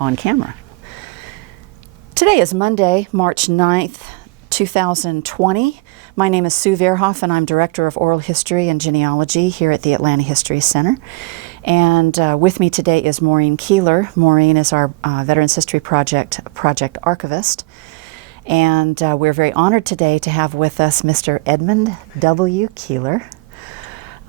on camera. Today is Monday, March 9th, 2020. My name is Sue Verhoff, and I'm Director of Oral History and Genealogy here at the Atlanta History Center. And with me today is Maureen Keillor. Maureen is our Veterans History Project archivist. And we're very honored today to have with us Mr. Edmund W. Keillor,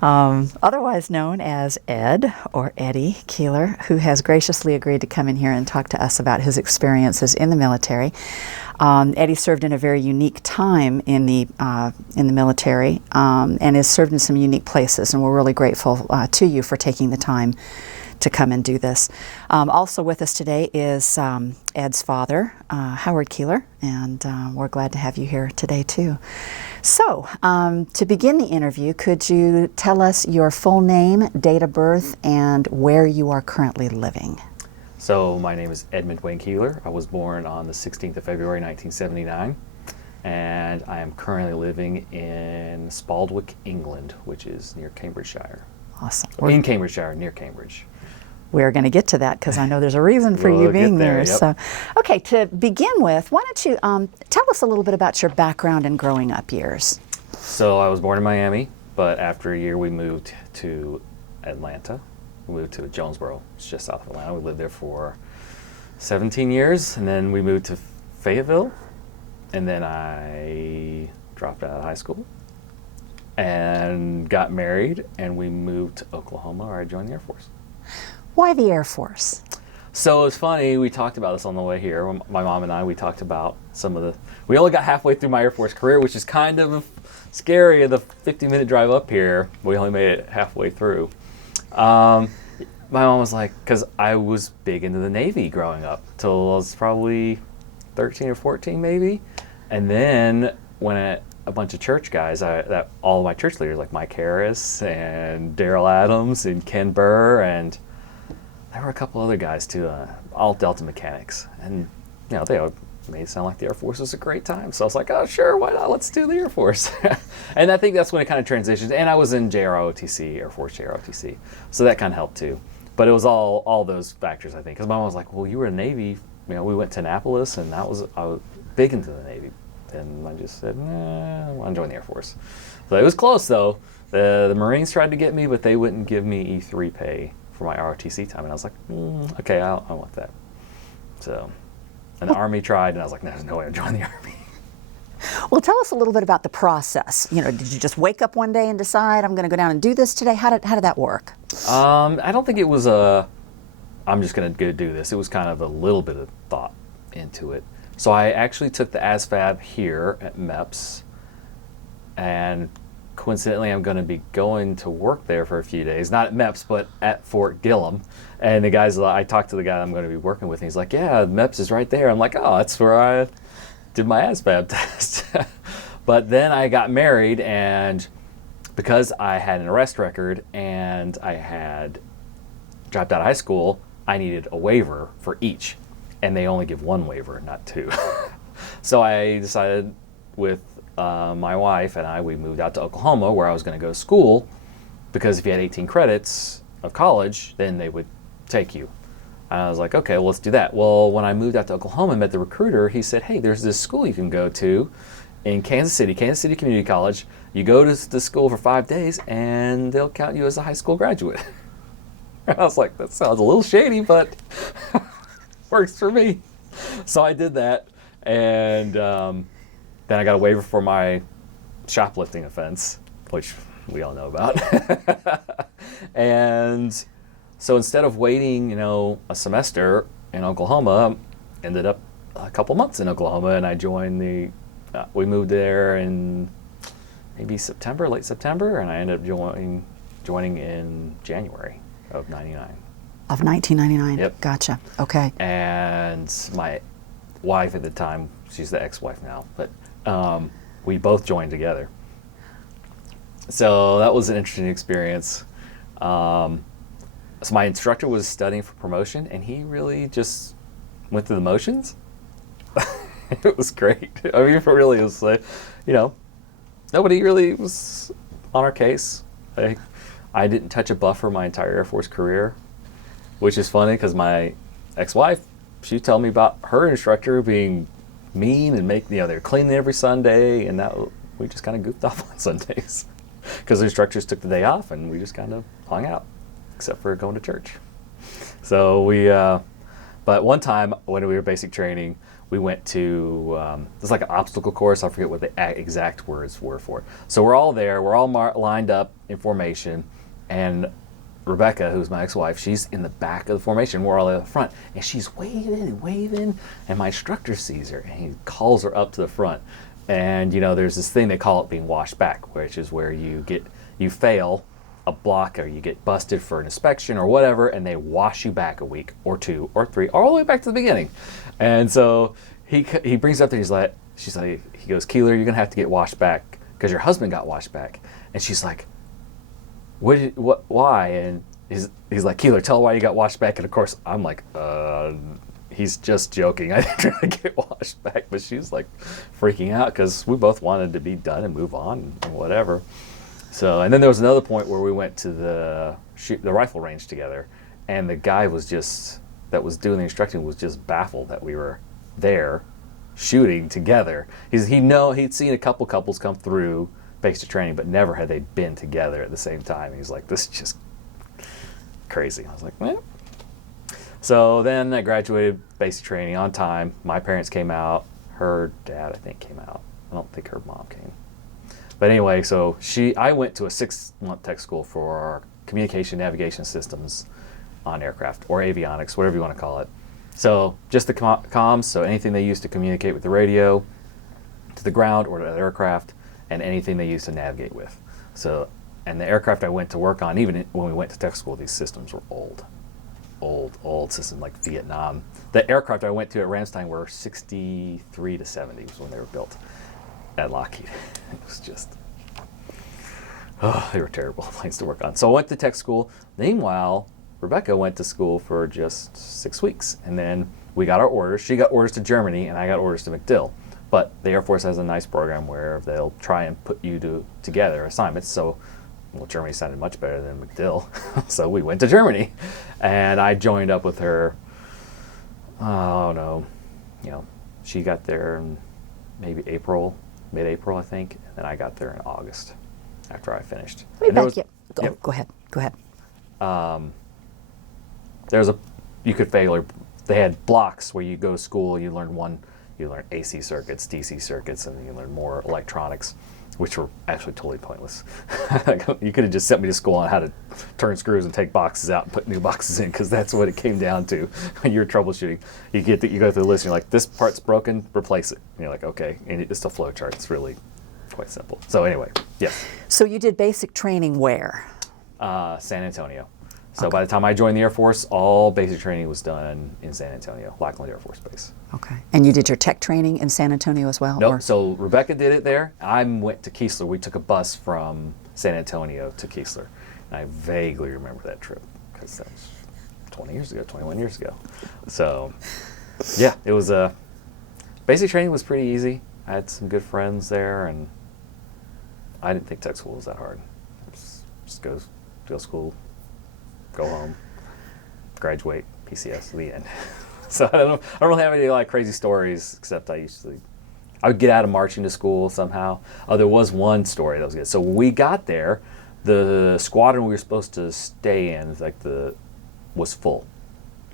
otherwise known as Ed or Eddie Keillor, who has graciously agreed to come in here and talk to us about his experiences in the military. Eddie served in a very unique time in the military and has served in some unique places, and we're really grateful to you for taking the time to come and do this. Also with us today is Ed's father, Howard Keillor, and we're glad to have you here today too. So, to begin the interview, could you tell us your full name, date of birth, and where you are currently living? So my name is Edmund W. Keillor. I was born on the 16th of February 1979, and I am currently living in Spaldwick, England, which is near Cambridgeshire. Awesome. In Cambridgeshire, near Cambridge. We're going to get to that because I know there's a reason for you being there. Yep. So, okay, to begin with, why don't you tell us a little bit about your background and growing up years? So I was born in Miami, but after a year we moved to Atlanta. We moved to Jonesboro, it's just south of Atlanta. We lived there for 17 years, and then we moved to Fayetteville, and then I dropped out of high school and got married, and we moved to Oklahoma, where I joined the Air Force. Why the Air Force? So it's funny, we talked about this on the way here. My mom and I, we talked about we only got halfway through my Air Force career, which is kind of scary. The 50-minute drive up here, we only made it halfway through. My mom was like, because I was big into the Navy growing up till I was probably 13 or 14 maybe. And then when a bunch of church guys, all of my church leaders like Mike Harris and Daryl Adams and Ken Burr, and there were a couple other guys too, all Delta mechanics. And they all made it sound like the Air Force was a great time. So I was like, oh sure, why not, let's do the Air Force. And I think that's when it kind of transitioned. And I was in JROTC, Air Force JROTC. So that kind of helped too. But it was all those factors, I think. Because my mom was like, well, you were in the Navy. We went to Annapolis, and I was big into the Navy. And I just said, nah, I want to join the Air Force. So it was close, though. The Marines tried to get me, but they wouldn't give me E3 pay for my ROTC time. And I was like, okay, I want that. So, and the Army tried, and I was like, no, there's no way I'm joining the Army. Well, tell us a little bit about the process. Did you just wake up one day and decide, I'm going to go down and do this today? How did that work? I don't think it was I'm just going to go do this. It was kind of a little bit of thought into it. So I actually took the ASVAB here at MEPS, and coincidentally I'm going to be going to work there for a few days, not at MEPS, but at Fort Gillem. And I talked to the guy I'm going to be working with, and he's like, yeah, MEPS is right there. I'm like, oh, that's where I did my ASVAB test. But then I got married, and because I had an arrest record and I had dropped out of high school, I needed a waiver for each. And they only give one waiver, not two. So I decided with my wife and we moved out to Oklahoma, where I was going to go to school, because if you had 18 credits of college, then they would take you. And I was like, okay, well, let's do that. Well, when I moved out to Oklahoma and met the recruiter, he said, hey, there's this school you can go to in Kansas City Community College. You go to the school for 5 days, and they'll count you as a high school graduate. I was like, that sounds a little shady, but works for me. So I did that, and then I got a waiver for my shoplifting offense, which we all know about. And so instead of waiting, a semester in Oklahoma, ended up a couple months in Oklahoma, and I joined we moved there in maybe late September, and I ended up joining in January of 99. Of 1999? Yep. Gotcha. Okay. And my wife at the time, she's the ex-wife now, but we both joined together. So that was an interesting experience. So my instructor was studying for promotion, and he really just went through the motions. It was great. I mean, for really, it was like, nobody really was on our case. I didn't touch a buffer my entire Air Force career, which is funny because my ex-wife she told me about her instructor being mean and they're cleaning every Sunday, and that we just kind of goofed off on Sundays because the instructors took the day off and we just kind of hung out, except for going to church. So but one time when we were basic training, we went to, it was like an obstacle course. I forget what the exact words were for it. So we're all there. We're all lined up in formation. And Rebecca, who's my ex-wife, she's in the back of the formation. We're all at the front. And she's waving and waving. And my instructor sees her. And he calls her up to the front. And, there's this thing they call it being washed back, which is where you fail a block or you get busted for an inspection or whatever, and they wash you back a week or 2 or 3, all the way back to the beginning. And so he brings up there, he goes, Keillor, you're gonna have to get washed back because your husband got washed back. And she's like, why? And he's like, Keillor, tell her why you got washed back. And of course I'm like, he's just joking. I didn't really get washed back, but she's like freaking out because we both wanted to be done and move on and whatever. So, and then there was another point where we went to the rifle range together, and the guy that was doing the instructing was just baffled that we were there shooting together. He'd seen a couple couples come through basic training, but never had they been together at the same time. He's like, this is just crazy. I was like, well. So then I graduated basic training on time. My parents came out. Her dad, I think, came out. I don't think her mom came. But anyway, so I went to a 6-month tech school for communication navigation systems on aircraft, or avionics, whatever you want to call it. So just the comms, so anything they use to communicate with the radio to the ground or to the aircraft, and anything they use to navigate with. So, and the aircraft I went to work on, even when we went to tech school, these systems were old systems like Vietnam. The aircraft I went to at Ramstein were 63 to 70 was when they were built at Lockheed. It was just, they were terrible planes to work on. So I went to tech school. Meanwhile, Rebecca went to school for just 6 weeks. And then we got our orders. She got orders to Germany, and I got orders to MacDill. But the Air Force has a nice program where they'll try and put you together assignments. So, Germany sounded much better than MacDill. So we went to Germany. And I joined up with her, she got there in maybe mid-April, I think. And then I got there in August after I finished. Go ahead. You could fail, or they had blocks where you go to school, you learn AC circuits, DC circuits, and you learn more electronics, which were actually totally pointless. You could have just sent me to school on how to turn screws and take boxes out and put new boxes in, because that's what it came down to when you're troubleshooting. You go through the list, and you're like, this part's broken, replace it. And you're like, okay, and it's a flow chart. It's really quite simple. So anyway, yes. So you did basic training where? San Antonio. So by the time I joined the Air Force, all basic training was done in San Antonio, Lackland Air Force Base. Okay. And you did your tech training in San Antonio as well? Nope. So Rebecca did it there. I went to Keillor. We took a bus from San Antonio to Keillor. And I vaguely remember that trip because that was 21 years ago. So, yeah, it was basic training was pretty easy. I had some good friends there, and I didn't think tech school was that hard. Just go to school, go home, graduate, PCS, the end. So I don't really have any crazy stories, except I would get out of marching to school somehow. Oh, there was one story that was good. So when we got there, the squadron we were supposed to stay in was full.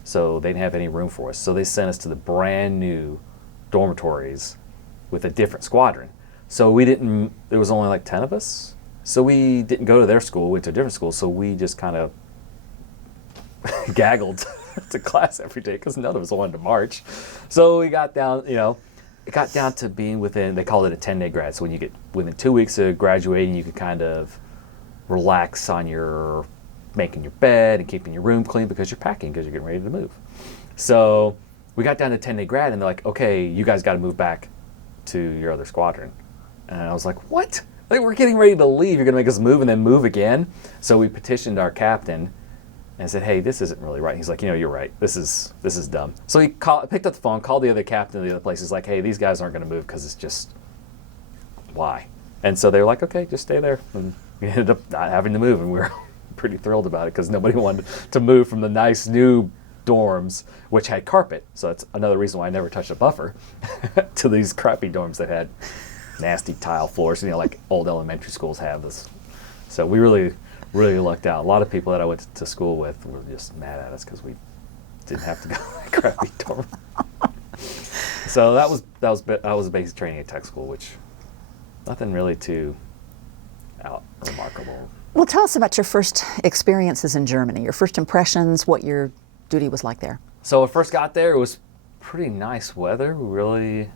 So they didn't have any room for us. So they sent us to the brand new dormitories with a different squadron. So there was only 10 of us. So we didn't go to their school, we went to a different school. So we just kind of gaggled to class every day because none of us wanted to march. So we got down, it got down to being within, they called it a 10-day grad. So when you get within 2 weeks of graduating, you could kind of relax on your making your bed and keeping your room clean because you're packing because you're getting ready to move. So we got down to 10-day grad, and they're like, okay, you guys got to move back to your other squadron. And I was like, what? We're getting ready to leave. You're going to make us move and then move again? So we petitioned our captain and said, hey, this isn't really right. He's like, you're right. This is dumb. So he picked up the phone, called the other captain of the other place. He's like, hey, these guys aren't going to move because it's just, why? And so they were like, okay, just stay there. And we ended up not having to move, and we were pretty thrilled about it because nobody wanted to move from the nice new dorms, which had carpet. So that's another reason why I never touched a buffer to these crappy dorms that had nasty tile floors, like old elementary schools have this. So we really lucked out. A lot of people that I went to school with were just mad at us because we didn't have to go to that crappy dorm. So that was basic training at tech school, which nothing really too remarkable. Well, tell us about your first experiences in Germany, your first impressions, what your duty was like there. So when I first got there, it was pretty nice weather. We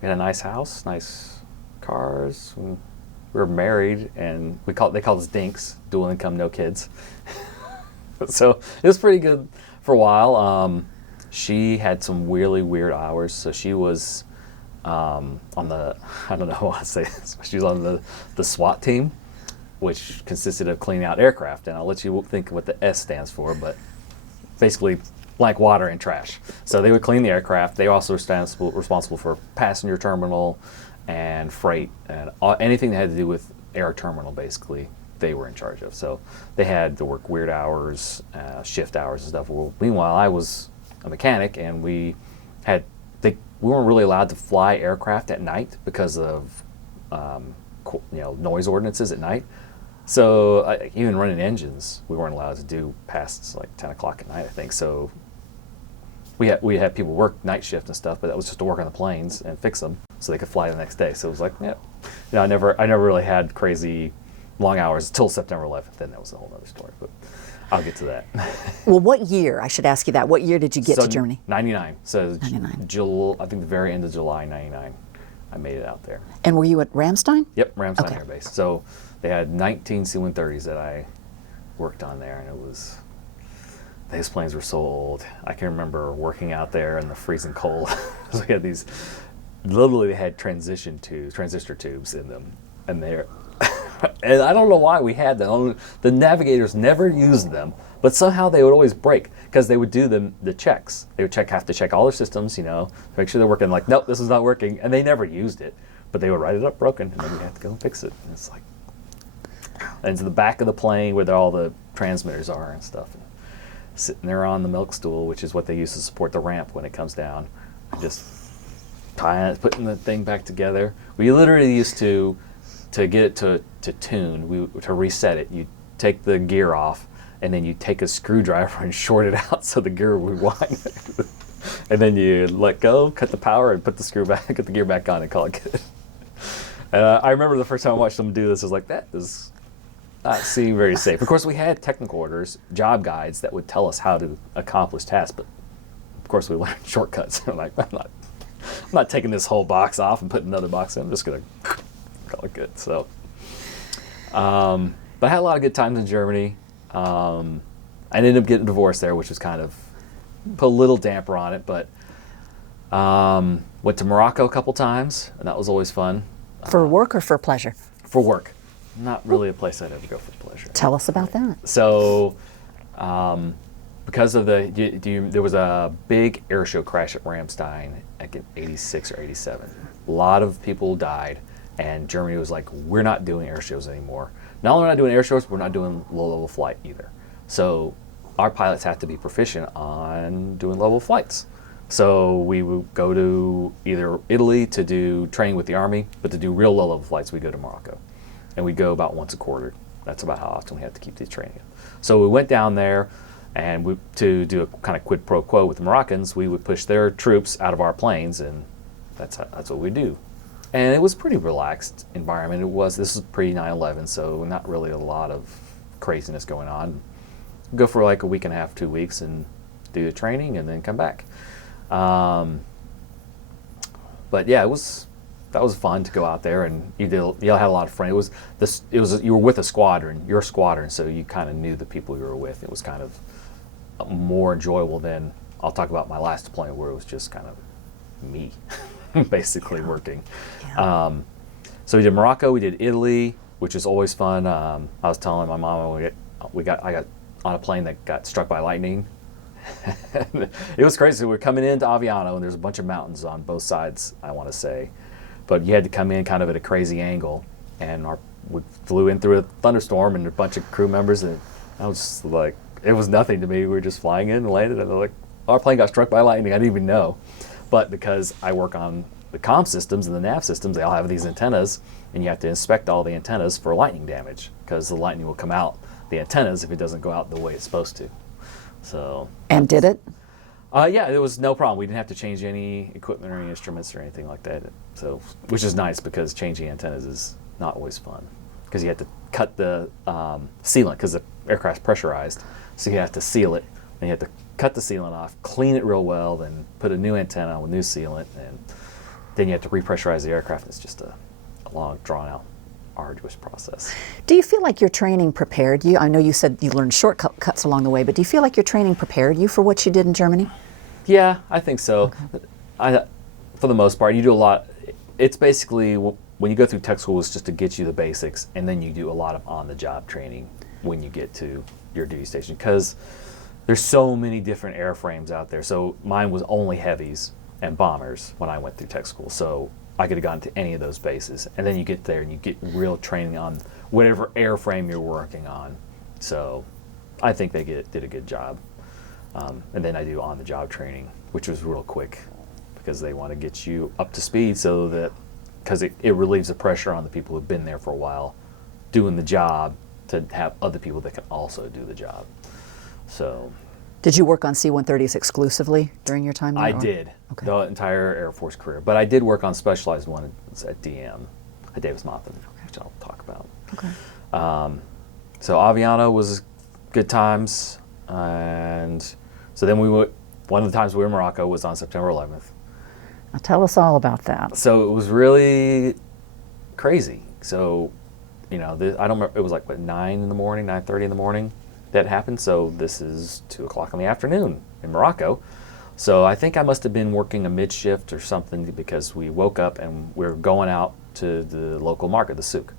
had a nice house, nice cars. We were married, and they called us dinks, dual income, no kids. So it was pretty good for a while. She had some really weird hours, so she was on the, I don't know how to say this, but she was on the SWAT team, which consisted of cleaning out aircraft. And I'll let you think what the S stands for, but basically blank water and trash. So they would clean the aircraft. They were also responsible for passenger terminal and freight and anything that had to do with air terminal, basically, they were in charge of. So they had to work weird hours, shift hours and stuff. Well, meanwhile, I was a mechanic, and we weren't really allowed to fly aircraft at night because of noise ordinances at night. So even running engines, we weren't allowed to do past like 10 o'clock at night, I think. So we had people work night shift and stuff, but that was just to work on the planes and fix them so they could fly the next day. So it was like, I never really had crazy long hours until September 11th. Then that was a whole other story, but I'll get to that. Well, what year? I should ask you that. What year did you get to Germany? 99. So 99. I think the very end of July 99, I made it out there. And were you at Ramstein? Yep, Ramstein Okay. Air Base. So they had 19 C-130s that I worked on there, and these planes were so old. I can remember working out there in the freezing cold. So we had these, literally they had transistor tubes in them, and and I don't know why we had them. The navigators never used them, but somehow they would always break because they would do the checks. They would have to check all their systems, to make sure they're working. Like, nope, this is not working, and they never used it, but they would write it up broken, and then we had to go and fix it. And it's like, and to the back of the plane where all the transmitters are and stuff. And sitting there on the milk stool, which is what they use to support the ramp when it comes down, just putting the thing back together. We literally used to get it to tune, to reset it, you take the gear off, and then you take a screwdriver and short it out so the gear would rewind. And then you let go, cut the power, and put the gear back on and call it good. And I remember the first time I watched them do this, I was like, that does not seem very safe. Of course, we had technical orders, job guides that would tell us how to accomplish tasks, but of course we learned shortcuts. I'm like, I'm not taking this whole box off and putting another box in. I'm just going to call it good. So, but I had a lot of good times in Germany. I ended up getting divorced there, which was kind of put a little damper on it, but went to Morocco a couple times, and that was always fun. For work or for pleasure? For work. Not really a place I'd ever go for pleasure. Tell us about that. So, because of there was a big air show crash at Ramstein, like in 86 or 87. A lot of people died, and Germany was like, we're not doing air shows anymore. Not only are we not doing air shows, we're not doing low-level flight either. So our pilots have to be proficient on doing level flights. So we would go to either Italy to do training with the Army, but to do real low-level flights, we go to Morocco. And we go about once a quarter. That's about how often we have to keep these training. So we went down there, and to do a kind of quid pro quo with the Moroccans, we would push their troops out of our planes, and that's what we do. And it was a pretty relaxed environment. This was pre 9/11, so not really a lot of craziness going on. Go for like a week and a half, 2 weeks, and do the training, and then come back. But yeah, that was fun to go out there, and you had a lot of fun. You were with a squadron, your squadron, so you kind of knew the people you were with. It was kind of more enjoyable than, I'll talk about my last deployment, where it was just kind of me, basically working. Yeah. So we did Morocco, we did Italy, which is always fun. I was telling my mom I got on a plane that got struck by lightning. It was crazy. We were coming into Aviano, and there's a bunch of mountains on both sides, I want to say. But you had to come in kind of at a crazy angle, and we flew in through a thunderstorm and a bunch of crew members, and I was just like, it was nothing to me. We were just flying in and landed, and they're like, our plane got struck by lightning. I didn't even know. But because I work on the comm systems and the nav systems, they all have these antennas, and you have to inspect all the antennas for lightning damage, because the lightning will come out the antennas if it doesn't go out the way it's supposed to. So. And did it? Yeah, there was no problem. We didn't have to change any equipment or any instruments or anything like that. So, which is nice, because changing antennas is not always fun, because you have to cut the sealant, because the aircraft's pressurized, so you have to seal it, and you have to cut the sealant off, clean it real well, then put a new antenna on with new sealant, and then you have to repressurize the aircraft. It's just a long, drawn-out, arduous process. Do you feel like your training prepared you? I know you said you learned shortcuts along the way, but do you feel like your training prepared you for what you did in Germany? Yeah, I think so. Okay. For the most part, you do a lot. It's basically, when you go through tech school, it's just to get you the basics, and then you do a lot of on-the-job training when you get to your duty station, because there's so many different airframes out there. So mine was only heavies and bombers when I went through tech school. So I could have gone to any of those bases. And then you get there and you get real training on whatever airframe you're working on. So I think they did a good job. And then I do on-the-job training, which was real quick, because they want to get you up to speed, so that, because it relieves the pressure on the people who've been there for a while doing the job, to have other people that can also do the job. So, did you work on C-130s exclusively during your time there? I did, okay. The entire Air Force career. But I did work on specialized ones at DM, at Davis-Monthan, which I'll talk about. Okay. So Aviano was good times. And so then one of the times we were in Morocco was on September 11th. Now tell us all about that. So it was really crazy. So, I don't remember, it was like, 9:30 in the morning that happened. So this is 2 o'clock in the afternoon in Morocco. So I think I must have been working a mid-shift or something, because we woke up and we were going out to the local market, the souk.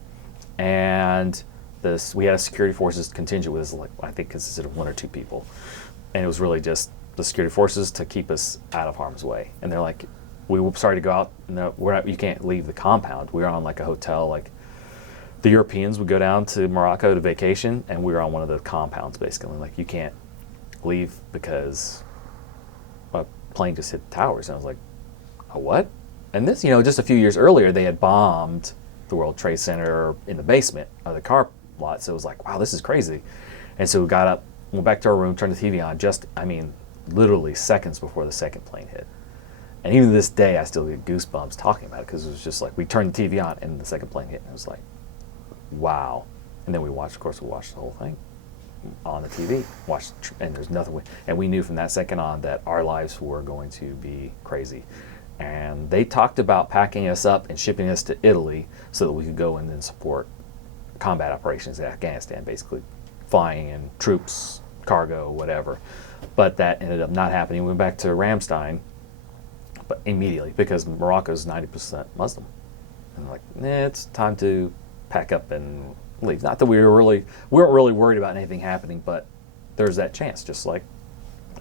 And we had a security forces contingent with us, I think consisted of 1 or 2 people. And it was really just the security forces to keep us out of harm's way. And they're like, we were sorry to go out. No, you can't leave the compound. We were on like a hotel, like the Europeans would go down to Morocco to vacation, and we were on one of the compounds, basically. Like, you can't leave because a plane just hit the towers. And I was like, a what? And this, just a few years earlier, they had bombed the World Trade Center in the basement of the car lot. So it was like, wow, this is crazy. And so we got up, went back to our room, turned the TV on, literally seconds before the second plane hit. And even to this day, I still get goosebumps talking about it, because it was just like, we turned the TV on and the second plane hit, and it was like, wow. And then we watched the whole thing on the TV, and there's nothing, and we knew from that second on that our lives were going to be crazy. And they talked about packing us up and shipping us to Italy so that we could go and then support combat operations in Afghanistan, basically flying in troops, cargo, whatever. But that ended up not happening. We went back to Ramstein, but immediately, because Morocco's 90% Muslim. And like, it's time to pack up and leave. Not that we weren't really worried about anything happening, but there's that chance, just like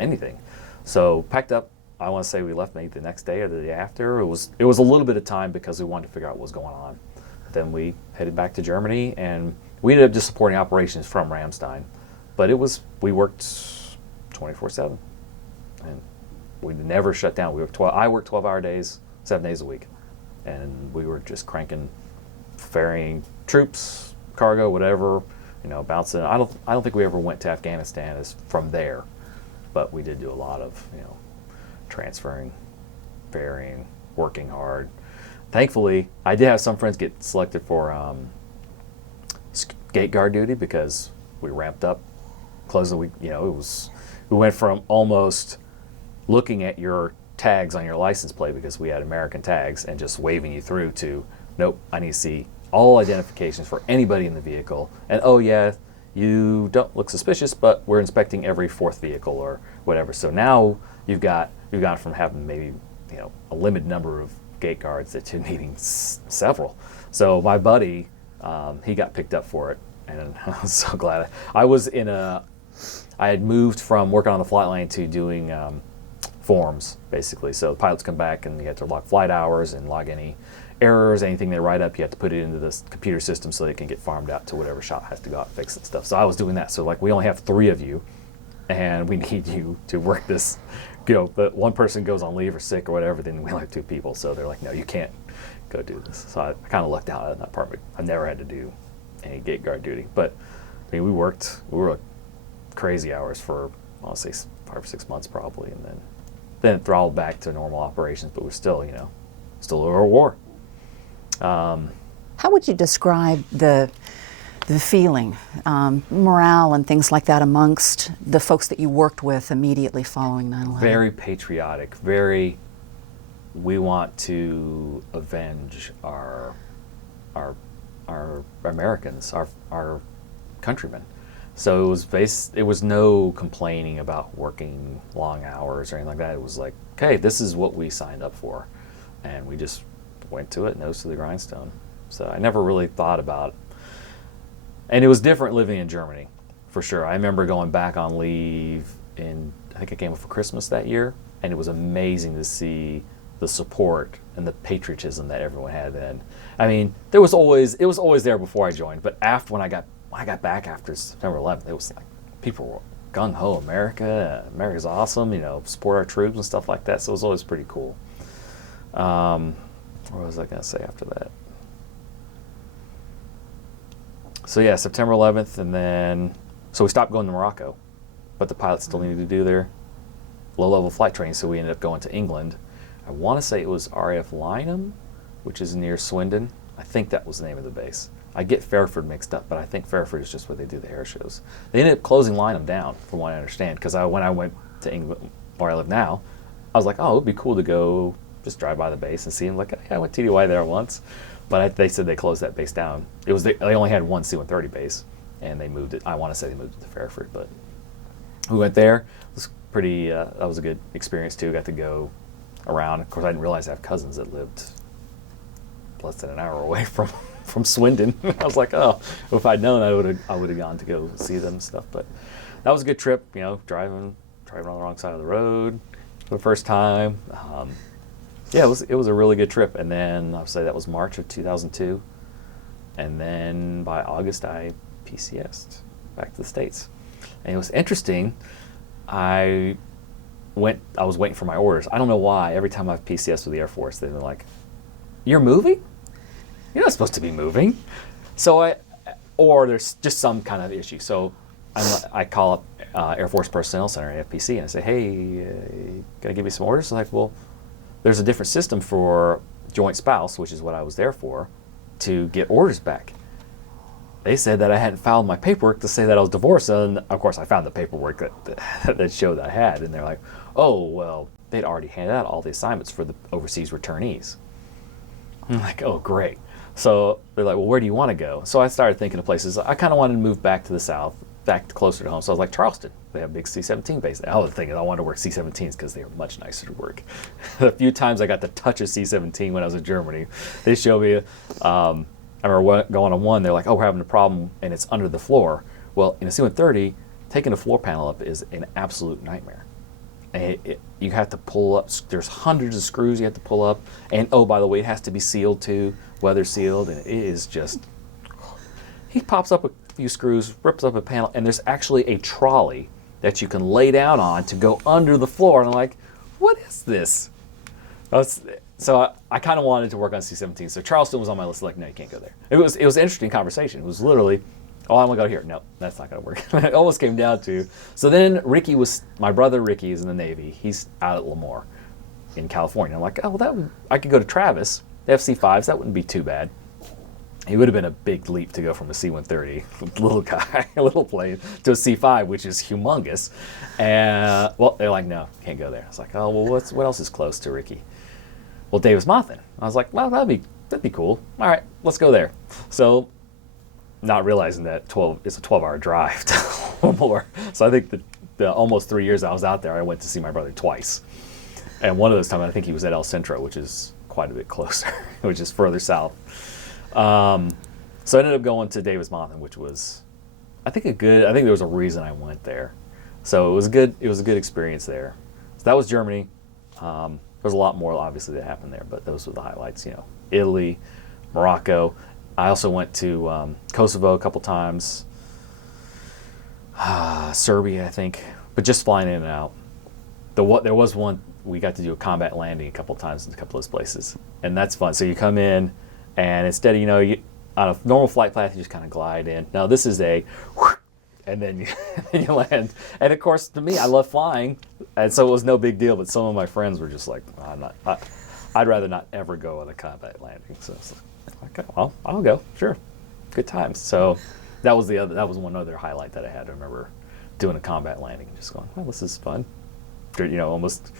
anything. So packed up. I want to say we left maybe the next day or the day after. It was a little bit of time, because we wanted to figure out what was going on. Then we headed back to Germany, and we ended up just supporting operations from Ramstein. But we worked 24/7, and we never shut down. I worked 12-hour days, 7 days a week, and we were just cranking, ferrying troops, cargo, whatever, bouncing. I don't think we ever went to Afghanistan from there, but we did do a lot of transferring, ferrying, working hard. Thankfully, I did have some friends get selected for gate guard duty, because we ramped up, close the week. We went from almost looking at your tags on your license plate, because we had American tags, and just waving you through, to, nope, I need to see all identifications for anybody in the vehicle. And, oh yeah, you don't look suspicious, but we're inspecting every 4th vehicle or whatever. So now you've gone from having maybe a limited number of gate guards that you're needing several. So my buddy, he got picked up for it, and I was so glad. I had moved from working on the flight line to doing forms, basically. So the pilots come back, and you have to log flight hours and log any errors, anything they write up. You have to put it into this computer system so they can get farmed out to whatever shop has to go out and fix it stuff. So I was doing that. So like, we only have 3 of you, and we need you to work this. But one person goes on leave or sick or whatever, then we only have 2 people. So they're like, no, you can't go do this. So I kind of lucked out in that part. I never had to do any gate guard duty. But I mean, we were crazy hours for, I'll say 5 or 6 months probably, and then it throttled back to normal operations. But we're still, still over a war. How would you describe the feeling, morale and things like that amongst the folks that you worked with immediately following 9/11? Very patriotic, we want to avenge our Americans, our countrymen. So it was no complaining about working long hours or anything like that. It was like, okay, this is what we signed up for. And we just went to it, nose to the grindstone. So I never really thought about it. And it was different living in Germany, for sure. I remember going back on leave I think I came up for Christmas that year, and it was amazing to see the support and the patriotism that everyone had then. I mean, it was always there before I joined, but when I got back after September 11th, it was like people were gung ho, America's awesome, support our troops and stuff like that. So it was always pretty cool. What was I going to say after that? So yeah, September 11th, and then so we stopped going to Morocco, but the pilots still needed to do their low-level flight training, so we ended up going to England. I want to say it was RAF Lynham, which is near Swindon. I think that was the name of the base. I get Fairford mixed up, but I think Fairford is just where they do the air shows. They ended up closing Lynham down, from what I understand, because when I went to England, where I live now, I was like, oh, it would be cool to go just drive by the base and see them. Like, yeah, I went TDY there once. But they said they closed that base down. They only had one C-130 base, and they moved it. I want to say they moved it to Fairford, but we went there. It was pretty. That was a good experience too. Got to go around. Of course, I didn't realize I have cousins that lived less than an hour away from Swindon. I was like, oh, if I'd known, I would have gone to go see them and stuff. But that was a good trip. Driving on the wrong side of the road for the first time. Yeah, it was a really good trip, and then I'll say that was March of 2002, and then by August I PCS'd back to the States, and it was interesting. I was waiting for my orders. I don't know why. Every time I've PCS'd with the Air Force, they've been like, "You're moving? You're not supposed to be moving." So or there's just some kind of issue. So I call up Air Force Personnel Center, AFPC, and I say, "Hey, can I give you some orders?" They're like, well, there's a different system for joint spouse, which is what I was there for, to get orders back. They said that I hadn't filed my paperwork to say that I was divorced, and of course I found the paperwork that showed that I had, and they're like, oh, well, they'd already handed out all the assignments for the overseas returnees. I'm like, oh, great. So they're like, well, where do you want to go? So I started thinking of places. I kind of wanted to move back to the south, back closer to home. So I was like, Charleston. They have a big C-17 base. The other thing is I wanted to work C-17s because they are much nicer to work. A few times I got to touch a C-17 when I was in Germany. They showed me, I remember going on one, they're like, oh, we're having a problem, and it's under the floor. Well, in a C-130, taking a floor panel up is an absolute nightmare. And you have to pull up. There's hundreds of screws you have to pull up. And, oh, by the way, it has to be sealed too, weather sealed, and it is just... He pops up a few screws, rips up a panel, and there's actually a trolley that you can lay down on to go under the floor. And I'm like, what is this? So I kind of wanted to work on C-17. So Charleston was on my list. Like, no, you can't go there. It was an interesting conversation. It was literally, oh, I'm going to go here. No, that's not going to work. It almost came down to. So then my brother Ricky is in the Navy. He's out at Lemoore in California. I'm like, oh, well, I could go to Travis. They have C-5s. That wouldn't be too bad. It would have been a big leap to go from a C-130, little guy, a little plane, to a C-5, which is humongous. And, well, they're like, no, can't go there. I was like, oh, well, what else is close to Ricky? Well, Davis-Monthan. I was like, well, that'd be cool. All right, let's go there. So, not realizing that it's a 12-hour drive to Lemoore. So I think the almost 3 years I was out there, I went to see my brother twice. And one of those times, I think he was at El Centro, which is quite a bit closer, which is further south. So I ended up going to Davis-Monthan, which was, I think there was a reason I went there. So it was a good experience there. So that was Germany. There's a lot more obviously that happened there, but those were the highlights, Italy, Morocco. I also went to Kosovo a couple times. Serbia, I think, but just flying in and out. There was one, we got to do a combat landing a couple of times in a couple of those places, and that's fun. So you come in, and instead of, on a normal flight path, you just kind of glide in. Now this is and then you land. And of course, to me, I love flying, and so it was no big deal, but some of my friends were just like, I'd rather not ever go on a combat landing. So it's like, okay, well, I'll go, sure, good times. So that was one other highlight that I had. I remember doing a combat landing and just going, well, this is fun. Almost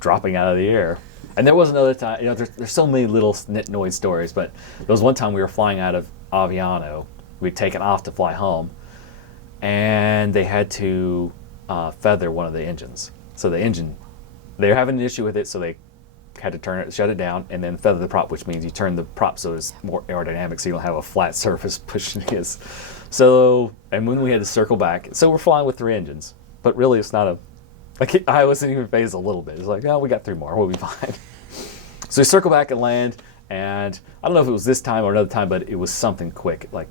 dropping out of the air. And there was another time, there's so many little nitnoid stories, but there was one time we were flying out of Aviano. We'd taken off to fly home, and they had to feather one of the engines. So the engine, they were having an issue with it, so they had to shut it down, and then feather the prop, which means you turn the prop so it's more aerodynamic, so you don't have a flat surface pushing against. So, and when we had to circle back, so we're flying with 3 engines, but really it's not I wasn't even phased a little bit. It's like, oh, we got 3 more, we'll be fine. So we circle back and land, and I don't know if it was this time or another time, but it was something quick. Like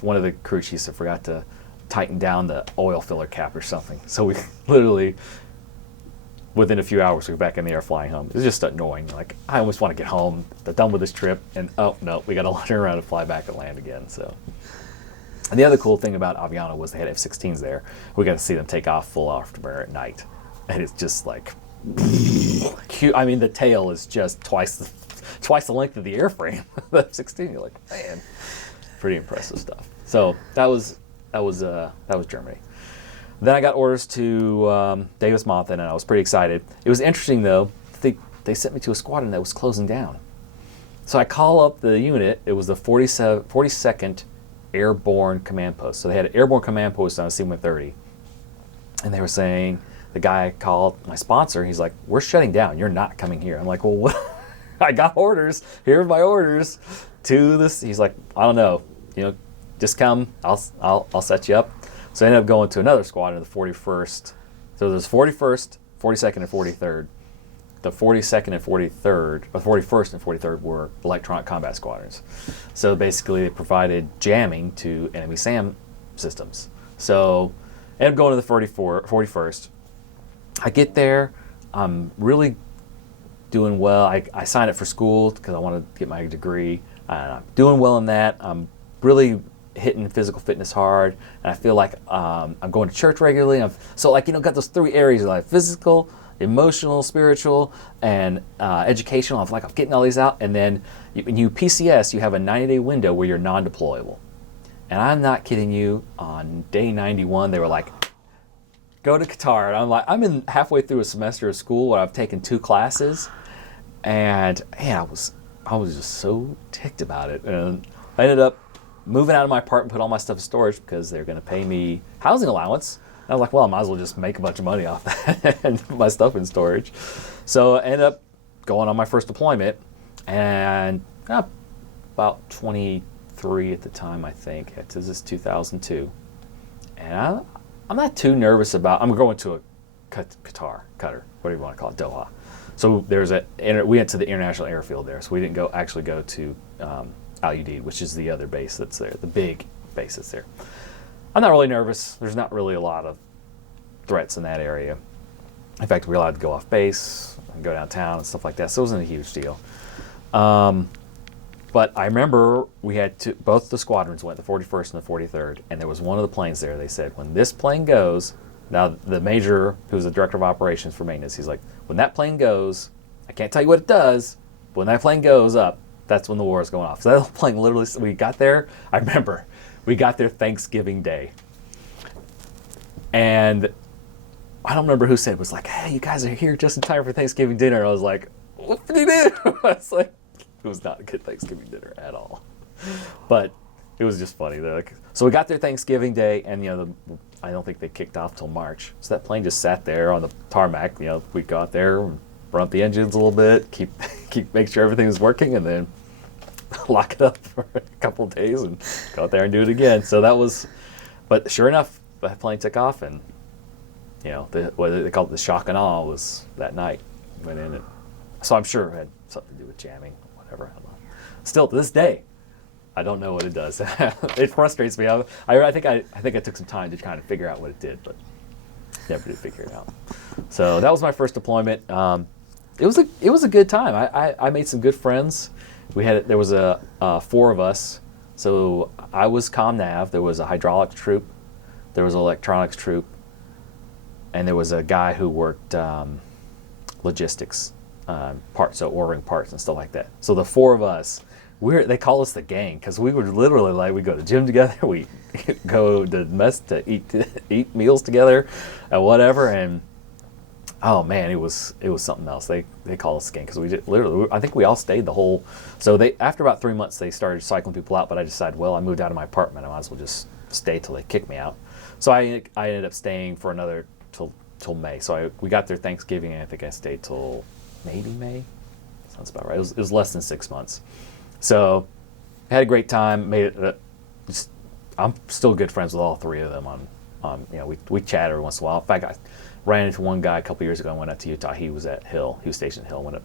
one of the crew chiefs forgot to tighten down the oil filler cap or something. So we literally, within a few hours, we were back in the air flying home. It was just annoying. Like, I almost want to get home. They're done with this trip, and oh no, we got to turn around and fly back and land again. So. And the other cool thing about Aviano was they had F-16s there. We got to see them take off full afterburner at night. And it's just like, cute. I mean, the tail is just twice the length of the airframe. The F-16, you're like, man, pretty impressive stuff. So that was Germany. Then I got orders to Davis Monthan, and I was pretty excited. It was interesting, though. They sent me to a squadron that was closing down. So I call up the unit. It was the 42nd Airborne Command Post. So they had an airborne command post on a C-130, and they were saying, the guy called my sponsor, he's like, we're shutting down, you're not coming here. I'm like, well, what? I got orders, here are my orders to this. He's like, I don't know, just come, I'll set you up. So I ended up going to another squadron, the 41st. So there's 41st, 42nd, and 43rd. The 42nd and 43rd, or 41st and 43rd were electronic combat squadrons. So basically they provided jamming to enemy SAM systems. So I ended up going to the 41st. I get there, I'm really doing well. I signed up for school because I wanted to get my degree. I'm doing well in that. I'm really hitting physical fitness hard, and I feel like I'm going to church regularly. Got those 3 areas of life: physical, emotional, spiritual, and educational. I'm getting all these out, and then when you PCS, you have a 90-day window where you're non-deployable. And I'm not kidding you, on day 91, they were like, go to Qatar. And I'm like, I'm halfway through a semester of school where I've taken 2 classes, and man, I was just so ticked about it. And I ended up moving out of my apartment, put all my stuff in storage because they're going to pay me housing allowance. I was like, well, I might as well just make a bunch of money off that and put my stuff in storage. So I ended up going on my first deployment, and about 23 at the time, I think. This is 2002. And I'm not too nervous I'm going to a Qatar, whatever you want to call it, Doha. So we went to the international airfield there, so we didn't actually go to Al Udeid, which is the other base that's there, the big base that's there. I'm not really nervous. There's not really a lot of threats in that area. In fact, we're allowed to go off base and go downtown and stuff like that, so it wasn't a huge deal. But I remember we had both the squadrons went, the 41st and the 43rd, and there was one of the planes there. They said, when this plane goes, now the major, who's the director of operations for maintenance, he's like, when that plane goes, I can't tell you what it does, but when that plane goes up, that's when the war is going off. So that plane literally, we got there, I remember, we got there Thanksgiving Day. And I don't remember who said it, was like, hey, you guys are here just in time for Thanksgiving dinner. I was like, what did he do? I was like, it was not a good Thanksgiving dinner at all. But it was just funny. So we got there Thanksgiving Day, and I don't think they kicked off till March. So that plane just sat there on the tarmac. We go out there, run up the engines a little bit, make sure everything was working, and then lock it up for a couple of days and go out there and do it again. So that was, but sure enough, that plane took off, and what they called it, the shock and awe, was that night. Went in it. So I'm sure it had something to do with jamming, whatever. I don't know. Still to this day, I don't know what it does. It frustrates me. I think I took some time to kind of figure out what it did, but never did figure it out. So that was my first deployment. It was a good time. I made some good friends. There was four of us. So I was comm nav. There was a hydraulics troop. There was an electronics troop, and there was a guy who worked logistics, so ordering parts and stuff like that. So the four of us, they call us the gang because we were literally like, we go to the gym together, we go to mess to eat meals together, and whatever. And oh man, it was something else. They call us the gang because we just, literally, I think we all stayed the whole. So after about 3 months they started cycling people out, but I decided, well, I moved out of my apartment, I might as well just stay till they kick me out. So I ended up staying for another till May. So we got there Thanksgiving, and I think I stayed till maybe May. Sounds about right. It was less than 6 months. So had a great time. Made it. I'm still good friends with all three of them. We chat every once in a while. In fact, I ran into one guy a couple years ago and went out to Utah. He was at Hill. He was stationed at Hill.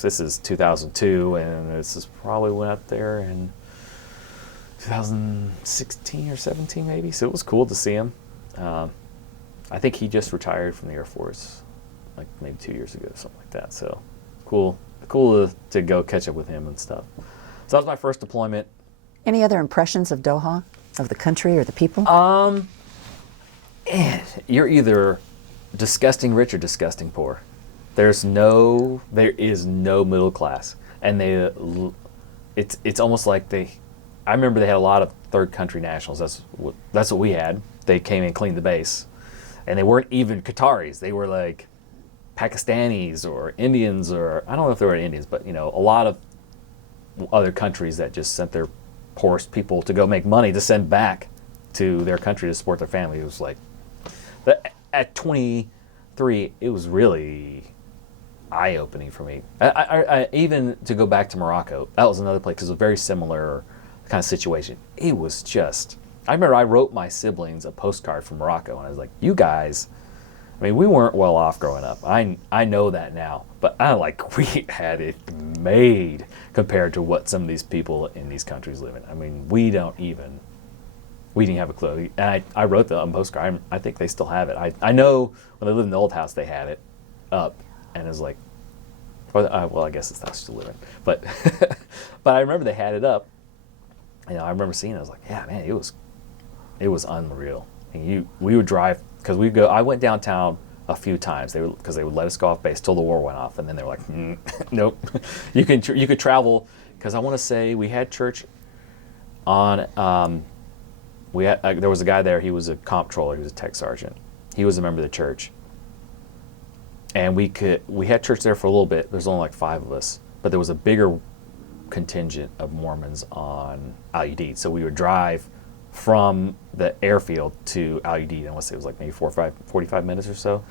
This is 2002, and this is probably went up there in 2016 or 17 maybe. So it was cool to see him. I think he just retired from the Air Force, like maybe 2 years ago, something like that. So cool to go catch up with him and stuff. So that was my first deployment. Any other impressions of Doha, of the country or the people? You're either disgusting rich or disgusting poor. There is no middle class, and it's almost like I remember they had a lot of third country nationals. That's what we had. They came and cleaned the base, and they weren't even Qataris. They were like Pakistanis or Indians, or I don't know if they were Indians, but a lot of other countries that just sent their poorest people to go make money to send back to their country to support their family. It was like, at 23, it was really eye-opening for me. I even to go back to Morocco, that was another place, because it was a very similar kind of situation. It was just, I remember I wrote my siblings a postcard from Morocco, and I was like, you guys, we weren't well off growing up. I know that now, but we had it made compared to what some of these people in these countries live in. We didn't have a clue. And I wrote the postcard. I think they still have it. I know when they lived in the old house, they had it up, and it was like, well, I guess it's not still living, but but I remember they had it up. I remember seeing it. I was like, yeah, man, it was unreal. And we would drive, because I went downtown a few times. Because they would let us go off base till the war went off, and then they were like, nope, you could travel. Because I want to say we had church on. There was a guy there. He was a comptroller. He was a tech sergeant. He was a member of the church, and we had church there for a little bit. There's only like 5 of us, but there was a bigger contingent of Mormons on Al Udeid. So we would drive from the airfield to Al Udeid, and I want to say it was like maybe 45 minutes or so.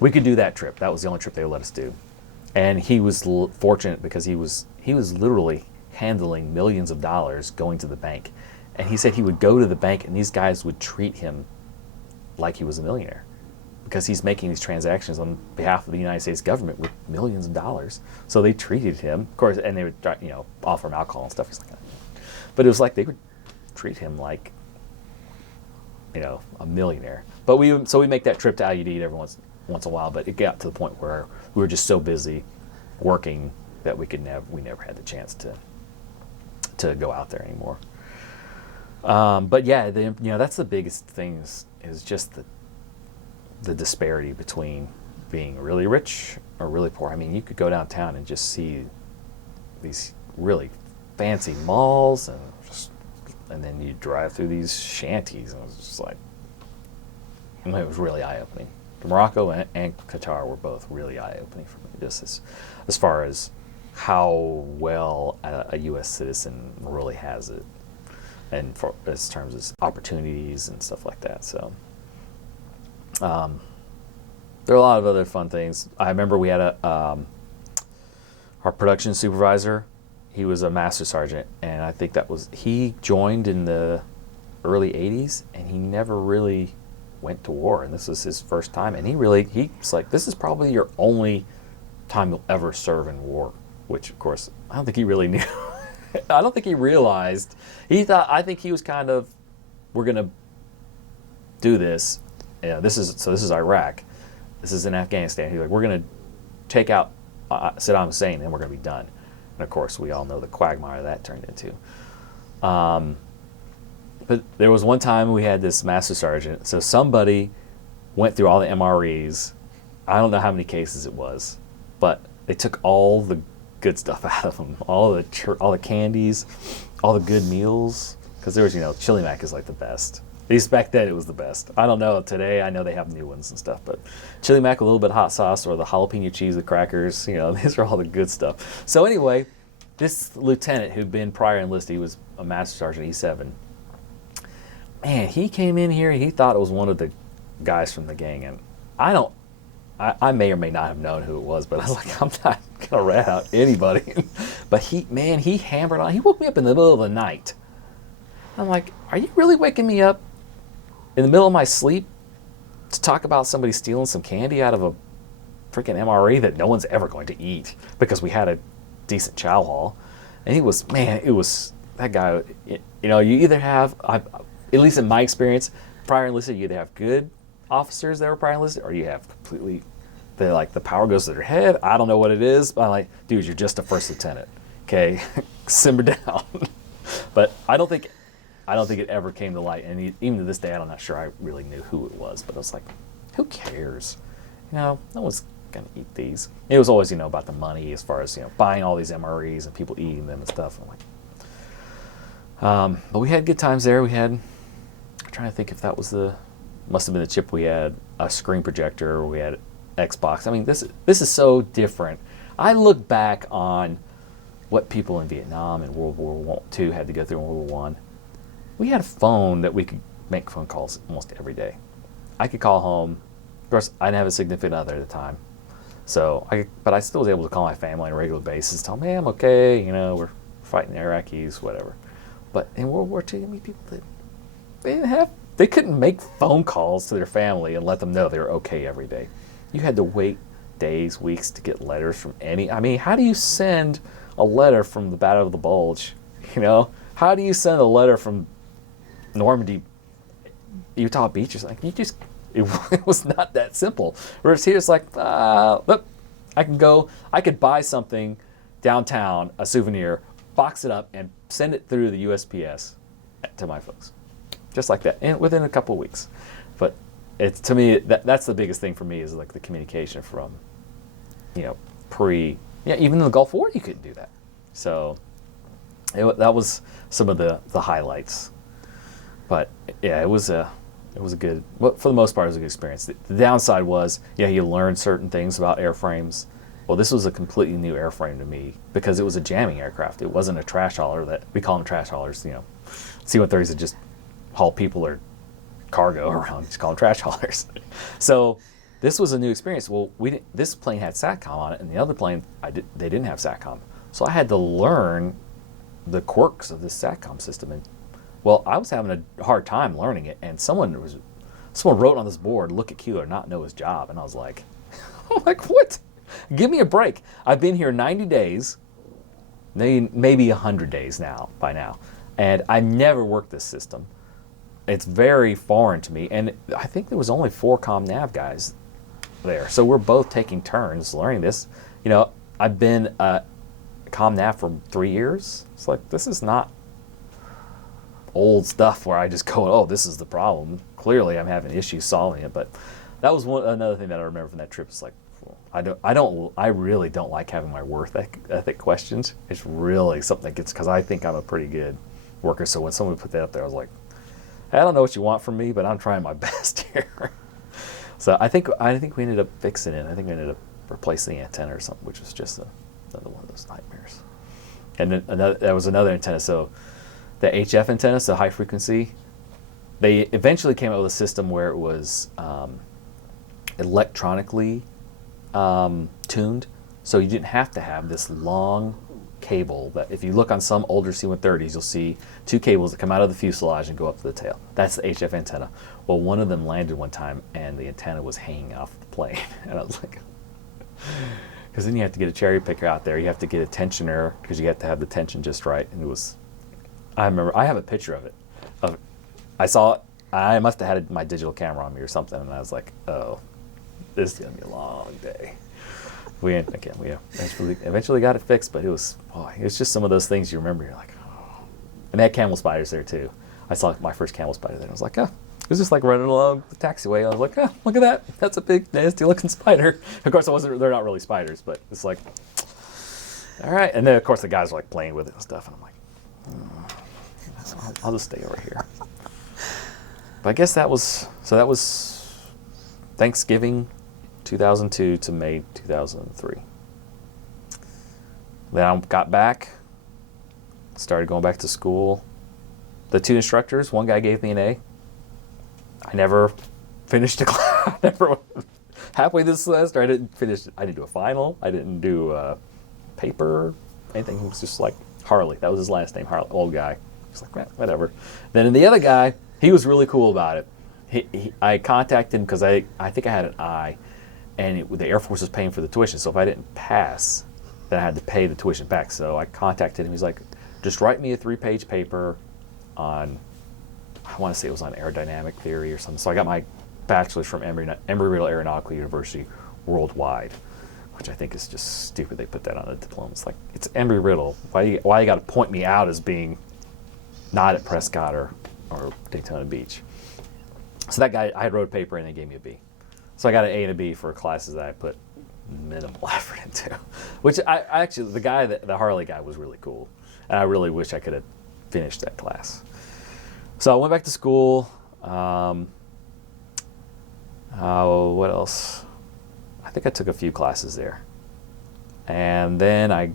We could do that trip. That was the only trip they would let us do. And he was fortunate because he was literally handling millions of dollars going to the bank. And he said he would go to the bank, and these guys would treat him like he was a millionaire, because he's making these transactions on behalf of the United States government with millions of dollars. So they treated him, of course, and they would offer him alcohol and stuff. He's like, but it was like they would treat him like a millionaire. But we make that trip to Al Udeid every once in a while. But it got to the point where we were just so busy working that we never had the chance to go out there anymore. But yeah, that's the biggest thing is just the disparity between being really rich or really poor. You could go downtown and just see these really fancy malls, and then you drive through these shanties, and it was just like, it was really eye-opening. Morocco and Qatar were both really eye-opening for me, just as far as how well a U.S. citizen really has it, and as terms of opportunities and stuff like that. So there are a lot of other fun things. I remember we had our production supervisor. He was a master sergeant, and I think he joined in the early 80s, and he never really went to war, and this was his first time, and he's like, this is probably your only time you'll ever serve in war, which of course I don't think he really knew. I don't think he realized. I think he was kind of, we're gonna do this, this is Iraq. This is in Afghanistan. He's like, we're going to take out Saddam Hussein, and we're going to be done. And of course, we all know the quagmire that turned into. But there was one time we had this master sergeant. So somebody went through all the MREs. I don't know how many cases it was, but they took all the good stuff out of them, all the candies, all the good meals. Because there was, chili mac is like the best. At least back then it was the best. I don't know today. I know they have new ones and stuff, but chili mac with a little bit of hot sauce, or the jalapeno cheese with crackers. These are all the good stuff. So anyway, this lieutenant who'd been prior enlisted, he was a master sergeant, E7. Man, he came in here. He thought it was one of the guys from the gang, and I may or may not have known who it was, but I was like, I'm not gonna rat out anybody. But he hammered on. He woke me up in the middle of the night. I'm like, are you really waking me up in the middle of my sleep to talk about somebody stealing some candy out of a freaking MRE that no one's ever going to eat because we had a decent chow hall? And it was that guy. You either have, at least in my experience, prior enlisted, you either have good officers that were prior enlisted, or you have completely, the power goes to their head. I don't know what it is, but I'm like, dude, you're just a first lieutenant. Okay, simmer down. But I don't think it ever came to light, and even to this day, I'm not sure I really knew who it was. But I was like, who cares? No one's gonna eat these. It was always, about the money, as far as buying all these MREs and people eating them and stuff. I'm like, but we had good times there. I'm trying to think if that was must have been the chip we had, a screen projector, or we had Xbox. I mean, this is so different. I look back on what people in Vietnam and World War II had to go through in World War I. We had a phone that we could make phone calls almost every day. I could call home. Of course, I didn't have a significant other at the time, but I still was able to call my family on a regular basis, tell them, hey, I'm okay, we're fighting the Iraqis, whatever. But in World War II, people that they couldn't make phone calls to their family and let them know they were okay every day. You had to wait days, weeks to get letters from how do you send a letter from the Battle of the Bulge? How do you send a letter from Normandy, Utah Beach? It was not that simple. Whereas here it's like, look, I could buy something downtown, a souvenir, box it up, and send it through the USPS to my folks. Just like that, and within a couple of weeks. But to me, that's the biggest thing for me, is like the communication from, even in the Gulf War, you couldn't do that. So that was some of the highlights. But yeah, it was a good, well, for the most part, it was a good experience. The downside was, you learn certain things about airframes. Well, this was a completely new airframe to me because it was a jamming aircraft. It wasn't a trash hauler that we call them trash haulers. C-130s that just haul people or cargo around. Just call them trash haulers. So this was a new experience. Well, this plane had SATCOM on it, and the other plane they didn't have SATCOM. So I had to learn the quirks of this SATCOM system, and I was having a hard time learning it. And someone wrote on this board, "Look at Keillor, not know his job," and I was like, what? Give me a break. I've been here 90 days, maybe 100 days by now, and I never worked this system. It's very foreign to me, and I think there was only 4 comm nav guys there, so we're both taking turns learning this. I've been comm nav for 3 years. It's like, this is not old stuff where I just go, oh, this is the problem. Clearly, I'm having issues solving it. But that was another thing that I remember from that trip. It's like, I really don't like having my work ethic questioned. It's really something that gets, because I think I'm a pretty good worker. So when someone put that up there, I was like, I don't know what you want from me, but I'm trying my best here. So I think we ended up fixing it. I think we ended up replacing the antenna or something, which was just another one of those nightmares. And then there was another antenna. So the HF antenna, so high frequency, they eventually came out with a system where it was electronically tuned, so you didn't have to have this long cable that, if you look on some older C-130s, you'll see 2 cables that come out of the fuselage and go up to the tail. That's the HF antenna. Well, one of them landed one time and the antenna was hanging off the plane, and I was like, because then you have to get a cherry picker out there, you have to get a tensioner because you have to have the tension just right. And I remember I have a picture of it. I saw it I must have had my digital camera on me or something, and I was like, oh, this is going to be a long day. We eventually got it fixed, but it's just some of those things you remember. You're like, oh. And they had camel spiders there too. I saw my first camel spider there, and I was like, oh. It was just like running along the taxiway. I was like, oh, look at that. That's a big, nasty looking spider. Of course, they're not really spiders, but it's like, all right. And then, of course, the guys were like playing with it and stuff. And I'm like, I'll just stay over here. But I guess that was Thanksgiving 2002 to May 2003. Then I got back, started going back to school. The two instructors, one guy gave me an A. I never finished a class. Halfway this semester, I didn't finish. I didn't do a final. I didn't do a paper, anything. It was just like Harley. That was his last name, Harley, old guy. He's like, whatever. Then the other guy, he was really cool about it. I contacted him because I think I had an I, and the Air Force was paying for the tuition. So if I didn't pass, then I had to pay the tuition back. So I contacted him. He's like, just write me a 3-page paper on, I want to say it was on aerodynamic theory or something. So I got my bachelor's from Embry-Riddle Aeronautical University worldwide, which I think is just stupid. They put that on a diploma. It's like, it's Embry-Riddle. Why you got to point me out as being not at Prescott or Daytona Beach? So that guy, I wrote a paper and they gave me a B. So I got an A and a B for classes that I put minimal effort into. Which I actually, the Harley guy was really cool. And I really wish I could have finished that class. So I went back to school. What else? I think I took a few classes there. And then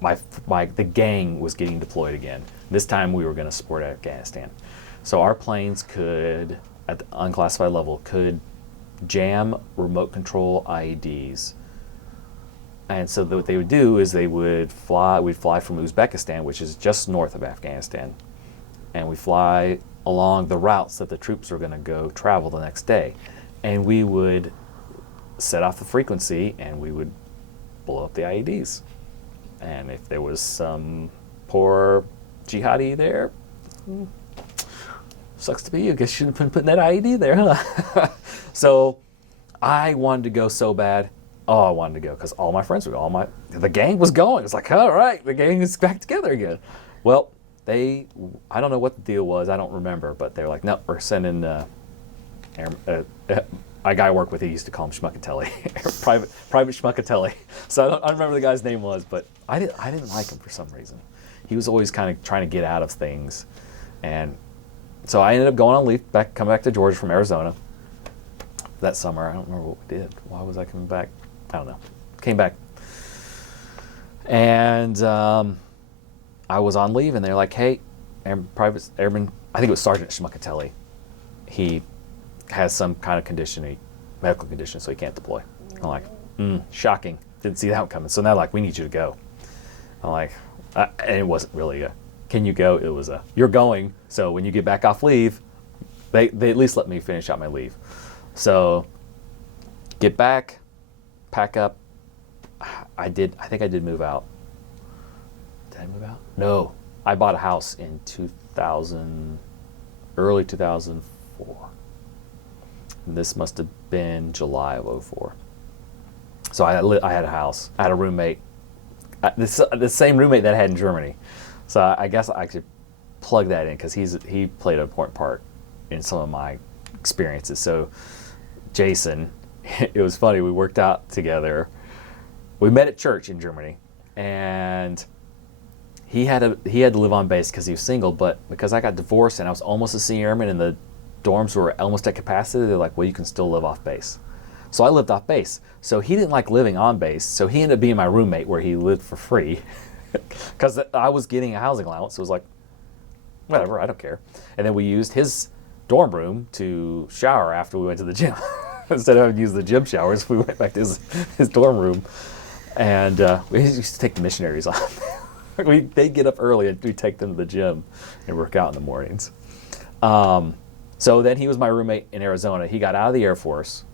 the gang was getting deployed again. This time we were going to support Afghanistan. So our planes could, at the unclassified level, could jam remote control IEDs. And so what they would do is we'd fly from Uzbekistan, which is just north of Afghanistan, and we fly along the routes that the troops are going to go travel the next day. And we would set off the frequency and we would blow up the IEDs. And if there was some poor jihadi there, sucks to be you. Guess you shouldn't have been putting that IED there, huh? So I wanted to go so bad. Oh, I wanted to go because all my friends were the gang was going. It's like, all right, the gang is back together again. Well, I don't know what the deal was. I don't remember, but they're like, no, we're sending a guy I work with. He used to call him Schmuckatelli, Private Schmuckatelli. So I don't remember the guy's name was, but I didn't like him for some reason. He was always kind of trying to get out of things, and so I ended up going on leave, coming back to Georgia from Arizona that summer. I don't remember what we did. Why was I coming back? I don't know. Came back, and I was on leave, and they're like, "Hey, Private Airman, I think it was Sergeant Schmuckatelli. He has some kind of medical condition, so he can't deploy." I'm like, shocking. Didn't see that one coming. So now, like, we need you to go. I'm like, and it wasn't really a, can you go? It was a, you're going. So when you get back off leave, they at least let me finish out my leave. So get back, pack up. I think I did move out. Did I move out? No. I bought a house in early 2004. And this must have been July of 2004. So I had a house. I had a roommate. The same roommate that I had in Germany. So I guess I could plug that in because he played an important part in some of my experiences. So Jason, it was funny. We worked out together. We met at church in Germany, and he had to live on base because he was single. But because I got divorced and I was almost a senior airman, and the dorms were almost at capacity, they're like, "Well, you can still live off base." So I lived off base. So he didn't like living on base. So he ended up being my roommate where he lived for free because I was getting a housing allowance. So it was like, whatever, I don't care. And then we used his dorm room to shower after we went to the gym. Instead of having to use the gym showers, we went back to his dorm room. And we used to take the missionaries on. They'd get up early and we'd take them to the gym and work out in the mornings. So then he was my roommate in Arizona. He got out of the Air Force.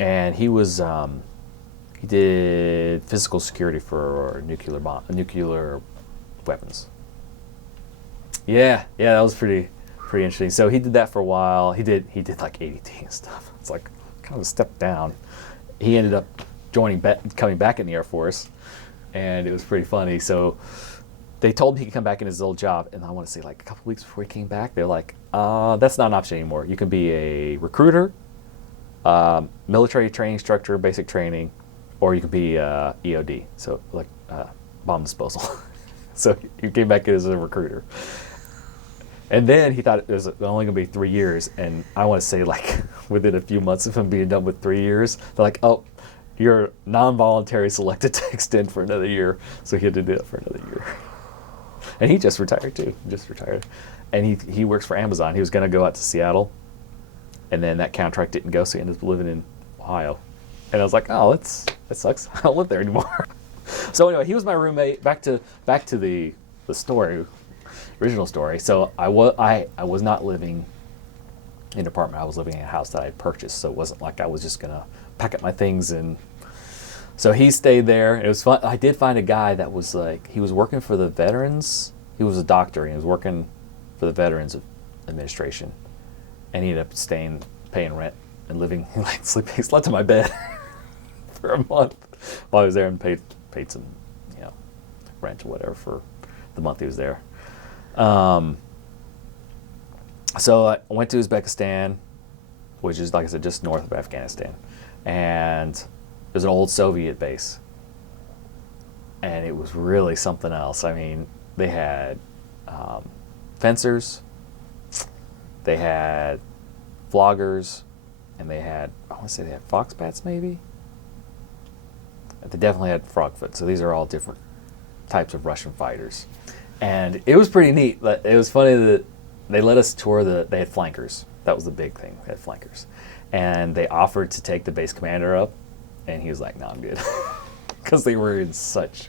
And he was, he did physical security for nuclear weapons. Yeah, that was pretty pretty interesting. So he did that for a while. He did like ADT and stuff. It's like kind of a step down. He ended up coming back in the Air Force, and it was pretty funny. So they told him he could come back in his old job, and I want to say like a couple weeks before he came back, they're like, that's not an option anymore. You can be a recruiter, military training instructor, basic training, or you could be EOD, so like bomb disposal. So he came back in as a recruiter. And then he thought it was only going to be 3 years, and I want to say like within a few months of him being done with 3 years, they're like, oh, you're non-voluntary selected to extend for another year. So he had to do it for another year. And he just retired too, And he works for Amazon. He was going to go out to Seattle, and then that contract didn't go, so he ended up living in Ohio. And I was like, oh, that sucks. I don't live there anymore. So anyway, he was my roommate. Back to the story. Original story. So I was not living in an apartment. I was living in a house that I had purchased. So it wasn't like I was just gonna pack up my things. And so he stayed there. It was fun. I did find a guy that was like, he was working for the veterans. He was a doctor, and he was working for the Veterans Administration. And he ended up paying rent and living, like he slept in my bed for a month while I was there, and paid some, rent or whatever for the month he was there. So I went to Uzbekistan, which is, like I said, just north of Afghanistan. And it was an old Soviet base. And it was really something else. I mean, they had fencers, they had floggers, and they had, I want to say they had fox bats maybe? They definitely had frogfoot. So these are all different types of Russian fighters. And it was pretty neat. It was funny that they let us tour they had flankers. That was the big thing. They had flankers. And they offered to take the base commander up, and he was like, no, I'm good. Because they were in such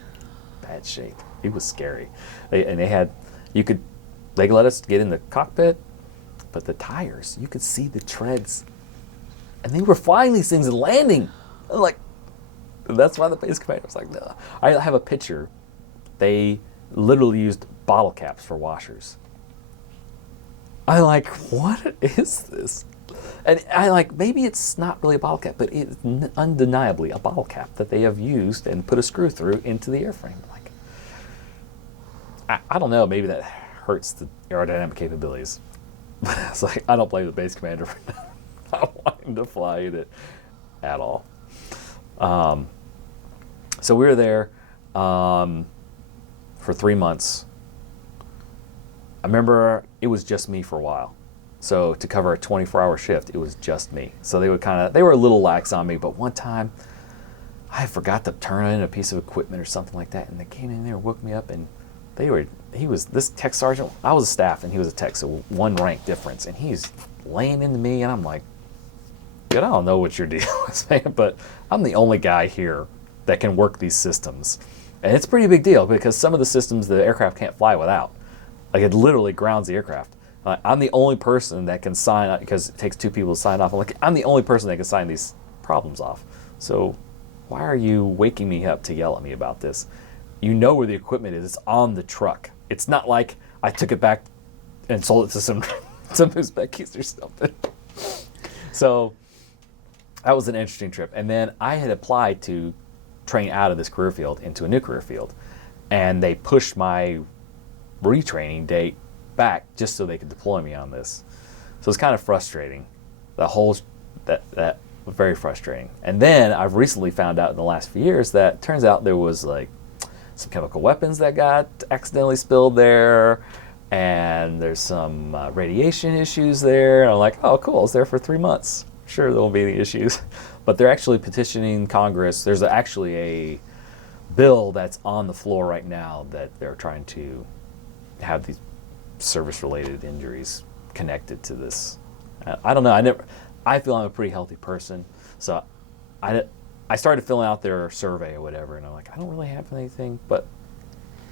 bad shape. It was scary. They let us get in the cockpit, but the tires, you could see the treads. And they were flying these things and landing. I'm like, that's why the base commander was like, no. I have a picture. They literally used bottle caps for washers. I'm like, what is this? And I like, maybe it's not really a bottle cap, but it's undeniably a bottle cap that they have used and put a screw through into the airframe. Like, I don't know, maybe that hurts the aerodynamic capabilities. But it's like, I don't blame the base commander for not wanting to fly in it at all. So we were there for 3 months. I remember it was just me for a while. So to cover a 24-hour shift, it was just me. So they were a little lax on me, but one time I forgot to turn in a piece of equipment or something like that, and they came in there and woke me up, and he was this tech sergeant. I was a staff and he was a tech, so one rank difference, and he's laying into me, and I'm like, I don't know what your deal is, man, but I'm the only guy here that can work these systems. And it's a pretty big deal because some of the systems the aircraft can't fly without. Like, it literally grounds the aircraft. I'm the only person that can sign, because it takes 2 people to sign off. I'm the only person that can sign these problems off. So why are you waking me up to yell at me about this? You know where the equipment is. It's on the truck. It's not like I took it back and sold it to some Uzbekis or something. So that was an interesting trip. And then I had applied to train out of this career field into a new career field. And they pushed my retraining date back just so they could deploy me on this. So it's kind of frustrating. That was very frustrating. And then I've recently found out in the last few years that turns out there was like some chemical weapons that got accidentally spilled there, and there's some radiation issues there. And I'm like, oh, cool, I was there for 3 months. Sure, there won't be any issues. But they're actually petitioning Congress. There's actually a bill that's on the floor right now that they're trying to have these service-related injuries connected to this. I don't know. I feel I'm a pretty healthy person, so I started filling out their survey or whatever, and I'm like, I don't really have anything, but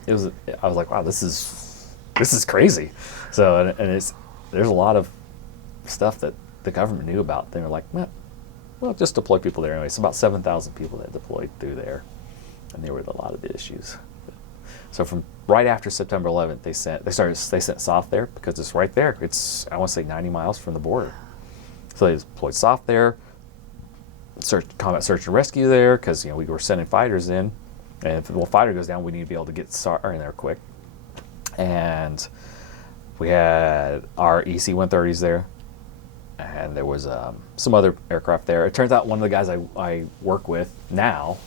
I was like, wow, this is crazy. So there's a lot of stuff that the government knew about. They were like, well, just deploy people there anyway. It's about 7,000 people that deployed through there, and there were a lot of the issues. So from right after September 11th, they sent SOF there because it's right there. It's, I want to say, 90 miles from the border. So they deployed SOF there, combat search and rescue there, because we were sending fighters in, and if one fighter goes down, we need to be able to get SAR in there quick. And we had our EC-130s there, and there was some other aircraft there. It turns out one of the guys I work with now,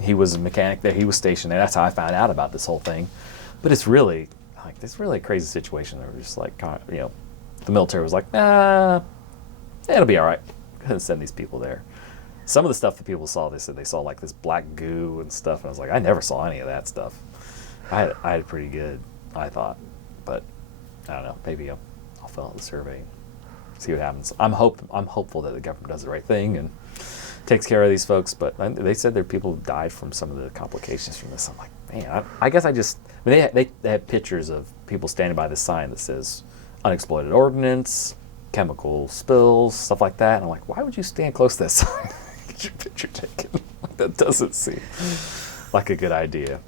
he was a mechanic there. He was stationed there. That's how I found out about this whole thing. But it's really a crazy situation. They were just like, the military was like, nah, it'll be all right. Go ahead and send these people there. Some of the stuff that people saw, they said they saw like this black goo and stuff. And I was like, I never saw any of that stuff. I had it pretty good, I thought. But I don't know. Maybe I'll fill out the survey, see what happens. I'm hopeful that the government does the right thing and takes care of these folks. But they said there are people who died from some of the complications from this. I'm like, man, I guess they had pictures of people standing by this sign that says unexploded ordnance, chemical spills, stuff like that. And I'm like, why would you stand close to that sign? Get your picture taken. That doesn't seem like a good idea.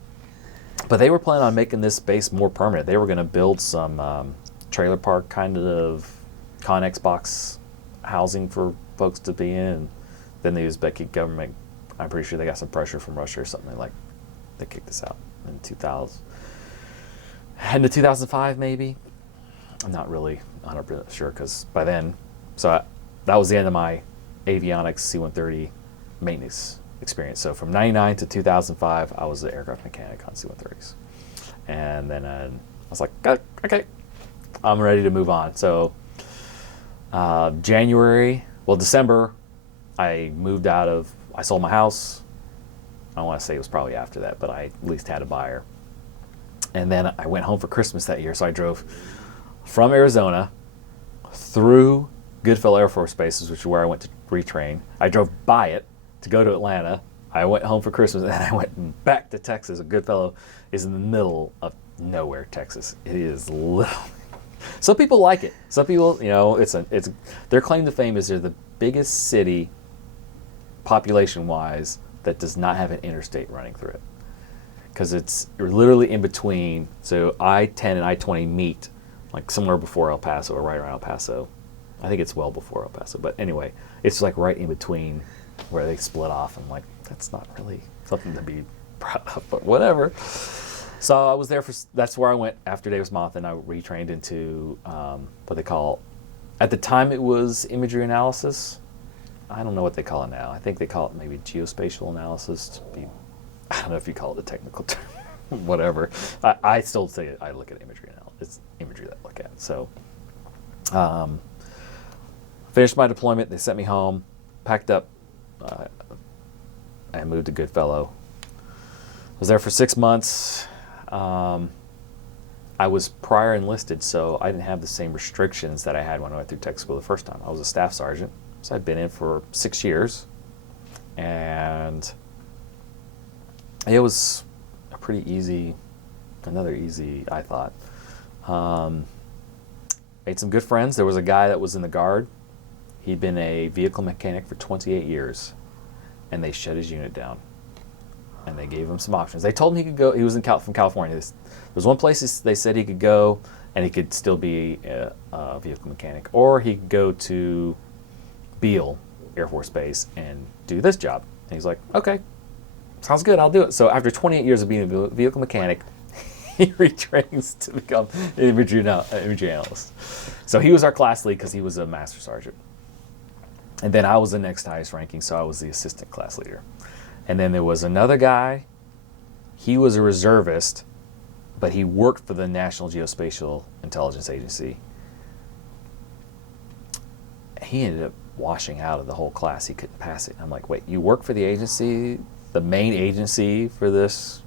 But they were planning on making this base more permanent. They were going to build some trailer park kind of Connex box housing for folks to be in. And then the Uzbeki government, I'm pretty sure they got some pressure from Russia or something. They kicked this out in 2000. Into 2005 maybe. I'm not really 100% sure because by then, that was the end of my avionics C-130 maintenance experience. So from 99 to 2005, I was the aircraft mechanic on C-130s. And then I was like, okay, I'm ready to move on. So December, I sold my house. I don't want to say it was probably after that, but I at least had a buyer. And then I went home for Christmas that year. So I drove from Arizona through Goodfellow Air Force Bases, which is where I went to retrain. I drove by it to go to Atlanta. I went home for Christmas, and I went back to Texas. Goodfellow is in the middle of nowhere, Texas. It is literally. Some people like it. Some people, it's their claim to fame is they're the biggest city, population-wise, that does not have an interstate running through it, because you're literally in between. So I-10 and I-20 meet like somewhere before El Paso or right around El Paso. I think it's well before El Paso, but anyway, it's like right in between where they split off. I'm like, that's not really something to be proud of, but whatever. So I was there that's where I went after Davis Moth, and I retrained into what they call, at the time it was imagery analysis. I don't know what they call it now. I think they call it maybe geospatial analysis. I don't know if you call it a technical term, whatever. I still say I look at imagery analysis. It's imagery that I look at. So finished my deployment. They sent me home, packed up, and moved to Goodfellow. Was there for 6 months. I was prior enlisted, so I didn't have the same restrictions that I had when I went through tech school the first time. I was a staff sergeant, so I'd been in for 6 years, and it was a pretty easy, I thought. Made some good friends. There was a guy that was in the Guard. He'd been a vehicle mechanic for 28 years, and they shut his unit down. And they gave him some options. They told him he could go. He was from California. There was one place they said he could go, and he could still be a vehicle mechanic, or he could go to Beale Air Force Base and do this job. And he's like, okay, sounds good. I'll do it. So after 28 years of being a vehicle mechanic, he retrains to become an imagery analyst. So he was our class lead because he was a master sergeant. And then I was the next highest ranking, so I was the assistant class leader. And then there was another guy. He was a reservist, but he worked for the National Geospatial Intelligence Agency. He ended up washing out of the whole class. He couldn't pass it. I'm like, wait, you work for the agency, the main agency for this,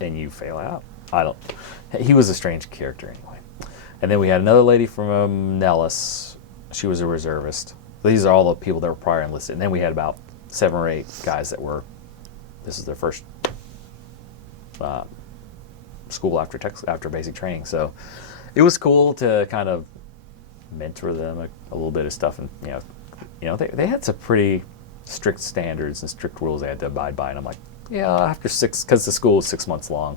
and you fail out? He was a strange character anyway. And then we had another lady from Nellis. She was a reservist. These are all the people that were prior enlisted. And then we had about 7 or 8 guys that this is their first school after basic training. So it was cool to kind of mentor them a little bit of stuff. And, they had some pretty strict standards and strict rules they had to abide by. And I'm like, yeah, after 6, because the school was 6 months long.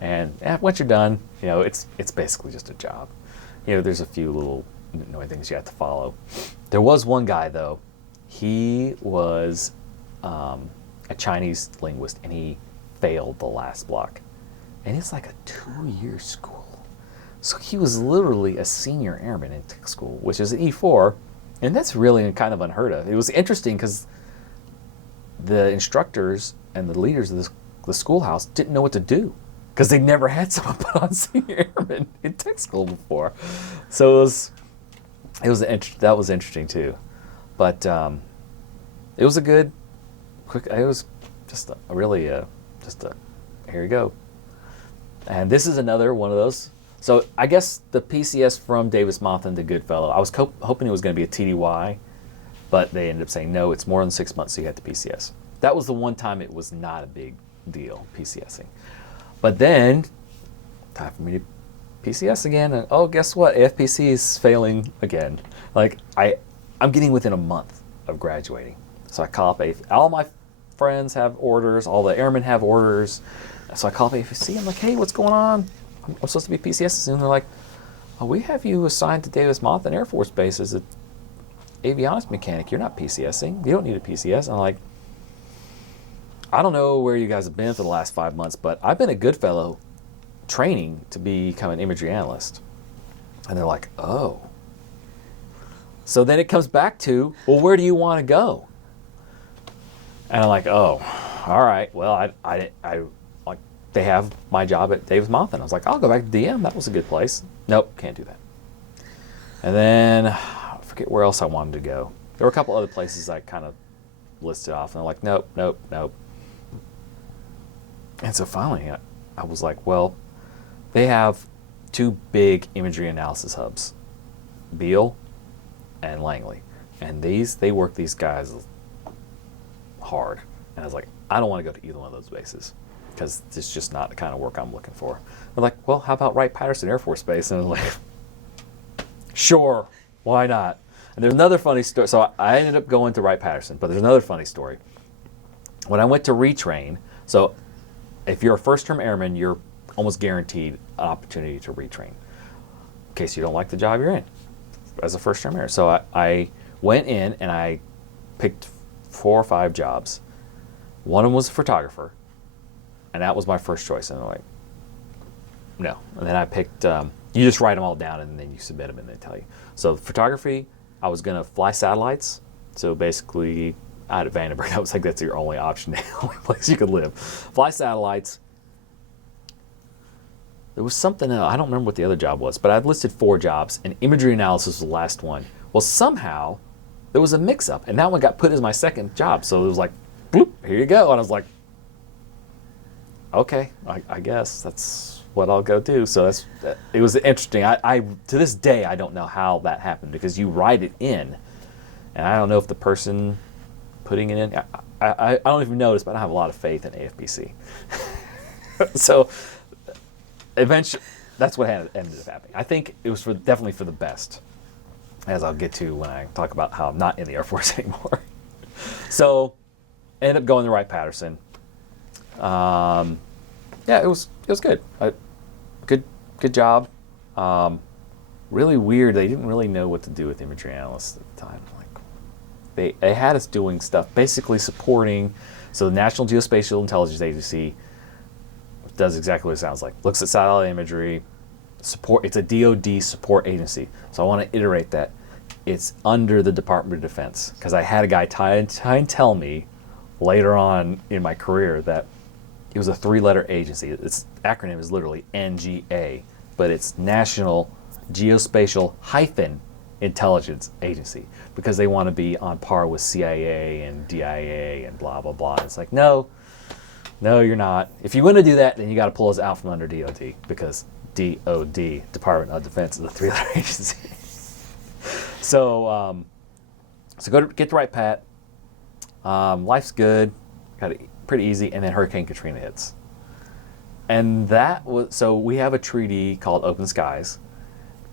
And once you're done, it's basically just a job. There's a few little annoying things you have to follow. There was one guy though. He was a Chinese linguist, and he failed the last block. And it's like a 2-year school. So he was literally a senior airman in tech school, which is an E4, and that's really kind of unheard of. It was interesting because the instructors and the leaders of the schoolhouse didn't know what to do because they never had someone put on senior airman in tech school before. So that was interesting too. But it was a good, quick. It was just here you go. And this is another one of those. So I guess the PCS from Davis-Monthan to Goodfellow, I was hoping it was going to be a TDY, but they ended up saying, no, it's more than 6 months, so you have to PCS. That was the one time it was not a big deal, PCSing. But then, time for me to PCS again, and oh, guess what? AFPC is failing again. Like, I'm getting within a month of graduating. So I call up all my friends have orders, all the airmen have orders. So I call up AFPC, I'm like, hey, what's going on? I'm supposed to be PCS soon. And they're like, oh, we have you assigned to Davis-Monthan Air Force Base as an avionics mechanic. You're not PCSing. You don't need a PCS. And I'm like, I don't know where you guys have been for the last 5 months, but I've been a Goodfellow training to become an imagery analyst. And they're like, oh. So then it comes back to, well, where do you want to go? And I'm like, oh, all right. Well, I like, they have my job at Davis-Monthan. I was like, I'll go back to DM. That was a good place. Nope, can't do that. And then I forget where else I wanted to go. There were a couple other places I kind of listed off, and I'm like, nope, nope, nope. And so finally, I was like, well, they have 2 big imagery analysis hubs, Beale and Langley. And they work these guys hard. And I was like, I don't want to go to either one of those bases because it's just not the kind of work I'm looking for. They're like, well, how about Wright-Patterson Air Force Base? And I was like, sure, why not? And there's another funny story. So I ended up going to Wright-Patterson, but there's another funny story. When I went to retrain, so if you're a first-term airman, you're almost guaranteed an opportunity to retrain in case you don't like the job you're in as a first-term airman. So I went in and I picked 4 or 5 jobs. One of them was a photographer, and that was my first choice. And I'm like, no. And then I picked, you just write them all down and then you submit them and they tell you. So photography, I was going to fly satellites. So basically, out at Vandenberg, I was like, that's your only option, the only place you could live. Fly satellites. There was something else. I don't remember what the other job was, but I'd listed 4 jobs, and imagery analysis was the last one. Well, somehow, there was a mix-up, and that one got put as my second job. So it was like, bloop, here you go. And I was like, okay, I guess that's what I'll go do. So it was interesting. I to this day, I don't know how that happened because you write it in, and I don't know if the person putting it in, I don't even notice, but I have a lot of faith in AFPC. So eventually, that's what ended up happening. I think it was definitely for the best, as I'll get to when I talk about how I'm not in the Air Force anymore. So I ended up going to Wright-Patterson. Yeah, it was good. Good job. Really weird. They didn't really know what to do with imagery analysts at the time. Like they had us doing stuff basically supporting. So the National Geospatial Intelligence Agency does exactly what it sounds like. Looks at satellite imagery. It's a DoD support agency. So I want to iterate that. It's under the Department of Defense, because I had a guy try and tell me later on in my career that it was a 3-letter agency. Its acronym is literally NGA, but it's National Geospatial Intelligence Agency, because they want to be on par with CIA and DIA and blah, blah, blah. It's like, no, you're not. If you want to do that, then you got to pull us out from under DOD, because DOD, Department of Defense, is a 3-letter agency. So get the right pat. Life's good. Got it pretty easy. And then Hurricane Katrina hits. And so we have a treaty called Open Skies.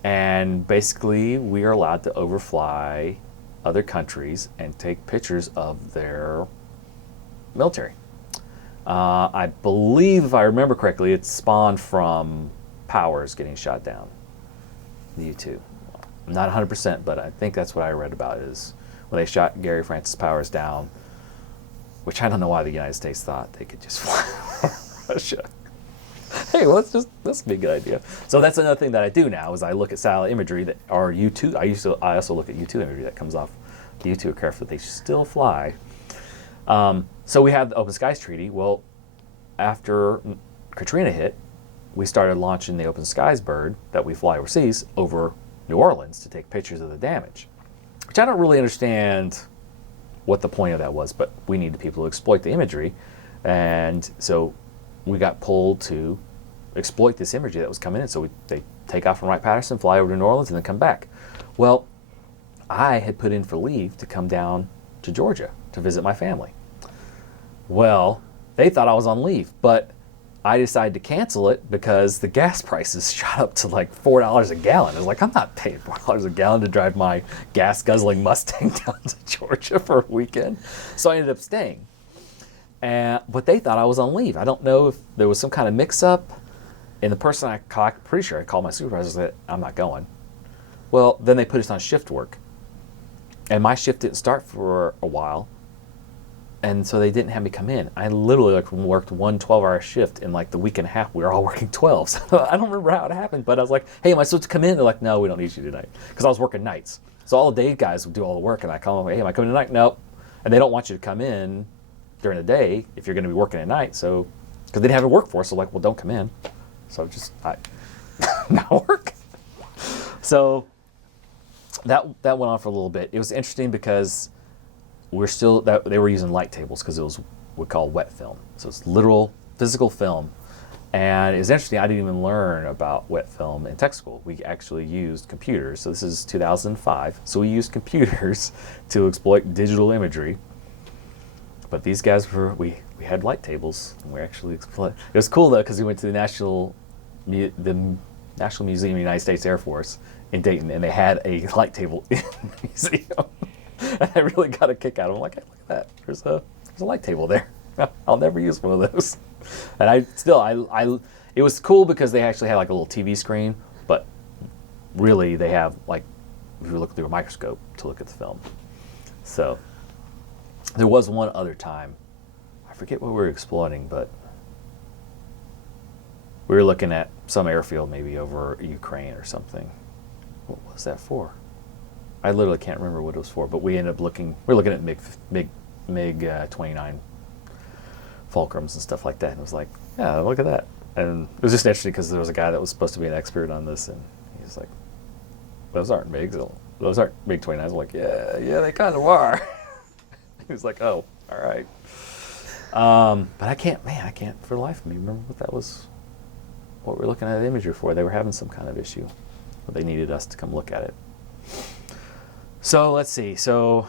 And basically we are allowed to overfly other countries and take pictures of their military. I believe, if I remember correctly, it spawned from Powers getting shot down, the U-2. I'm not 100%, but I think that's what I read about, is when they shot Gary Francis Powers down, which I don't know why the United States thought they could just fly over Russia. Hey, well, that's a good idea. So that's another thing that I do now, is I look at satellite imagery that are U-2. I also look at U-2 imagery that comes off the U-2 aircraft, but they still fly. So we have the Open Skies Treaty. Well, after Katrina hit, we started launching the Open Skies bird that we fly overseas over New Orleans to take pictures of the damage, which I don't really understand what the point of that was, but we needed people to exploit the imagery. And so we got pulled to exploit this imagery that was coming in. So they take off from Wright-Patterson, fly over to New Orleans, and then come back. Well, I had put in for leave to come down to Georgia to visit my family. Well, they thought I was on leave, but I decided to cancel it because the gas prices shot up to like $4 a gallon. I was like, I'm not paying $4 a gallon to drive my gas-guzzling Mustang down to Georgia for a weekend. So I ended up staying. But they thought I was on leave. I don't know if there was some kind of mix-up. And the person I'm pretty sure I called my supervisor and said, I'm not going. Well, then they put us on shift work. And my shift didn't start for a while. And so they didn't have me come in. I literally worked one 12-hour shift in like the week and a half. We were all working 12. So I don't remember how it happened, but I was like, hey, am I supposed to come in? They're like, no, we don't need you tonight. Because I was working nights. So all the day guys would do all the work, and I call them, hey, am I coming tonight? Nope. And they don't want you to come in during the day if you're going to be working at night. So, because they didn't have a workforce, so like, well, don't come in. So not work. So that went on for a little bit. It was interesting because they were using light tables because it was what we call wet film. So it's literal physical film. And it's interesting, I didn't even learn about wet film in tech school. We actually used computers. So this is 2005. So we used computers to exploit digital imagery. But these guys we had light tables, and we actually exploited. It was cool though, because we went to the National Museum of the United States Air Force in Dayton, and they had a light table in the museum. And I really got a kick out of it. I'm like, hey, look at that. There's a light table there. I'll never use one of those. And it was cool because they actually had like a little TV screen, but really they have like, if you look through a microscope to look at the film. So there was one other time, I forget what we were exploiting, but we were looking at some airfield maybe over Ukraine or something. What was that for? I literally can't remember what it was for, but we ended up we're looking at MiG-29 fulcrums and stuff like that, and it was like, yeah, look at that. And it was just interesting because there was a guy that was supposed to be an expert on this, and he was like, those aren't MiGs, those aren't MiG-29s. I'm like, yeah, they kind of are. He was like, oh, all right. But I can't for the life of me remember what we're looking at the imagery for. They were having some kind of issue where they needed us to come look at it. So let's see. So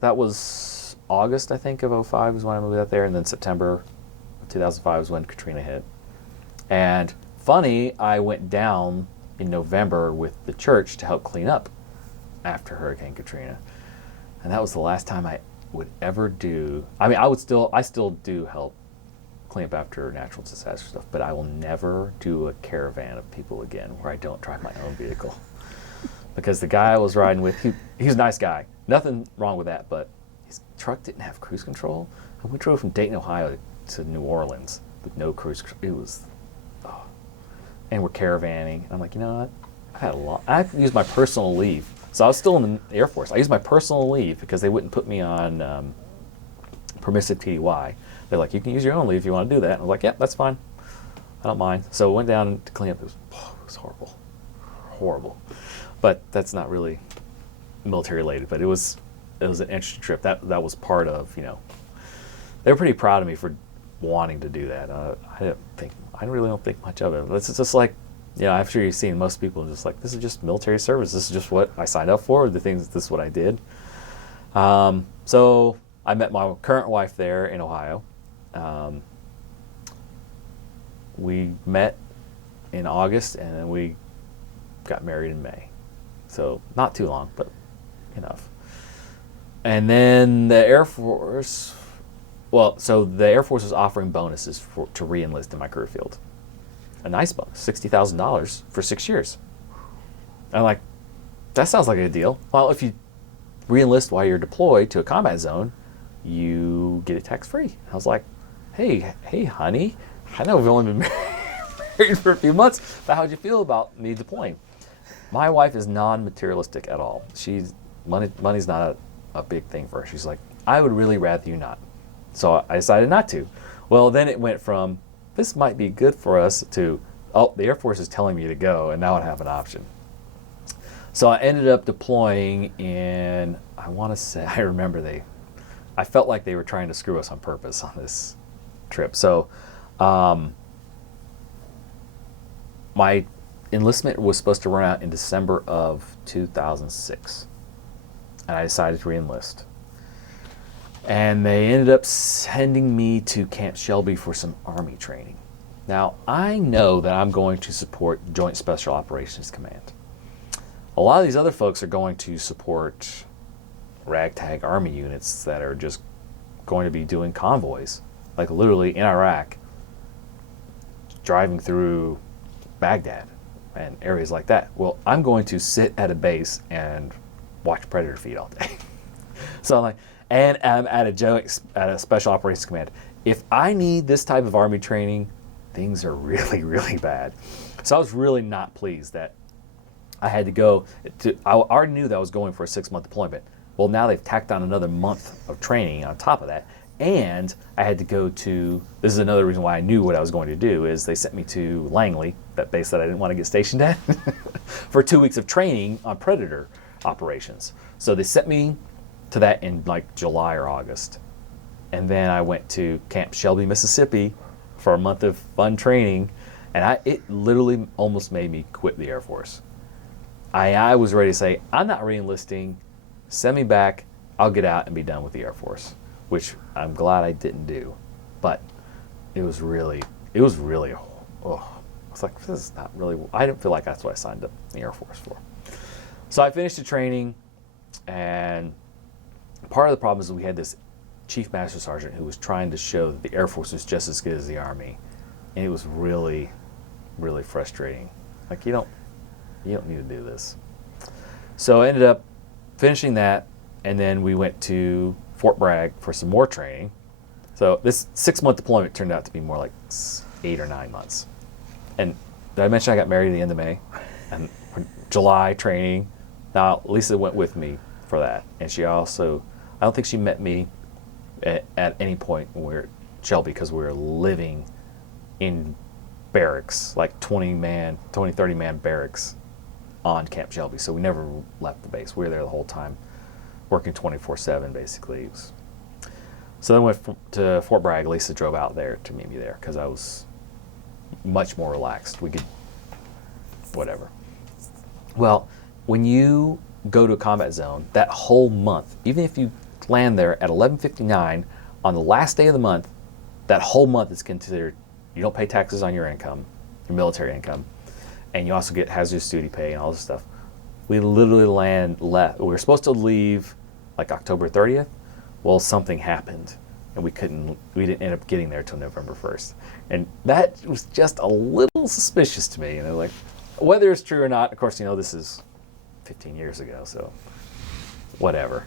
that was August, I think, of 2005 was when I moved out there, and then September of 2005 was when Katrina hit. And funny, I went down in November with the church to help clean up after Hurricane Katrina. And that was the last time I would ever do. I mean, I still do help clean up after natural disaster stuff, but I will never do a caravan of people again where I don't drive my own vehicle. Because the guy I was riding with, he's a nice guy. Nothing wrong with that, but his truck didn't have cruise control. And we drove from Dayton, Ohio to New Orleans with no cruise control. It was, and we're caravanning. And I'm like, you know what? I used my personal leave. So I was still in the Air Force. I used my personal leave because they wouldn't put me on permissive TDY. They're like, you can use your own leave if you want to do that. And I was like, yeah, that's fine. I don't mind. So I went down to clean up. It was horrible. Horrible. But that's not really military related. But it was an interesting trip. That was part of, they were pretty proud of me for wanting to do that. I really don't think much of it. It's just like, I'm sure you've seen most people just like, this is just military service. This is just what I signed up for. This is what I did. So I met my current wife there in Ohio. We met in August, and then we got married in May. So not too long, but enough. And then the Air Force, Well, so the Air Force was offering bonuses to re-enlist in my career field. A nice bonus, $60,000 for 6 years. I'm like, that sounds like a good deal. Well, if you re-enlist while you're deployed to a combat zone, you get it tax-free. I was like, hey, honey, I know we've only been married for a few months, but how'd you feel about me deploying? My wife is non-materialistic at all. Money's not a big thing for her. She's like, I would really rather you not. So I decided not to. Well, then it went from, this might be good for us, to, oh, the Air Force is telling me to go, and now I have an option. So I ended up deploying in, I felt like they were trying to screw us on purpose on this trip. So my enlistment was supposed to run out in December of 2006. And I decided to re-enlist. And they ended up sending me to Camp Shelby for some Army training. Now, I know that I'm going to support Joint Special Operations Command. A lot of these other folks are going to support ragtag Army units that are just going to be doing convoys, like literally in Iraq, driving through Baghdad and areas like that. Well, I'm going to sit at a base and watch Predator feed all day. So I'm like, and I'm at a Special Operations Command. If I need this type of Army training, things are really, really bad. So I was really not pleased that I had to go to, I already knew that I was going for a 6-month deployment. Well, now they've tacked on another month of training on top of that. And I had to go to, this is another reason why I knew what I was going to do, is they sent me to Langley, that base that I didn't want to get stationed at, for 2 weeks of training on Predator operations. So they sent me to that in like July or August. And then I went to Camp Shelby, Mississippi for a month of fun training. And it literally almost made me quit the Air Force. I was ready to say, I'm not re-enlisting, send me back, I'll get out and be done with the Air Force, which I'm glad I didn't do. But it was really, it's like, this is not really, I didn't feel like that's what I signed up in the Air Force for. So I finished the training, and part of the problem is that we had this Chief Master Sergeant who was trying to show that the Air Force was just as good as the Army. And it was really, really frustrating. Like, you don't need to do this. So I ended up finishing that, and then we went to Fort Bragg for some more training. So this 6-month deployment turned out to be more like 8 or 9 months. And did I mention I got married at the end of May? And July training. Now, Lisa went with me for that. And she also, I don't think she met me at any point when we were at Shelby, because we were living in barracks, like 20, 30 man barracks on Camp Shelby. So we never left the base. We were there the whole time, working 24/7 basically. So then we went to Fort Bragg. Lisa drove out there to meet me there because I was much more relaxed. We could, whatever. Well, when you go to a combat zone, that whole month, even if you land there at 11:59 on the last day of the month, that whole month is considered, you don't pay taxes on your income, your military income, and you also get hazardous duty pay and all this stuff. We literally left. We were supposed to leave like October 30th. Well, something happened, and we didn't end up getting there till November 1st. And that was just a little suspicious to me. And they're like, whether it's true or not, of course, this is 15 years ago, so whatever.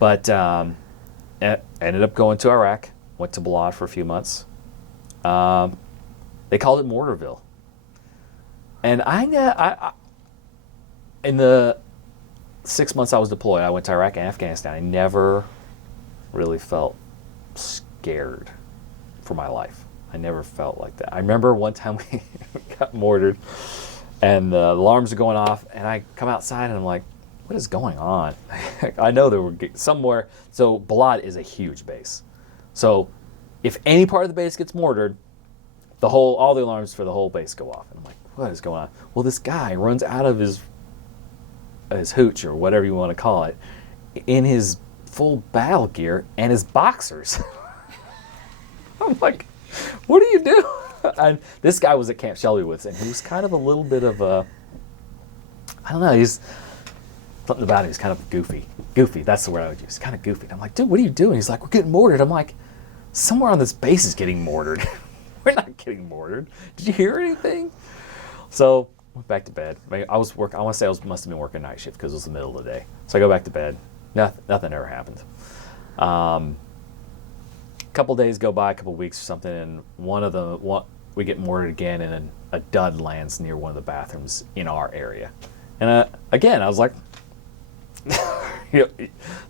But ended up going to Iraq, went to Balad for a few months. They called it Mortarville. And I in the 6 months I was deployed, I went to Iraq and Afghanistan. I never really felt scared for my life. I never felt like that. I remember one time we got mortared, and the alarms are going off, and I come outside and I'm like, what is going on? I know there were somewhere. So Balad is a huge base. So if any part of the base gets mortared, all the alarms for the whole base go off. And I'm like, what is going on? Well, this guy runs out of his hooch, or whatever you want to call it, in his full battle gear and his boxers. I'm like, what do you do? And this guy was at Camp Shelby with us, and he was kind of a little bit of a, I don't know, he's something about him. He's kind of goofy. Goofy, that's the word I would use. Kind of goofy. And I'm like, dude, what are you doing? He's like, we're getting mortared. I'm like, somewhere on this base is getting mortared. We're not getting mortared. Did you hear anything? So went back to bed. I want to say must have been working night shift because it was the middle of the day. So I go back to bed. Nothing ever happened. A couple days go by, a couple weeks or something, and we get mortared again, and a dud lands near one of the bathrooms in our area. And again, I was like, the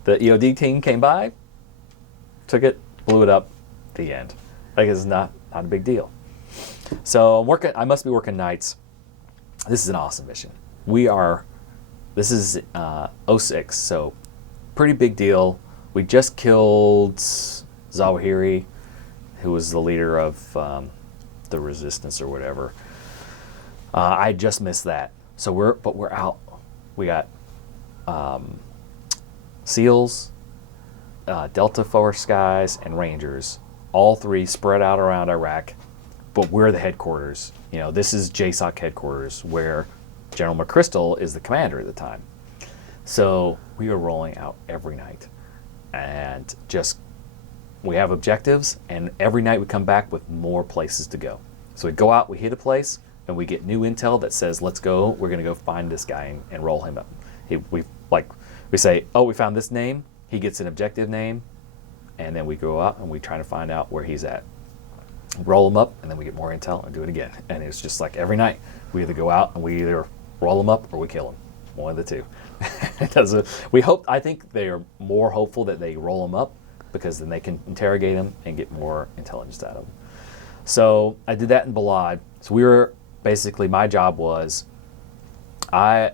EOD team came by, took it, blew it up, the end. Like, it's not a big deal. So I must be working nights. This is an awesome mission. This is 06, so pretty big deal. We just killed Zawahiri, who was the leader of the resistance or whatever. I just missed that. So we're out. We got SEALs, Delta Force guys, and Rangers, all three spread out around Iraq, but we're the headquarters. This is JSOC headquarters, where General McChrystal is the commander at the time. So we are rolling out every night, and we have objectives, and every night we come back with more places to go. So we go out, we hit a place, and we get new intel that says, let's go, we're going to go find this guy and roll him up. We say, oh, we found this name, he gets an objective name, and then we go out and we try to find out where he's at. Roll him up, and then we get more intel and do it again. And it's just like every night, we either go out and we either roll him up or we kill him. One of the two. I think they are more hopeful that they roll him up, because then they can interrogate him and get more intelligence out of him. So I did that in Balad. So basically, my job was, I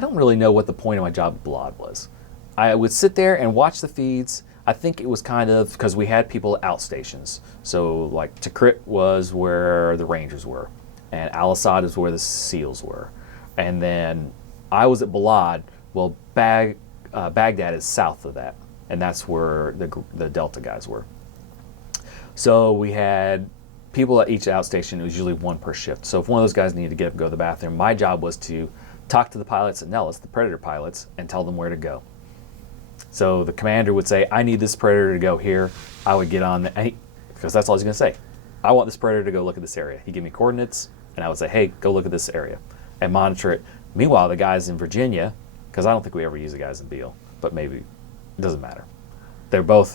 don't really know what the point of my job at Balad was. I would sit there and watch the feeds. I think it was kind of because we had people at outstations. So like Tikrit was where the Rangers were, and Al Assad is where the SEALs were. And then I was at Balad. Well, Baghdad is south of that, and that's where the Delta guys were. So we had people at each outstation. It was usually one per shift. So if one of those guys needed to get up and go to the bathroom, my job was to talk to the pilots at Nellis, the Predator pilots, and tell them where to go. So the commander would say, I need this Predator to go here. I would get on, because that's all he's going to say. I want this Predator to go look at this area. He'd give me coordinates, and I would say, hey, go look at this area, and monitor it. Meanwhile, the guys in Virginia, because I don't think we ever use the guys in Beale, but maybe, it doesn't matter. They would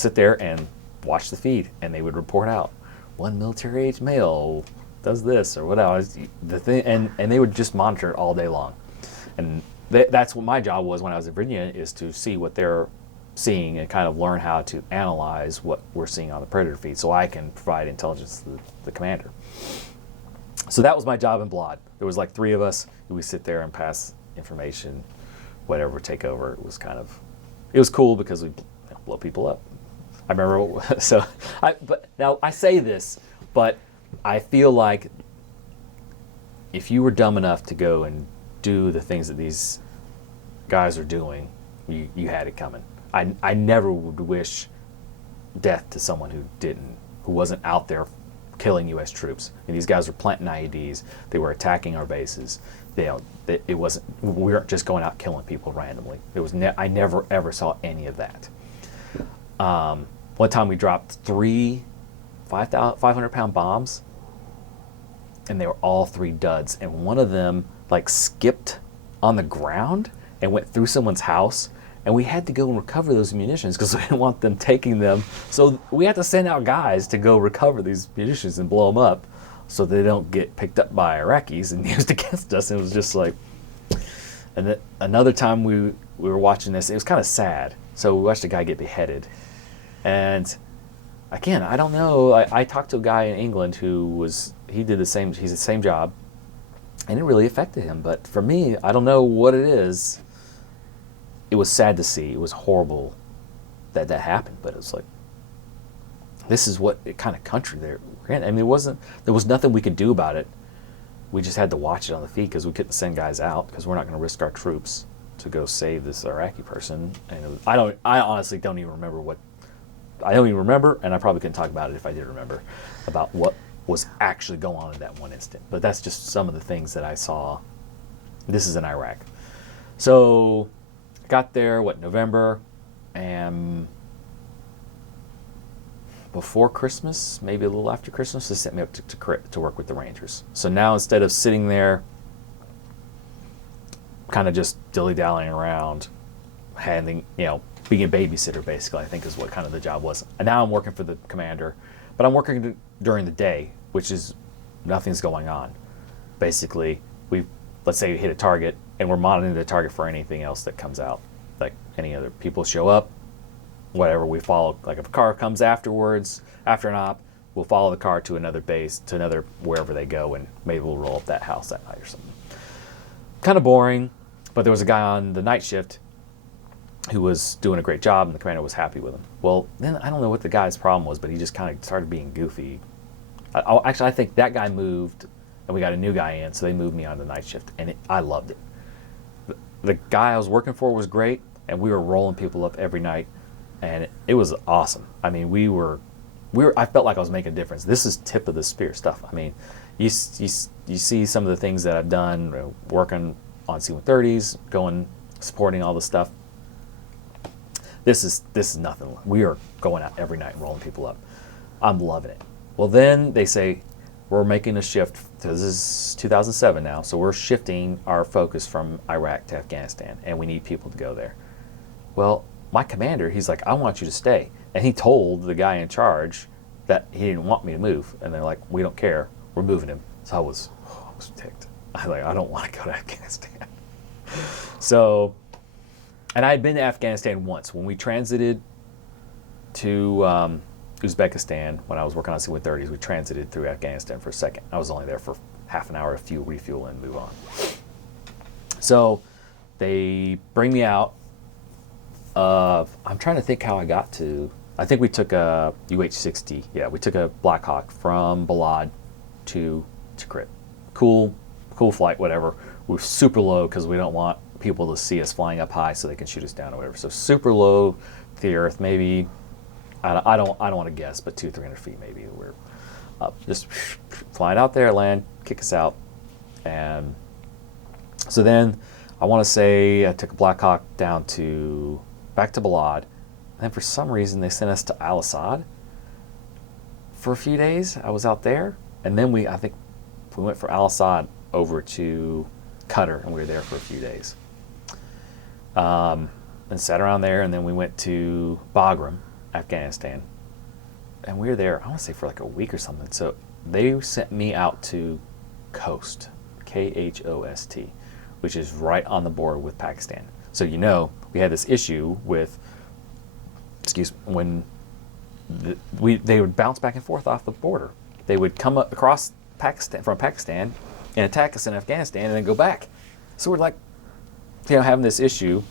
sit there and watch the feed, and they would report out, one military-age male does this or whatever. And they would just monitor it all day long. And that's what my job was when I was in Virginia, is to see what they're seeing and kind of learn how to analyze what we're seeing on the Predator feed, so I can provide intelligence to the commander. So that was my job in Balad. There was like 3 of us. We sit there and pass information, whatever, take over. It was cool because we blow people up. I remember, but now I say this, but I feel like if you were dumb enough to go and do the things that these guys are doing, you had it coming. I never would wish death to someone who wasn't out there killing U.S. troops. And these guys were planting IEDs. They were attacking our bases. We weren't just going out killing people randomly. I never ever saw any of that. One time we dropped 3 500-pound bombs, and they were all 3 duds. And one of them skipped on the ground and went through someone's house, and we had to go and recover those munitions because we didn't want them taking them. So we had to send out guys to go recover these munitions and blow them up so they don't get picked up by Iraqis and used against us. And it was just like, and then another time we were watching this, it was kind of sad. So we watched a guy get beheaded. And again, I don't know. I talked to a guy in England he's the same job, and it really affected him. But for me, I don't know what it is. It was sad to see. It was horrible that happened. But it was like, this is what kind of country they're in. I mean, there was nothing we could do about it. We just had to watch it on the feed because we couldn't send guys out because we're not going to risk our troops to go save this Iraqi person. And I honestly don't even remember I don't even remember, and I probably couldn't talk about it if I did remember about what was actually going on in that one instant. But that's just some of the things that I saw. This is in Iraq. So I got there, November, and before Christmas, maybe a little after Christmas, they sent me up to work with the Rangers. So now instead of sitting there kind of just dilly-dallying around, being a babysitter, basically, I think is what kind of the job was. And now I'm working for the commander, but I'm working during the day, which is nothing's going on. Basically, let's say we hit a target, and we're monitoring the target for anything else that comes out. Like any other people show up, whatever, we follow. Like if a car comes afterwards, after an op, we'll follow the car to another base, to another wherever they go, and maybe we'll roll up that house that night or something. Kind of boring, but there was a guy on the night shift who was doing a great job, and the commander was happy with him. Well, then I don't know what the guy's problem was, but he just kind of started being goofy. I think that guy moved, and we got a new guy in, so they moved me on the night shift, and I loved it. The guy I was working for was great, and we were rolling people up every night, and it was awesome. I mean, I felt like I was making a difference. This is tip of the spear stuff. I mean, you see some of the things that I've done, working on C-130s, supporting all the stuff. This is nothing. We are going out every night and rolling people up. I'm loving it. Well, then they say, we're making a shift. This is 2007 now, so we're shifting our focus from Iraq to Afghanistan, and we need people to go there. Well, my commander, he's like, I want you to stay. And he told the guy in charge that he didn't want me to move. And they're like, we don't care. We're moving him. So I was ticked. I don't want to go to Afghanistan. So, and I had been to Afghanistan once. When we transited to Uzbekistan, when I was working on C-130s, we transited through Afghanistan for a second. I was only there for half an hour to refuel, and move on. So they bring me out. I'm trying to think how I got to. I think we took a UH-60. Yeah, we took a Black Hawk from Balad to Tikrit. Cool flight, whatever. We were super low because we don't want people to see us flying up high so they can shoot us down or whatever. So super low to the earth, maybe. I don't want to guess, but 200-300 feet maybe. We're up, just flying out there, land, kick us out, and so then I want to say I took a Black Hawk back to Balad, and then for some reason they sent us to Al Asad for a few days. I was out there, and then I think we went from Al Asad over to Qatar, and we were there for a few days, and sat around there, and then we went to Bagram, Afghanistan, and we were there, I want to say, for like a week or something. So they sent me out to Khost, Khost, which is right on the border with Pakistan. So we had this issue with, when they would bounce back and forth off the border. They would come across from Pakistan and attack us in Afghanistan and then go back. So we're like, having this issue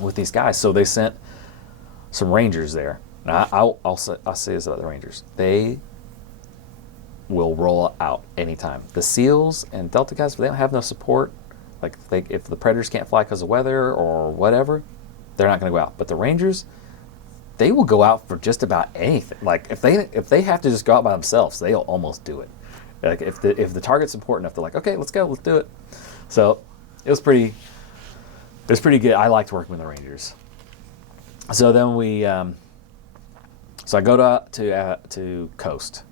with these guys. So they sent some Rangers there. Now, I'll say this about the Rangers. They will roll out anytime. The SEALs and Delta guys, they don't have no support. Like if the Predators can't fly because of weather or whatever, they're not going to go out. But the Rangers, they will go out for just about anything. Like if they have to just go out by themselves, they'll almost do it. Like if the target's important enough, they're like, okay, let's go, let's do it. So it was pretty good. I liked working with the Rangers. So then so I go to Khost,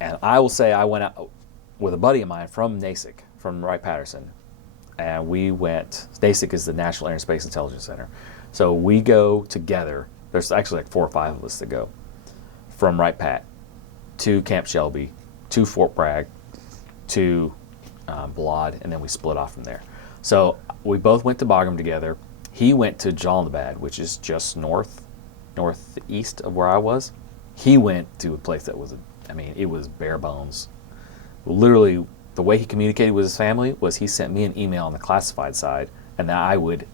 and I will say I went out with a buddy of mine from NASIC, from Wright-Patterson, and we went. NASIC is the National Air and Space Intelligence Center, so we go together. There's actually like 4 or 5 of us that go from Wright-Pat to Camp Shelby, to Fort Bragg, to Balad, and then we split off from there. So we both went to Bagram together. He went to Jalalabad, which is just northeast of where I was. He went to a place that was, it was bare bones. Literally, the way he communicated with his family was he sent me an email on the classified side, and then I would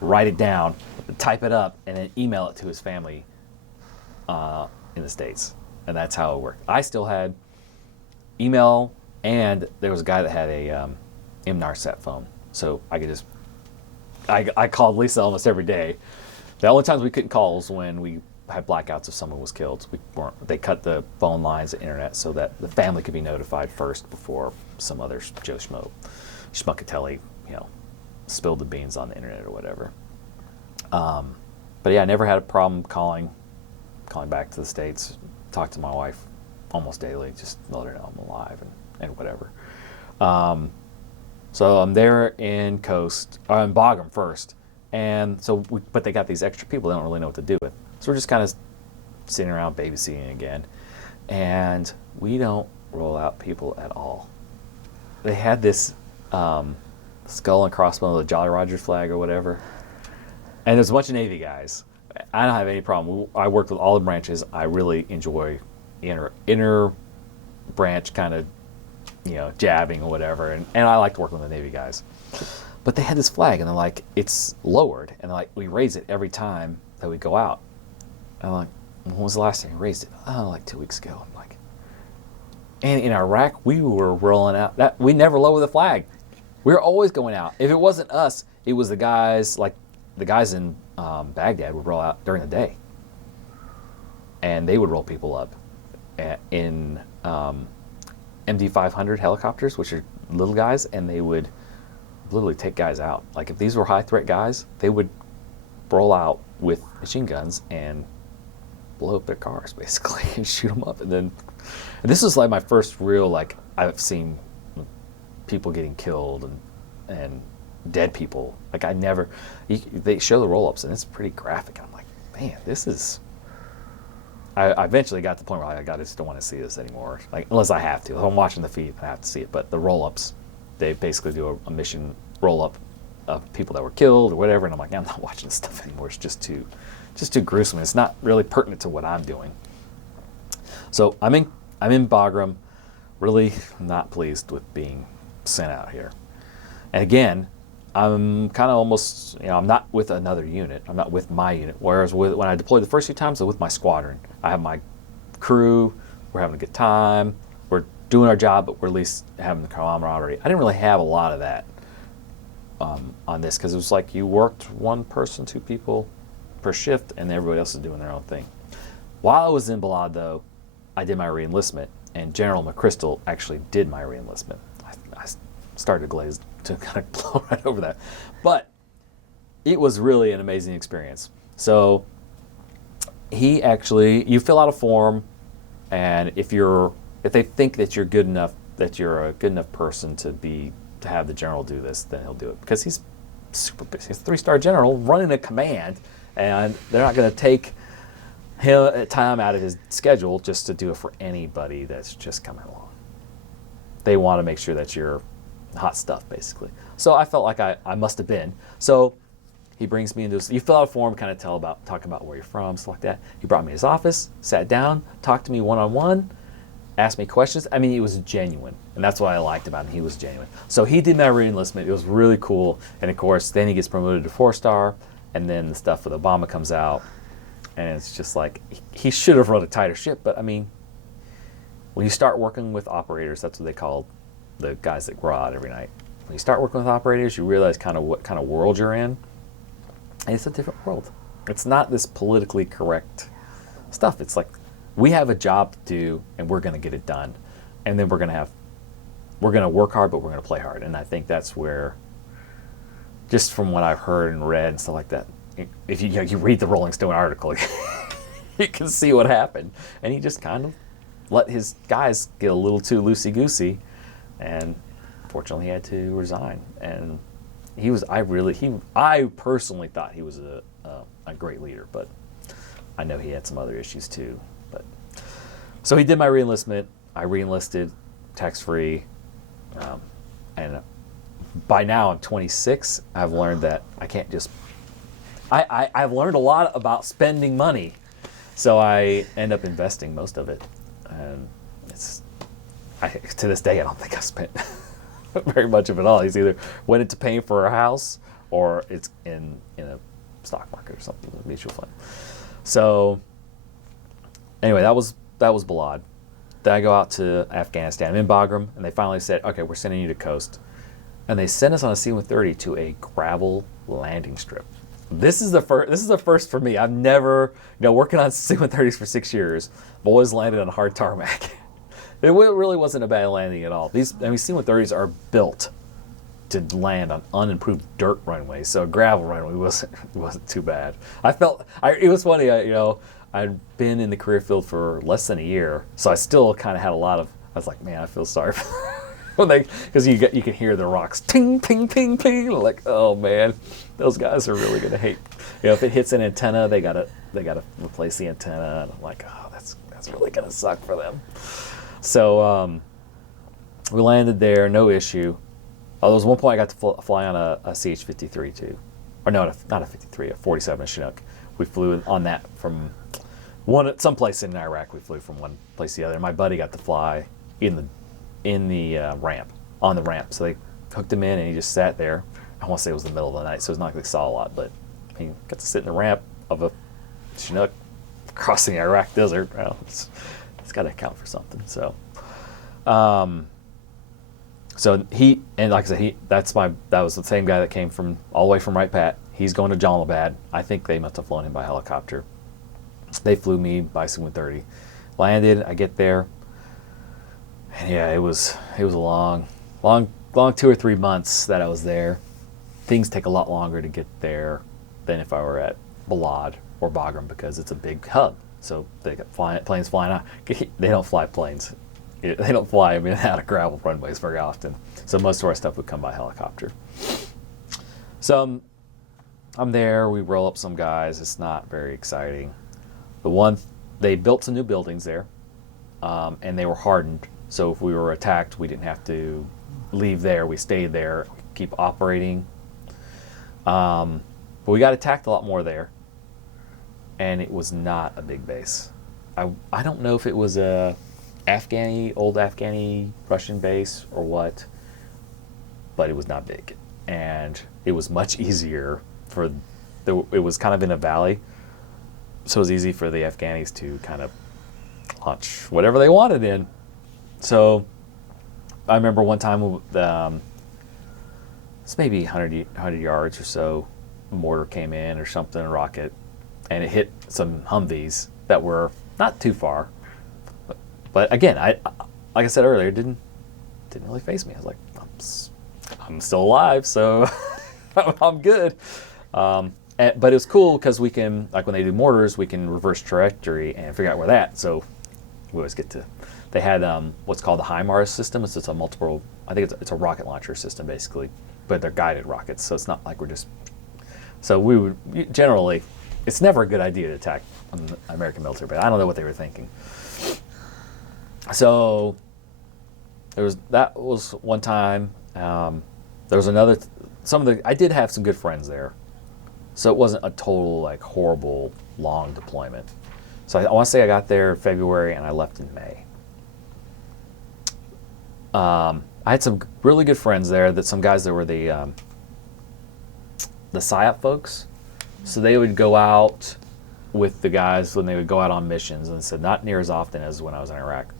write it down, type it up, and then email it to his family in the States. And that's how it worked. I still had email, and there was a guy that had a Inmarsat phone. So I could just, I called Lisa almost every day. The only times we couldn't call was when we had blackouts if someone was killed. They cut the phone lines, the internet, so that the family could be notified first before some other Joe Schmuckatelli, spilled the beans on the internet or whatever. But yeah, I never had a problem calling calling back to the States, talk to my wife almost daily, just let her know I'm alive and whatever. So I'm there in Bagram first, and so but they got these extra people they don't really know what to do with. So we're just kind of sitting around babysitting again, and we don't roll out people at all. They had this skull and crossbones, the Jolly Roger flag or whatever, and there's a bunch of Navy guys. I don't have any problem. I worked with all the branches. I really enjoy inner branch kind of, jabbing or whatever, and I like to work with the Navy guys. But they had this flag, and they're like, it's lowered, and they're like, we raise it every time that we go out. And I'm like, when was the last time you raised it? Oh, like 2 weeks ago. I'm like, and in Iraq, we were rolling out that we never lower the flag. We were always going out. If it wasn't us, it was the guys, like the guys in Baghdad would roll out during the day, and they would roll people up in MD-500 helicopters, which are little guys, and they would literally take guys out. Like if these were high threat guys, they would roll out with machine guns and blow up their cars basically and shoot them up. And this is like my first real, like, I've seen people getting killed and dead people. Like they show the roll-ups and it's pretty graphic, and I'm like, man, this is, I eventually got to the point where I just don't want to see this anymore. Like, unless I have to. If I'm watching the feed, I have to see it. But the roll-ups, they basically do a mission roll-up of people that were killed or whatever, and I'm like, I'm not watching this stuff anymore. It's just too gruesome. It's not really pertinent to what I'm doing. So I'm in Bagram, really not pleased with being sent out here. And again, I'm kind of almost, I'm not with another unit. I'm not with my unit. Whereas when I deployed the first few times, I was with my squadron. I have my crew. We're having a good time. We're doing our job, but we're at least having the camaraderie. I didn't really have a lot of that on this, because it was like you worked one person, two people per shift, and everybody else is doing their own thing. While I was in Balad, though, I did my reenlistment, and General McChrystal actually did my reenlistment. I started to glaze to kind of blow right over that. But it was really an amazing experience. So you fill out a form, and if they think that you're good enough, that you're a good enough person to have the general do this, then he'll do it, because he's super busy. He's a 3-star general running a command, and they're not going to take time out of his schedule just to do it for anybody that's just coming along. They want to make sure that you're hot stuff, basically. So I felt like I must have been. So he brings me into this. You fill out a form, kind of talk about where you're from, stuff like that. He brought me to his office, sat down, talked to me one-on-one, asked me questions. I mean, it was genuine, and that's what I liked about him. He was genuine. So he did my reenlistment. It was really cool. And of course, then he gets promoted to 4-star, and then the stuff with Obama comes out, and it's just like, he should have run a tighter ship. But I mean, when you start working with operators, that's what they call the guys that go out every night. When you start working with operators, you realize kind of what kind of world you're in. And it's a different world. It's not this politically correct stuff. It's like, we have a job to do, and we're going to get it done. And then we're going to work hard, but we're going to play hard. And I think that's where, just from what I've heard and read and stuff like that, if you read the Rolling Stone article, you can see what happened. And he just kind of let his guys get a little too loosey-goosey, and fortunately he had to resign. And I personally thought he was a great leader, but I know he had some other issues too. But so he did my reenlistment. I reenlisted tax-free, and by now I'm 26. I've learned that I can't just. I've learned a lot about spending money, so I end up investing most of it, and to this day I don't think I spent very much of it all. He's either went into paying for a house, or it's in a stock market or something, a mutual fund. So anyway, that was Balad. Then I go out to Afghanistan. I'm in Bagram, and they finally said, okay, we're sending you to coast. And they sent us on a C-130 to a gravel landing strip. This is the first for me. I've never, working on C-130s for 6 years, I've always landed on hard tarmac. It really wasn't a bad landing at all. C-130s are built to land on unimproved dirt runways, so a gravel runway wasn't too bad. It was funny. I'd been in the career field for less than a year, so I still kind of had a lot of. I was like, man, I feel sorry for when they, because you can hear the rocks ting ting ting ting. Like, oh man, those guys are really gonna hate. If it hits an antenna, they gotta replace the antenna, and I'm like, oh, that's really gonna suck for them. So we landed there, no issue. Oh, there was one point I got to fly on a CH-53 too. Or no, not a 53, a 47 Chinook. We flew on that from someplace in Iraq. We flew from one place to the other. And my buddy got to fly in the ramp, on the ramp. So they hooked him in and he just sat there. I want to say it was the middle of the night, so it's not like they saw a lot, but he got to sit in the ramp of a Chinook crossing the Iraq desert. Well, it's got to count for something. So, so he, and like I said, that was the same guy that came from all the way from Wright Pat. He's going to Jalalabad. I think they must have flown him by helicopter. They flew me by Su-130. Landed, I get there, and yeah, it was a long 2 or 3 months that I was there. Things take a lot longer to get there than if I were at Balad or Bagram because it's a big hub. So they got planes flying out. They don't fly planes. They don't fly in and out of gravel runways very often. So most of our stuff would come by helicopter. So I'm there. We roll up some guys. It's not very exciting. They built some new buildings there, and they were hardened. So if we were attacked, we didn't have to leave there. We stayed there, keep operating. But we got attacked a lot more there, and it was not a big base. I don't know if it was a old Afghani Russian base or what, but it was not big, and it was much easier it was kind of in a valley, so it was easy for the Afghanis to kind of launch whatever they wanted in. So I remember one time it's maybe 100 yards or so, a mortar came in or something, a rocket, and it hit some Humvees that were not too far. But again, like I said earlier, it didn't really faze me. I was like, I'm still alive, so I'm good. But it was cool because we can, like when they do mortars, we can reverse trajectory and figure out where that. So we always get to. They had what's called the HIMARS system. It's a multiple. I think it's a rocket launcher system basically, but they're guided rockets. So it's not like we're just. So we would generally, it's never a good idea to attack an American military, but I don't know what they were thinking. So that was one time. There was another. I did have some good friends there, so it wasn't a total like horrible long deployment. So I want to say I got there in February and I left in May. I had some really good friends there. Some guys that were the PSYOP folks. So they would go out with the guys when they would go out on missions, and said not near as often as when I was in Iraq.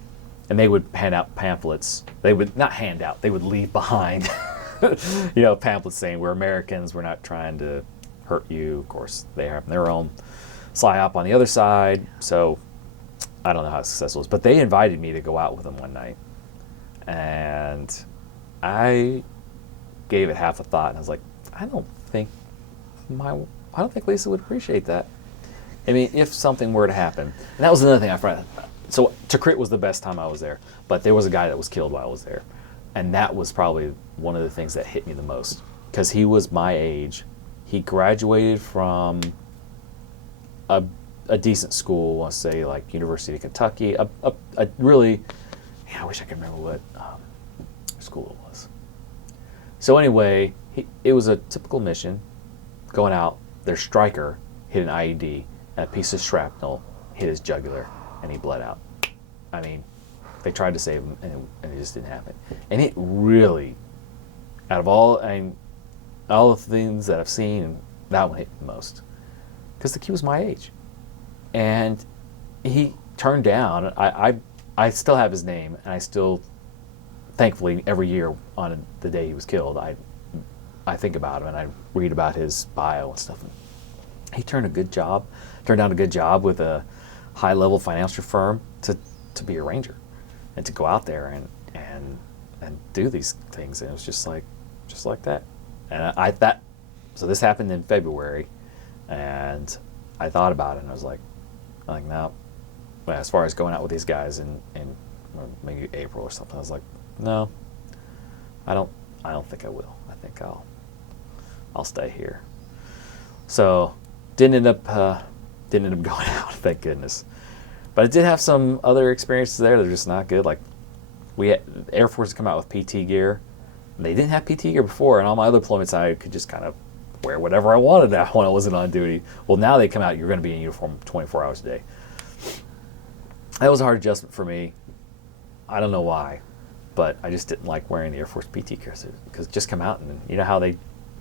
And they would hand out pamphlets. They would not hand out. They would leave behind, pamphlets saying we're Americans. We're not trying to hurt you. Of course, they have their own PSYOP on the other side. So I don't know how successful it was, but they invited me to go out with them one night, and I gave it half a thought, and I was like, I don't think Lisa would appreciate that. I mean, if something were to happen, and that was another thing I found. So Tikrit was the best time I was there, but there was a guy that was killed while I was there, and that was probably one of the things that hit me the most because he was my age. He graduated from a decent school, let's say like University of Kentucky, a really, I wish I could remember what school it was. So anyway, it was a typical mission, going out, their striker hit an IED, and a piece of shrapnel hit his jugular, and he bled out. I mean, they tried to save him, and it just didn't happen. And it really, out of all the things that I've seen, that one hit the most. Because the kid was my age. And he turned down. I still have his name, and I still, thankfully, every year on the day he was killed, I think about him, and I read about his bio and stuff. And he turned down a good job with a high-level financial firm to be a ranger and to go out there and do these things. And it was just like that. And so this happened in February, and I thought about it, and I was like, I'm like, no. But as far as going out with these guys in maybe April or something, I was like, no, I don't think I will. I think I'll stay here. So didn't end up going out, thank goodness. But I did have some other experiences there that are just not good. Like the Air Force had come out with PT gear. They didn't have PT gear before, and all my other deployments I could just kind of wear whatever I wanted now when I wasn't on duty. Well, now they come out, you're going to be in uniform 24 hours a day. That was a hard adjustment for me. I don't know why, but I just didn't like wearing the Air Force PT gear because just come out, and you know how they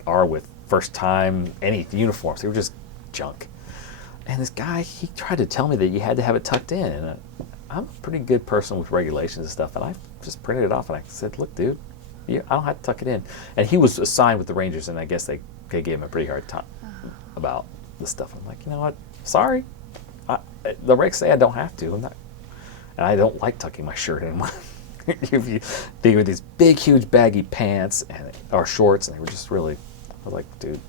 are with first time any uniforms. They were just junk. And this guy, he tried to tell me that you had to have it tucked in. And I'm a pretty good person with regulations and stuff. And I just printed it off and I said, look, dude, I don't have to tuck it in. And he was assigned with the Rangers, and I guess they gave him a pretty hard time about the stuff. I'm like, you know what? Sorry. The regs say I don't have to. I'm not, and I don't like tucking my shirt in. They were these big, huge, baggy pants or shorts, and they were just really, I was like, dude,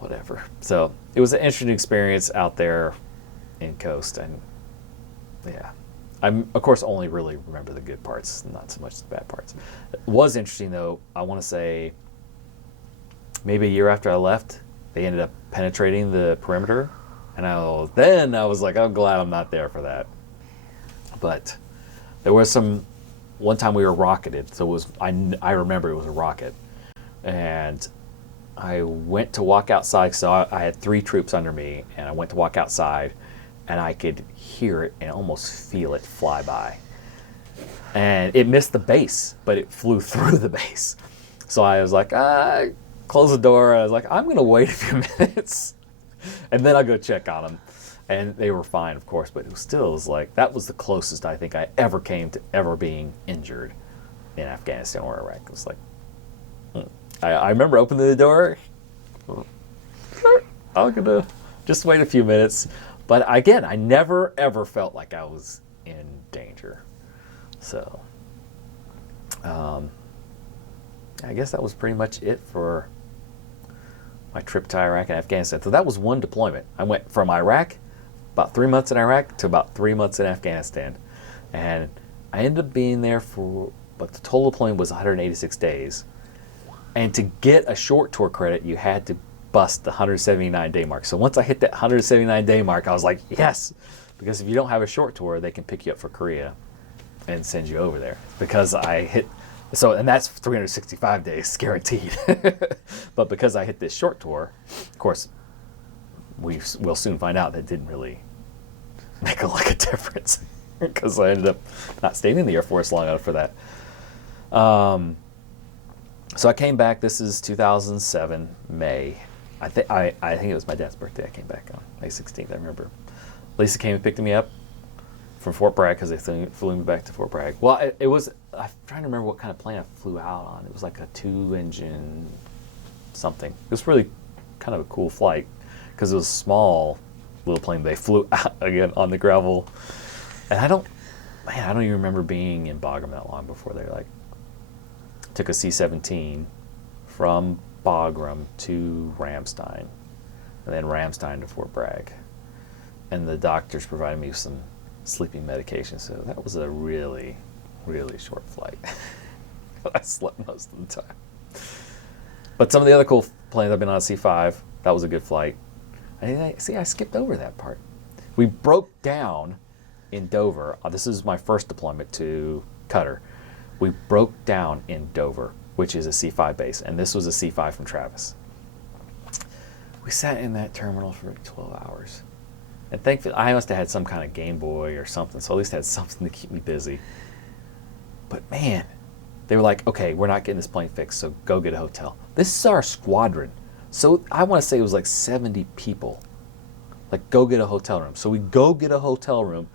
whatever. So it was an interesting experience out there in Coast, and yeah, I'm of course only really remember the good parts, not so much the bad parts. It was interesting though. I want to say maybe a year after I left, they ended up penetrating the perimeter, and I was like, I'm glad I'm not there for that. But there was one time we were rocketed, so it was I remember it was a rocket, and I went to walk outside, so I had 3 troops under me, and I went to walk outside, and I could hear it and almost feel it fly by. And it missed the base, but it flew through the base. So I was like, close the door. I was like, I'm going to wait a few minutes, and then I'll go check on them. And they were fine, of course, but it was like, that was the closest I think I ever came to ever being injured in Afghanistan or Iraq. It was like, I remember opening the door. I'm going to just wait a few minutes. But again, I never, ever felt like I was in danger. So, I guess that was pretty much it for my trip to Iraq and Afghanistan. So that was one deployment. I went from Iraq, about 3 months in Iraq, to about 3 months in Afghanistan. And I ended up being there but the total deployment was 186 days. And to get a short tour credit, you had to bust the 179-day mark. So once I hit that 179-day mark, I was like, yes. Because if you don't have a short tour, they can pick you up for Korea and send you over there. Because and that's 365 days guaranteed. But because I hit this short tour, of course, we'll soon find out that didn't really make a difference. Because I ended up not staying in the Air Force long enough for that. So I came back. This is 2007, May. I think it was my dad's birthday. I came back on May 16th. I remember. Lisa came and picked me up from Fort Bragg because they flew me back to Fort Bragg. Well, it was. I'm trying to remember what kind of plane I flew out on. It was like a 2-engine something. It was really kind of a cool flight because it was a small little plane. They flew out again on the gravel, and I don't even remember being in Bagram that long before they took a C-17 from Bagram to Ramstein, and then Ramstein to Fort Bragg. And the doctors provided me with some sleeping medication, so that was a really, really short flight. I slept most of the time. But some of the other cool planes, I've been on a C-5. That was a good flight. I skipped over that part. We broke down in Dover. This is my first deployment to Qatar. We broke down in Dover, which is a C-5 base, and this was a C-5 from Travis. We sat in that terminal for 12 hours. And thankfully, I must have had some kind of Game Boy or something, so at least I had something to keep me busy. But man, they were like, okay, we're not getting this plane fixed, so go get a hotel. This is our squadron. So I want to say it was like 70 people. Like, go get a hotel room. So we go get a hotel room.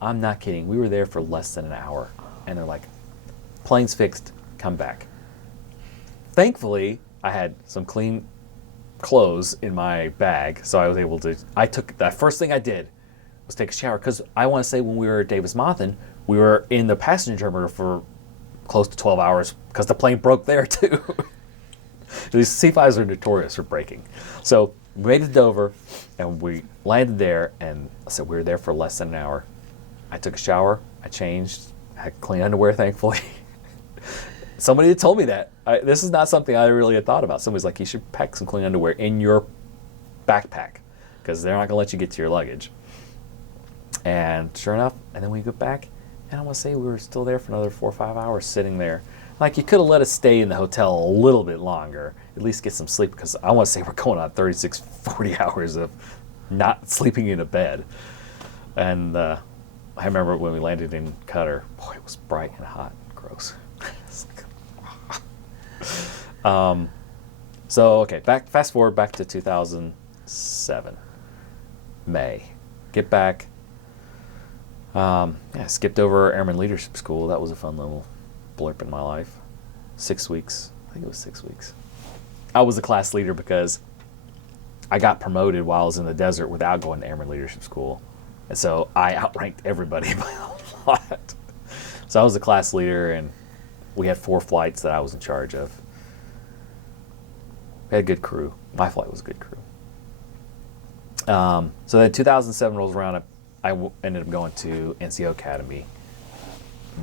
I'm not kidding. We were there for less than an hour. And they're like, plane's fixed, come back. Thankfully, I had some clean clothes in my bag, so I was able to, the first thing I did was take a shower, because I want to say when we were at Davis-Monthan, we were in the passenger terminal for close to 12 hours, because the plane broke there too. These C-5s are notorious for breaking. So we made it to Dover, and we landed there, and I said we were there for less than an hour. I took a shower, I changed, I had clean underwear, thankfully. Somebody had told me that. This is not something I really had thought about. Somebody's like, you should pack some clean underwear in your backpack because they're not going to let you get to your luggage. And sure enough, and then we go back, and I want to say we were still there for another 4 or 5 hours sitting there. Like, you could have let us stay in the hotel a little bit longer, at least get some sleep, because I want to say we're going on 36, 40 hours of not sleeping in a bed. And I remember when we landed in Qatar, boy, it was bright and hot and gross. So, okay, fast forward back to 2007, May. Get back. I skipped over Airman Leadership School. That was a fun little blurb in my life. 6 weeks. I think it was 6 weeks. I was the class leader because I got promoted while I was in the desert without going to Airman Leadership School. And so I outranked everybody by a lot. So I was the class leader, and we had 4 flights that I was in charge of. We had a good crew. My flight was a good crew. So then 2007 rolls around. I ended up going to NCO Academy.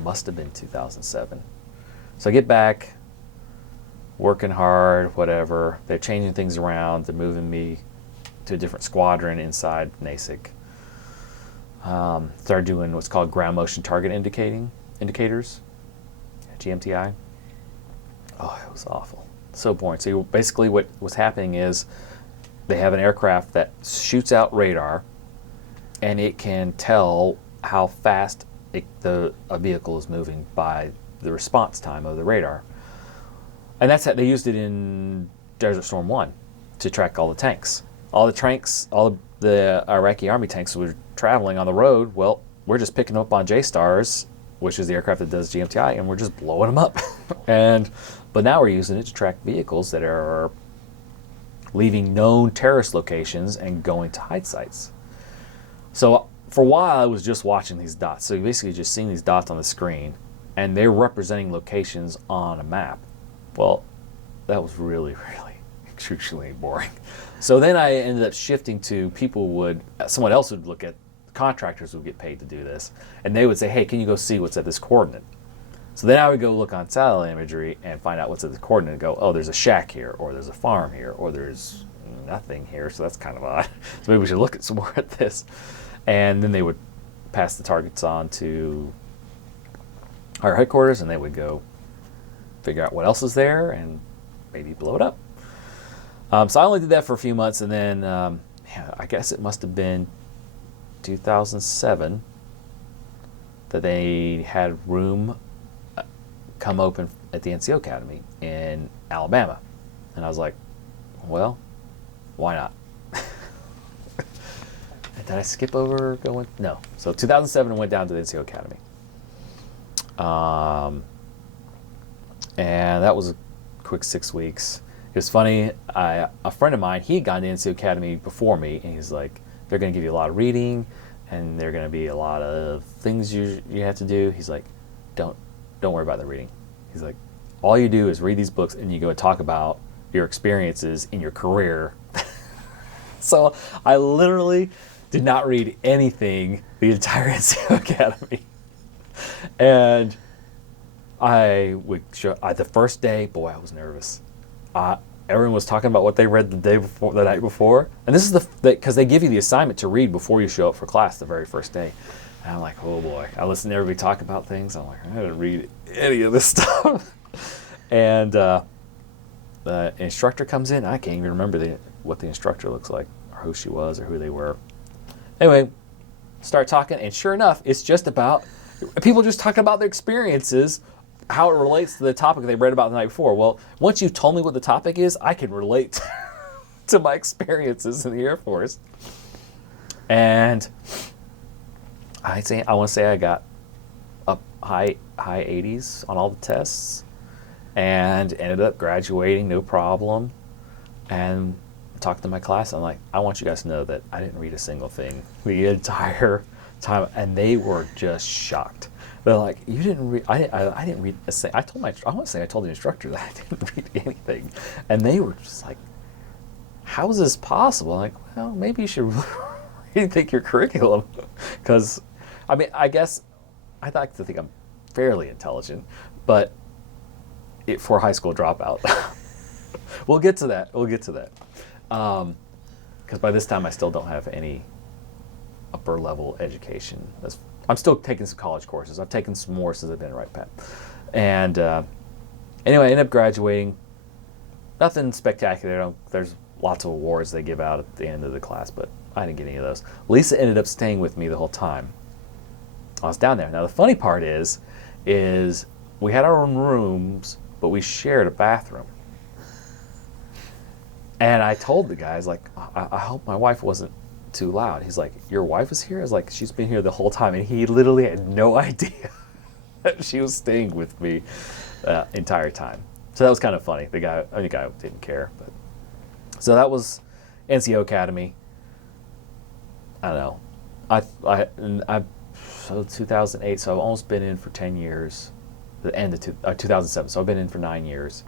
Must have been 2007. So I get back, working hard, whatever. They're changing things around. They're moving me to a different squadron inside NASIC. Started doing what's called ground motion target indicators, GMTI. Oh, it was awful. So boring. So basically what was happening is they have an aircraft that shoots out radar, and it can tell how fast a vehicle is moving by the response time of the radar. And that's how they used it in Desert Storm 1 to track all the tanks. All the Iraqi Army tanks were traveling on the road. Well, we're just picking up on J-Stars, which is the aircraft that does GMTI, and we're just blowing them up. But now we're using it to track vehicles that are leaving known terrorist locations and going to hide sites. So for a while, I was just watching these dots. So you basically just seeing these dots on the screen, and they're representing locations on a map. Well, that was really, really excruciatingly boring. So then I ended up shifting to someone else would look at, contractors would get paid to do this, and they would say, hey, can you go see what's at this coordinate? So then I would go look on satellite imagery and find out what's at the coordinate and go, oh, there's a shack here, or there's a farm here, or there's nothing here, so that's kind of odd. So maybe we should look at some more at this. And then they would pass the targets on to our headquarters, and they would go figure out what else is there and maybe blow it up. So I only did that for a few months, and then I guess it must have been 2007 that they had room come open at the NCO Academy in Alabama. And I was like, well, why not? Did I skip over going? No. So 2007 I went down to the NCO Academy. And that was a quick 6 weeks. It was funny. A friend of mine, he had gone to NCO Academy before me, and he's like, they're going to give you a lot of reading, and there are going to be a lot of things you have to do. He's like, don't worry about the reading. He's like, all you do is read these books, and you go and talk about your experiences in your career. So I literally did not read anything the entire NCO Academy. And I would show, the first day, boy, I was nervous. Everyone was talking about what they read the night before. And this is because they give you the assignment to read before you show up for class the very first day. And I'm like, oh boy. I listened to everybody talk about things. I'm like, I didn't read any of this stuff. And the instructor comes in. I can't even remember what the instructor looks like, or who she was, or who they were. Anyway, start talking, and sure enough, it's just about people just talking about their experiences, how it relates to the topic they read about the night before. Well, once you told me what the topic is, I can relate to my experiences in the Air Force. And I want to say I got up high 80s on all the tests, and ended up graduating, no problem. And talked to my class, I'm like, I want you guys to know that I didn't read a single thing the entire time, and they were just shocked. They're like, you didn't read? I didn't read a thing. I want to say I told the instructor that I didn't read anything, and they were just like, how is this possible? I'm like, well, maybe you should rethink your curriculum. Because, I mean, I guess I'd like to think I'm fairly intelligent, but for a high school dropout. We'll get to that. Because by this time I still don't have any upper level education. I'm still taking some college courses. I've taken some more since I've been at Wright Pat. And anyway, I ended up graduating. Nothing spectacular. There's lots of awards they give out at the end of the class, but I didn't get any of those. Lisa ended up staying with me the whole time I was down there. Now the funny part is we had our own rooms, but we shared a bathroom. And I told the guys, like, I hope my wife wasn't too loud. He's like, your wife is here? I was like, she's been here the whole time. And he literally had no idea that she was staying with me the entire time. So that was kind of funny. The guy didn't care. But so that was NCO Academy. I don't know. So 2008, so I've almost been in for 10 years. The end of 2007, so I've been in for 9 years.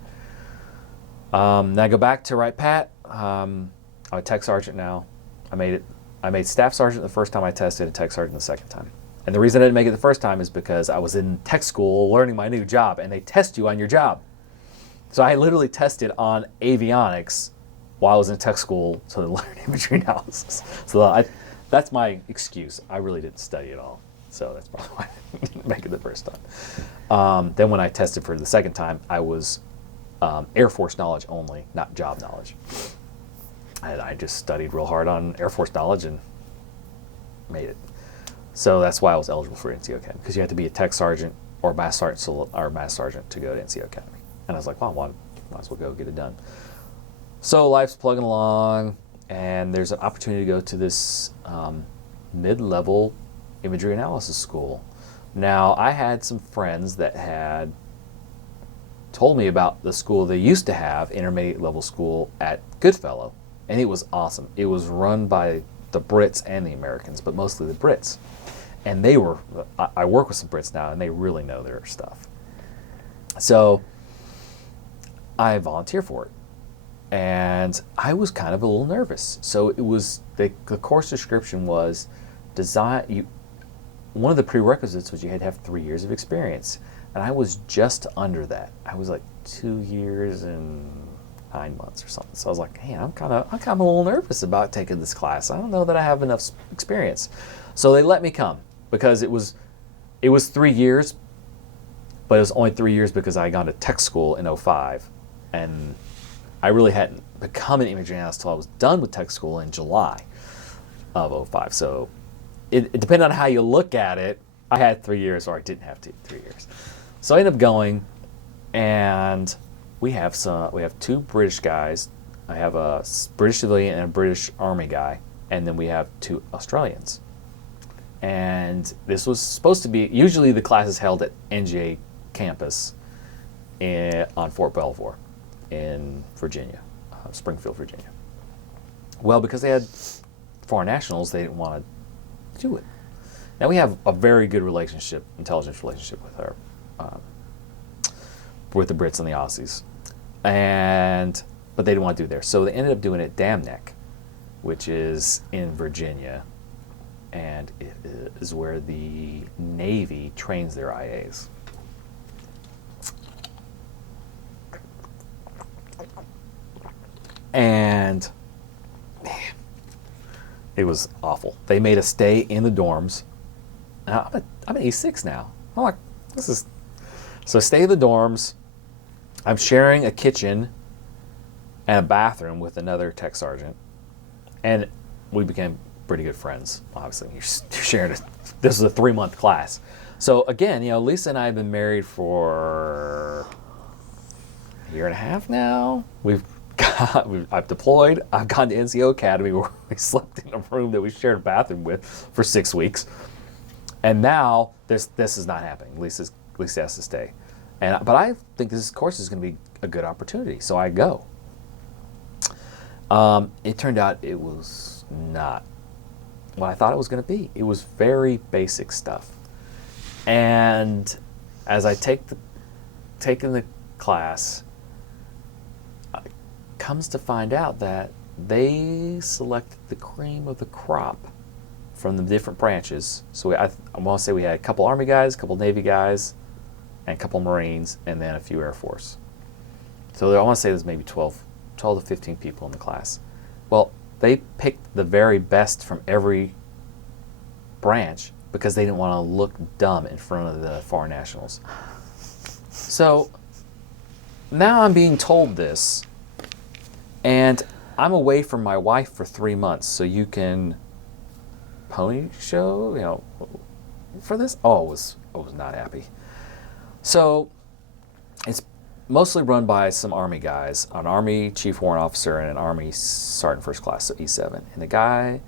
Now I go back to Wright Pat. I'm a tech sergeant now. I made staff sergeant the first time I tested, and tech sergeant the second time. And the reason I didn't make it the first time is because I was in tech school learning my new job, and they test you on your job. So I literally tested on avionics while I was in tech school to learn imagery analysis. So that's my excuse. I really didn't study at all. So that's probably why I didn't make it the first time. Then when I tested for the second time, I was Air Force knowledge only, not job knowledge. And I just studied real hard on Air Force knowledge and made it. So that's why I was eligible for NCO Academy, because you had to be a tech sergeant or mass sergeant to go to NCO Academy. And I was like, well, might as well go get it done. So life's plugging along, and there's an opportunity to go to this mid-level imagery analysis school. Now, I had some friends that had told me about the school they used to have, intermediate level school at Goodfellow, and it was awesome. It was run by the Brits and the Americans, but mostly the Brits. And I work with some Brits now, and they really know their stuff. So I volunteered for it, and I was kind of a little nervous. So it was the course description was one of the prerequisites was you had to have 3 years of experience, and I was just under that. I was like 2 years and 9 months or something. So I was like, hey, I'm kind of a little nervous about taking this class. I don't know that I have enough experience. So they let me come because it was 3 years, but it was only 3 years because I had gone to tech school in 2005, and I really hadn't become an imagery analyst until I was done with tech school in July of 2005. So it depended on how you look at it. I had 3 years, or I didn't have 3 years. So I ended up going, and we have two British guys. I have a British civilian and a British Army guy, and then we have 2 Australians. And this was supposed to be, usually the class is held at NGA campus on Fort Belvoir in Virginia, Springfield, Virginia. Well, because they had foreign nationals, they didn't want to do it. Now we have a very good intelligence relationship with our, with the Brits and the Aussies, but they didn't want to do it there. So they ended up doing it at Dam Neck, which is in Virginia, and it is where the Navy trains their IAs. And man, it was awful. They made us stay in the dorms. Now, I'm an E6 now. I'm like, so stay in the dorms. I'm sharing a kitchen and a bathroom with another tech sergeant, and we became pretty good friends. Obviously, you're sharing this was a 3-month class. So again, Lisa and I have been married for a year and a half now. I've deployed. I've gone to NCO Academy where we slept in a room that we shared a bathroom with for 6 weeks. And now this is not happening. Lisa has to stay. But I think this course is going to be a good opportunity, so I go. It turned out it was not what I thought it was going to be. It was very basic stuff. And as I taken the class, comes to find out that they selected the cream of the crop from the different branches. So I want to say we had a couple Army guys, a couple Navy guys, and a couple Marines, and then a few Air Force. So I want to say there's maybe 12 to 15 people in the class. Well, they picked the very best from every branch because they didn't want to look dumb in front of the foreign nationals. So now I'm being told this, and I'm away from my wife for 3 months, so you can pony show, for this. I was not happy. So it's mostly run by some Army guys, an Army Chief Warrant Officer and an Army Sergeant First Class, so E7. And the guy,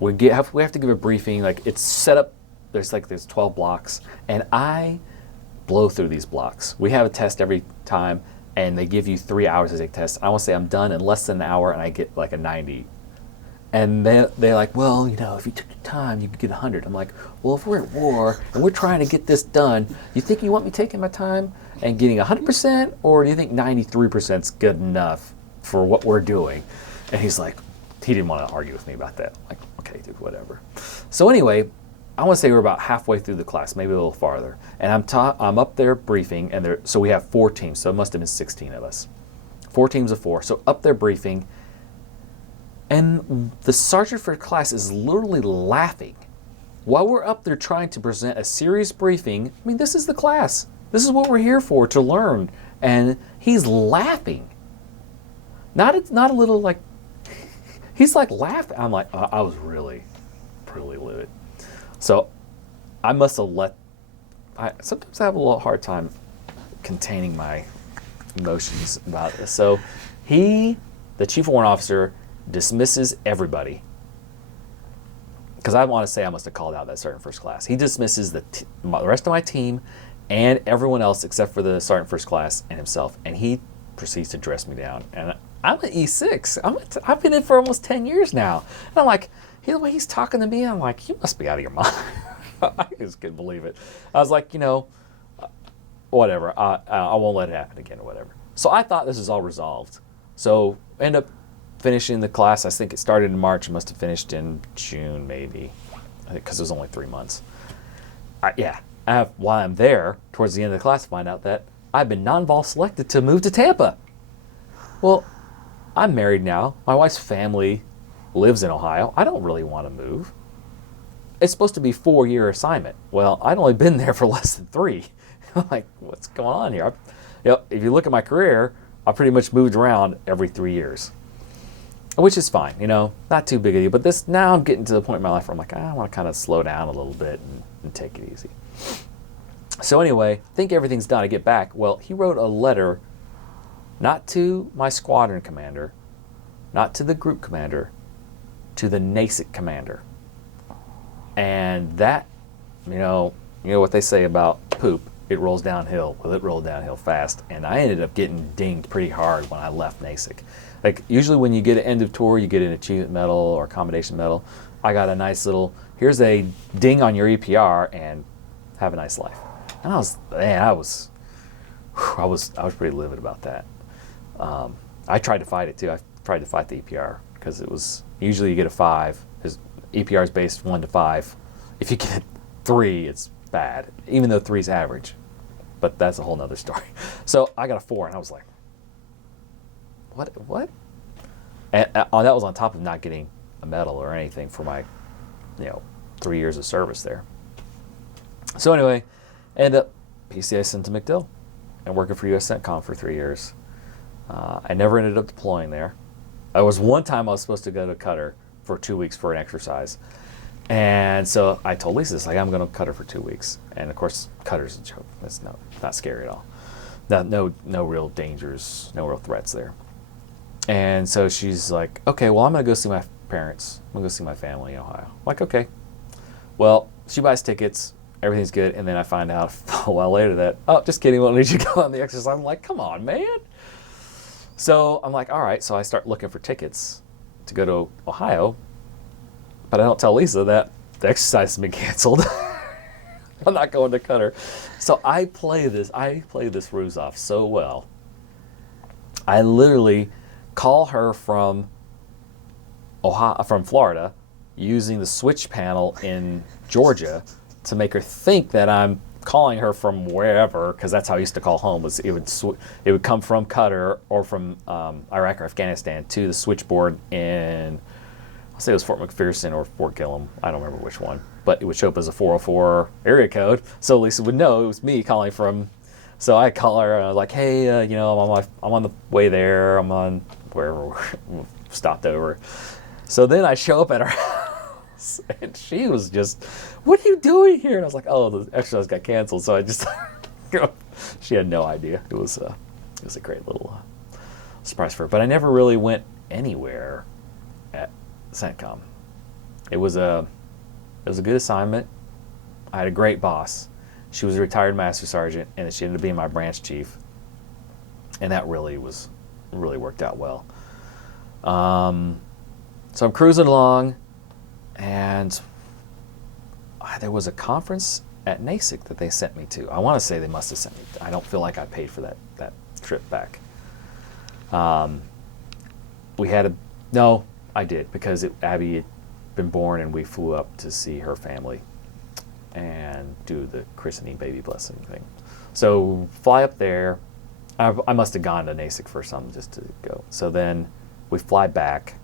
we have to give a briefing. Like, it's set up, there's 12 blocks, and I blow through these blocks. We have a test every time, and they give you 3 hours to take test. I want to say I'm done in less than an hour, and I get like a 90. And they're like, well, if you took your time, you could get 100. I'm like, well, if we're at war and we're trying to get this done, you think you want me taking my time and getting 100%, or do you think 93% is good enough for what we're doing? And he's like, he didn't want to argue with me about that. I'm like, okay, dude, whatever. So anyway, I want to say we're about halfway through the class, maybe a little farther. And I'm up there briefing, and so we have 4 teams, so it must have been 16 of us. 4 teams of 4. So up there briefing, and the sergeant for class is literally laughing while we're up there trying to present a serious briefing. I mean, this is the class. This is what we're here for, to learn. And he's laughing. Not a little like, he's like laughing. I'm like, I was really livid. So I must have sometimes I have a little hard time containing my emotions about this. So the Chief Warrant Officer, dismisses everybody. Because I want to say I must have called out that Sergeant First Class. He dismisses the rest of my team and everyone else except for the Sergeant First Class and himself. And he proceeds to dress me down. And I'm an E6. I've been in for almost 10 years now. And I'm like, the way he's talking to me, I'm like, you must be out of your mind. I just couldn't believe it. I was like, whatever. I won't let it happen again or whatever. So I thought this was all resolved. So end up finishing the class. I think it started in March. It must have finished in June, maybe, because it was only 3 months. While I'm there, towards the end of the class, I find out that I've been non-vol selected to move to Tampa. Well, I'm married now. My wife's family lives in Ohio. I don't really want to move. It's supposed to be a 4-year assignment. Well, I'd only been there for less than 3. I'm like, what's going on here? If you look at my career, I pretty much moved around every 3 years. Which is fine, not too big a deal. But now I'm getting to the point in my life where I'm like, I want to kind of slow down a little bit and take it easy. So anyway, think everything's done. I get back. Well, he wrote a letter, not to my squadron commander, not to the group commander, to the NASIC commander. And that, you know what they say about poop, it rolls downhill. Well, it rolled downhill fast. And I ended up getting dinged pretty hard when I left NASIC. Like, usually when you get an end of tour, you get an achievement medal or accommodation medal. I got a nice little, here's a ding on your EPR and have a nice life. And I was pretty livid about that. I tried to fight it too. I tried to fight the EPR because it was, usually you get a 5. His EPR is based 1 to 5. If you get a 3, it's bad, even though 3 is average. But that's a whole nother story. So I got a 4 and I was like, what? And that was on top of not getting a medal or anything for my, 3 years of service there. So anyway, I ended up PCI sent to MacDill and working for US SATCOM for 3 years. I never ended up deploying there. There was one time I was supposed to go to Qatar for 2 weeks for an exercise. And so I told Lisa, I'm going to Qatar for 2 weeks. And of course, Qatar's a joke. It's not scary at all. No real dangers, no real threats there. And so she's like, okay, well, I'm going to go see my parents. I'm going to go see my family in Ohio. I'm like, okay. Well, she buys tickets. Everything's good. And then I find out a while later that, oh, just kidding. We don't need you to go on the exercise. I'm like, come on, man. So I'm like, all right. So I start looking for tickets to go to Ohio. But I don't tell Lisa that the exercise has been canceled. I'm not going to Qatar. So I play this ruse off so well. I literally call her from Florida, using the switch panel in Georgia to make her think that I'm calling her from wherever, because that's how I used to call home. Was it would come from Qatar or from Iraq or Afghanistan to the switchboard in, I'll say it was Fort McPherson or Fort Gillem. I don't remember which one, but it would show up as a 404 area code, so Lisa would know it was me calling from. So I call her and I was like, hey, you know, I'm on the way there. I'm on wherever we stopped over. So then I show up at her house, and she was just, what are you doing here? And I was like, oh, the exercise got canceled. So I just, she had no idea. It was a great little surprise for her. But I never really went anywhere at SATCOM. It was a good assignment. I had a great boss. She was a retired master sergeant, and she ended up being my branch chief. And that really worked out well. So I'm cruising along, and there was a conference at NASIC that they sent me to. I want to say they must have sent me. I don't feel like I paid for that trip back. No, I did, because Abby had been born, and we flew up to see her family and do the christening, baby blessing thing. So fly up there. I must have gone to NASIC for something just to go. So then we fly back,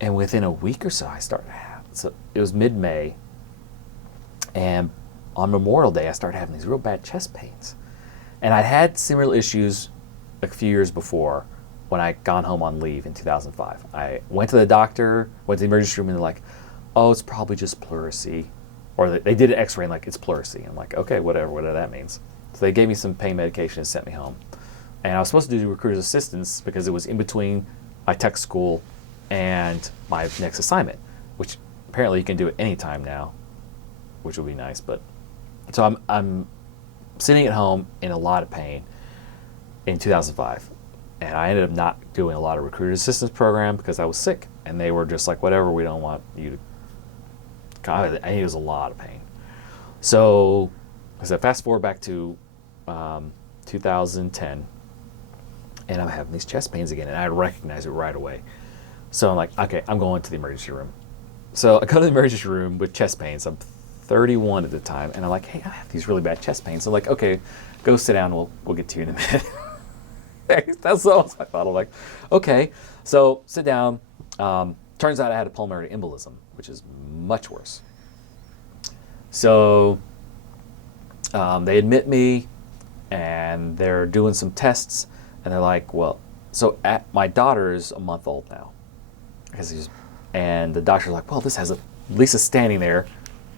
and within a week or so, so it was mid-May, and on Memorial Day, I started having these real bad chest pains. And I'd had similar issues a few years before when I'd gone home on leave in 2005. I went to the doctor, went to the emergency room, and they're like, oh, it's probably just pleurisy. Or they did an x-ray and like, it's pleurisy. I'm like, okay, whatever that means. So they gave me some pain medication and sent me home. And I was supposed to do recruiter's assistance because it was in between my tech school and my next assignment, which apparently you can do at any time now, which will be nice. But so I'm sitting at home in a lot of pain in 2005. And I ended up not doing a lot of recruiter's assistance program because I was sick. And they were just like, whatever, we don't want you to. God, it was a lot of pain. So I said, fast forward back to 2010, and I'm having these chest pains again, and I recognize it right away. So I'm like, okay, I'm going to the emergency room. So I go to the emergency room with chest pains. I'm 31 at the time, and I'm like, hey, I have these really bad chest pains. So I'm like, okay, go sit down. We'll get to you in a minute. That's almost my thought. I'm like, okay. So sit down. Turns out I had a pulmonary embolism, which is much worse. So they admit me, and they're doing some tests, and they're like, well, so my daughter is a month old now. And the doctor's like, well, Lisa's standing there,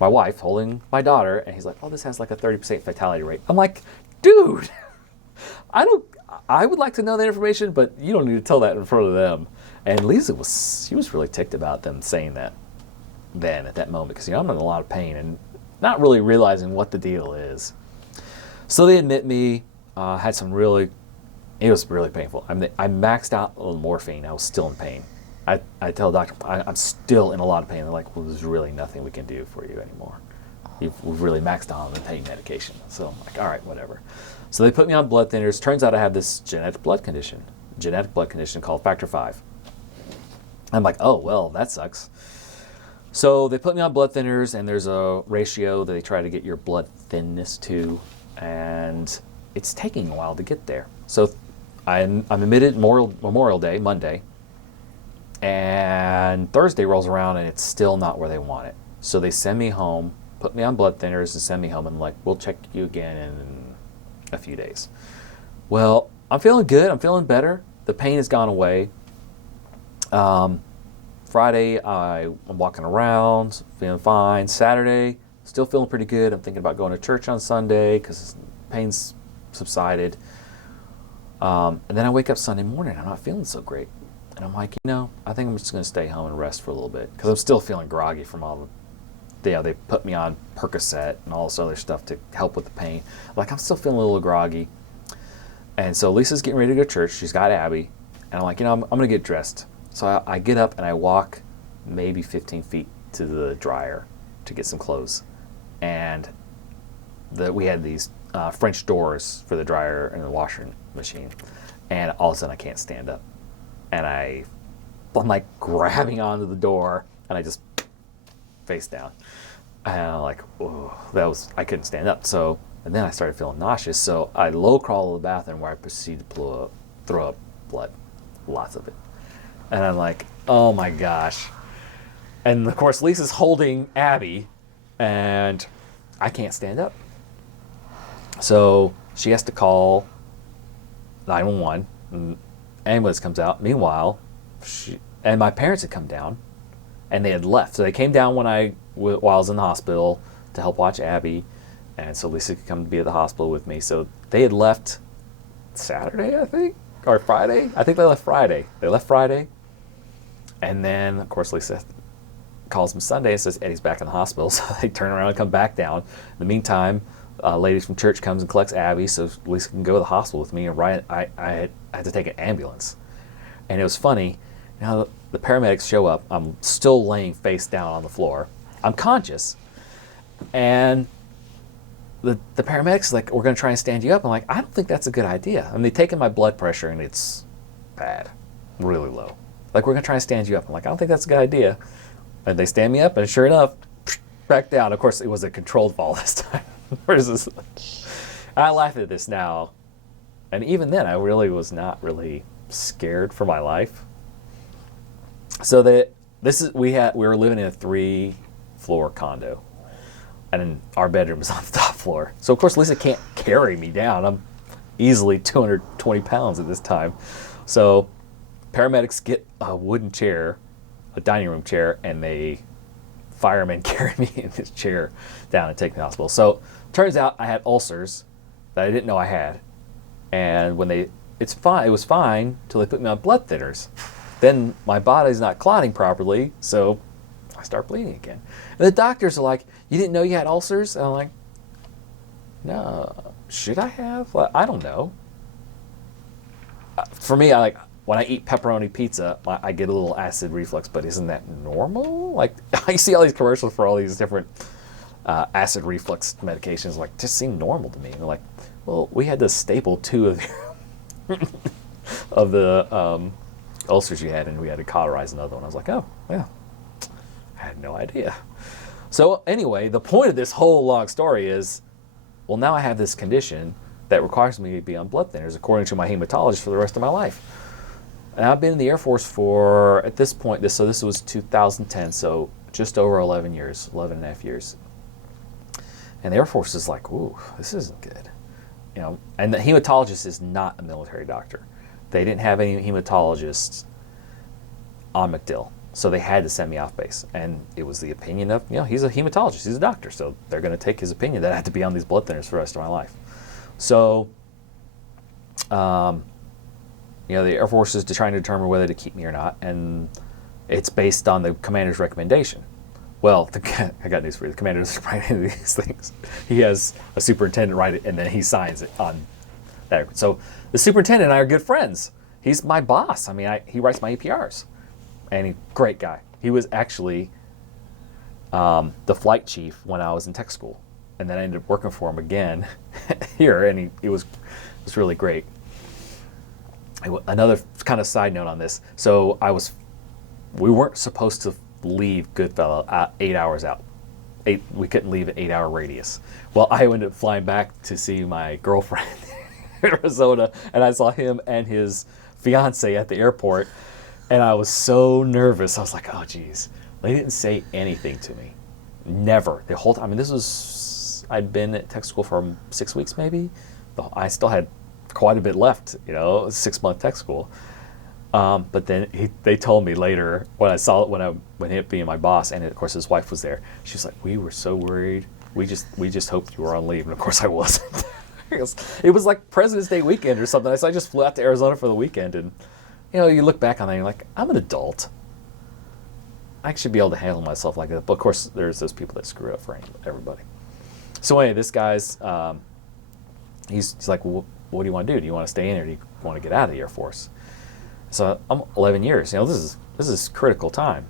my wife, holding my daughter, and he's like, oh, this has like a 30% fatality rate. I'm like, dude, I would like to know that information, but you don't need to tell that in front of them. And Lisa she was really ticked about them saying that then at that moment, because I'm in a lot of pain and not really realizing what the deal is. So they admit me, it was really painful. I maxed out on morphine. I was still in pain. I tell the doctor, I'm still in a lot of pain. They're like, well, there's really nothing we can do for you anymore. We've really maxed out on the pain medication. So I'm like, all right, whatever. So they put me on blood thinners. Turns out I have this genetic blood condition called factor V. I'm like, oh, well, that sucks. So they put me on blood thinners, and there's a ratio that they try to get your blood thinness to, and it's taking a while to get there. So I'm admitted Memorial Day, Monday, and Thursday rolls around, and it's still not where they want it. So they send me home, put me on blood thinners, and send me home, and like, we'll check you again in a few days. Well, I'm feeling good. I'm feeling better. The pain has gone away. Friday, I'm walking around, feeling fine. Saturday, still feeling pretty good. I'm thinking about going to church on Sunday because pain's subsided. And then I wake up Sunday morning, I'm not feeling so great. And I'm like, I think I'm just going to stay home and rest for a little bit because I'm still feeling groggy from all the, they put me on Percocet and all this other stuff to help with the pain. Like, I'm still feeling a little groggy. And so Lisa's getting ready to go to church. She's got Abby. And I'm like, I'm going to get dressed. So I get up and I walk maybe 15 feet to the dryer to get some clothes. And we had these French doors for the dryer and the washing machine. And all of a sudden I can't stand up. And I'm like grabbing onto the door. and I just face down. And I'm like, oh, I couldn't stand up. So, and then I started feeling nauseous. So I low crawl to the bathroom where I proceeded to throw up blood, lots of it. And I'm like, oh my gosh. And of course, Lisa's holding Abby, and I can't stand up. So she has to call 911. And ambulance comes out. Meanwhile, and my parents had come down, and they had left. So they came down while I was in the hospital to help watch Abby, and so Lisa could come to be at the hospital with me. So they had left Saturday, I think, or Friday. I think they left Friday. And then, of course, Lisa calls me Sunday and says Eddie's back in the hospital. So they turn around and come back down. In the meantime, ladies from church comes and collects Abby so Lisa can go to the hospital with me. And I had to take an ambulance. And it was funny. Now the paramedics show up. I'm still laying face down on the floor. I'm conscious. And the paramedics are like, we're going to try and stand you up. I'm like, I don't think that's a good idea. And they've taken my blood pressure, and it's bad, really low. Like, we're going to try and stand you up. I'm like, I don't think that's a good idea. And they stand me up, and sure enough, back down. Of course, it was a controlled fall this time. Versus, I laugh at this now. And even then, I really was not really scared for my life. So we were living in a 3-floor condo. And our bedroom is on the top floor. So, of course, Lisa can't carry me down. I'm easily 220 pounds at this time. So paramedics get a wooden chair, a dining room chair, and firemen carry me in this chair down and take me to the hospital. So turns out I had ulcers that I didn't know I had. And it was fine till they put me on blood thinners. Then my body's not clotting properly, so I start bleeding again. And the doctors are like, you didn't know you had ulcers? And I'm like, no, should I have? Well, I don't know. For me, when I eat pepperoni pizza, I get a little acid reflux, but isn't that normal? Like, I see all these commercials for all these different acid reflux medications, like, just seem normal to me. And they're like, well, we had to staple 2 of the ulcers you had, and we had to cauterize another one. I was like, oh, yeah. I had no idea. So anyway, the point of this whole long story is, well, now I have this condition that requires me to be on blood thinners, according to my hematologist, for the rest of my life. And I've been in the Air Force for, at this point, this was 2010, so just over 11 and a half years. And the Air Force is like, ooh, this isn't good. And the hematologist is not a military doctor. They didn't have any hematologists on MacDill. So they had to send me off base. And it was the opinion of, he's a hematologist, he's a doctor. So they're going to take his opinion that I had to be on these blood thinners for the rest of my life. So, the Air Force is trying to determine whether to keep me or not. And it's based on the commander's recommendation. Well, I got news for you. The commander doesn't write any of these things. He has a superintendent write it, and then he signs it on that. So the superintendent and I are good friends. He's my boss. I mean, he writes my APRs. And great guy. He was actually the flight chief when I was in tech school, and then I ended up working for him again here, and it was really great. Another kind of side note on this. So we weren't supposed to leave Goodfellow 8 hours out. We couldn't leave an 8-hour radius. Well, I ended up flying back to see my girlfriend in Arizona, and I saw him and his fiance at the airport. And I was so nervous. I was like, oh, geez. They didn't say anything to me. Never. The whole time. I mean, I'd been at tech school for 6 weeks maybe. I still had quite a bit left, 6-month tech school. But then they told me later, when I saw it, when he being my boss, and of course his wife was there, she was like, we were so worried. We just hoped you were on leave. And of course I wasn't. It was like President's Day weekend or something. So I just flew out to Arizona for the weekend, and you look back on that and you're like, I'm an adult. I should be able to handle myself like that. But of course, there's those people that screw up for everybody. So anyway, this guy's, he's like, well, what do you want to do? Do you want to stay in, or do you want to get out of the Air Force? So I'm 11 years. This is critical time.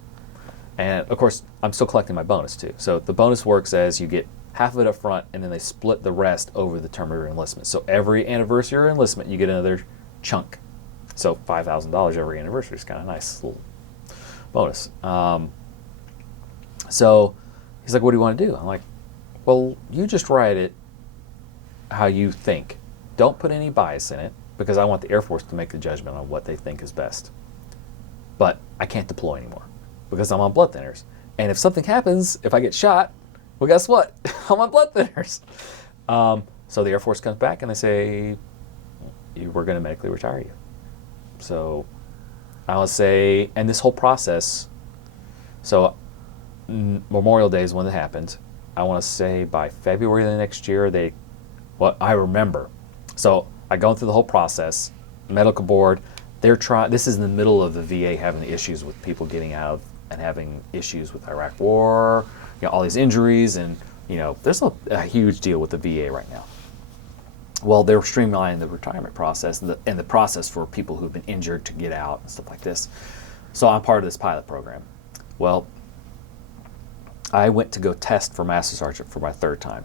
And of course, I'm still collecting my bonus too. So the bonus works as you get half of it up front, and then they split the rest over the term of your enlistment. So every anniversary of your enlistment, you get another chunk. So $5,000 every anniversary is kind of nice little bonus. So he's like, what do you want to do? I'm like, well, you just write it how you think. Don't put any bias in it, because I want the Air Force to make the judgment on what they think is best. But I can't deploy anymore because I'm on blood thinners. And if something happens, if I get shot, well, guess what? I'm on blood thinners. So the Air Force comes back and they say, we're going to medically retire you. So I would say, and this whole process, so Memorial Day is when it happened. I want to say by February of the next year, I remember. So I go through the whole process, medical board, this is in the middle of the VA having the issues with people getting out of and having issues with Iraq War, all these injuries, and there's a huge deal with the VA right now. Well, they're streamlining the retirement process and the process for people who've been injured to get out and stuff like this. So I'm part of this pilot program. Well, I went to go test for Master Sergeant for my third time.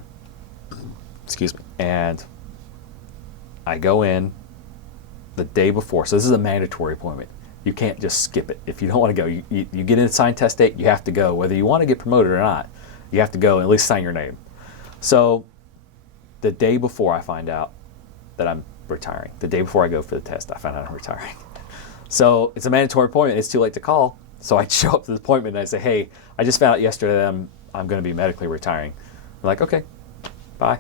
Excuse me. And I go in the day before. So this is a mandatory appointment. You can't just skip it. If you don't want to go, you get an assigned test date, you have to go. Whether you want to get promoted or not, you have to go and at least sign your name. So the day before I find out that I'm retiring, the day before I go for the test, I find out I'm retiring. So it's a mandatory appointment. It's too late to call. So I show up to the appointment and I say, hey, I just found out yesterday that I'm going to be medically retiring. I'm like, okay, bye.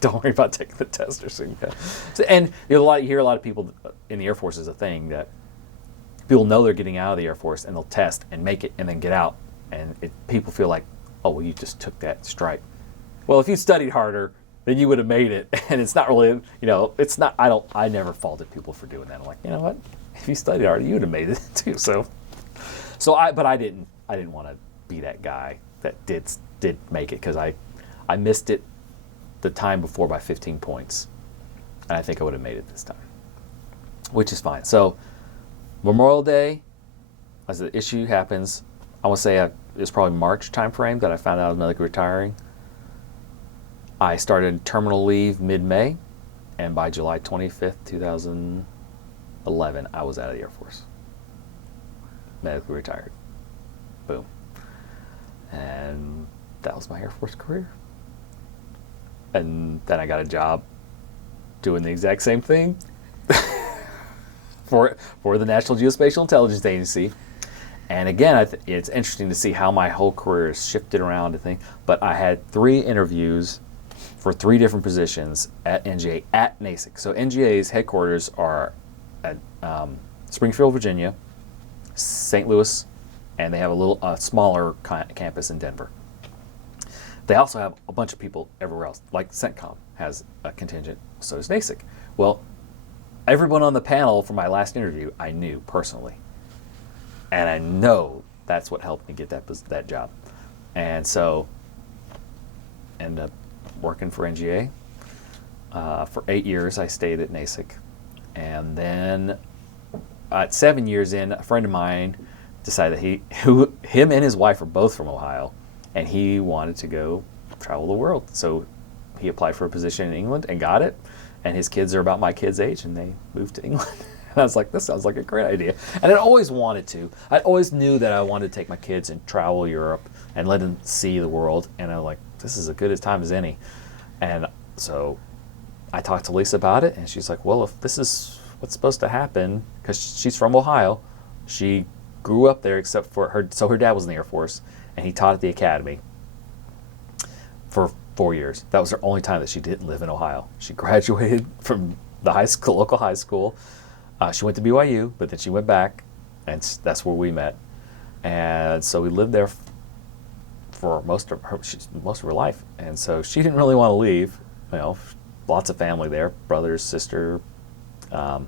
Don't worry about taking the test or something. So, and you hear a lot of people in the Air Force is a thing that people know they're getting out of the Air Force and they'll test and make it and then get out. And people feel like, oh, well, you just took that strike. Well, if you studied harder, then you would have made it. And it's not really, it's not, I never faulted people for doing that. I'm like, you know what? If you studied harder, you would have made it too. But I didn't want to be that guy that did make it, because I missed it the time before by 15 points. And I think I would have made it this time, which is fine. So Memorial Day, as the issue happens, I want to say it was probably March time frame that I found out I was medically retiring. I started terminal leave mid-May, and by July 25th, 2011, I was out of the Air Force. Medically retired. Boom. And that was my Air Force career. And then I got a job doing the exact same thing for the National Geospatial Intelligence Agency. And again, it's interesting to see how my whole career has shifted around to think. But I had 3 interviews for 3 different positions at NGA at NASIC. So NGA's headquarters are at Springfield, Virginia, St. Louis, and they have a smaller campus in Denver. They also have a bunch of people everywhere else, like SATCOM has a contingent, so does NASIC. Well, everyone on the panel for my last interview I knew personally. And I know that's what helped me get that job. And so ended up working for NGA. For 8 years I stayed at NASIC. And then at 7 years in, a friend of mine decided him and his wife are both from Ohio, and he wanted to go travel the world. So he applied for a position in England and got it. And his kids are about my kids' age, and they moved to England. And I was like, this sounds like a great idea. And I always wanted to. I always knew that I wanted to take my kids and travel Europe and let them see the world. And I'm like, this is as good a time as any. And so I talked to Lisa about it, and she's like, well, if this is what's supposed to happen, because she's from Ohio, she grew up there except for her. So her dad was in the Air Force, and he taught at the academy for 4 years. That was her only time that she didn't live in Ohio. She graduated from the local high school. She went to BYU, but then she went back, and that's where we met. And so we lived there for most of her life. And so she didn't really want to leave. Lots of family there, brothers, sister. But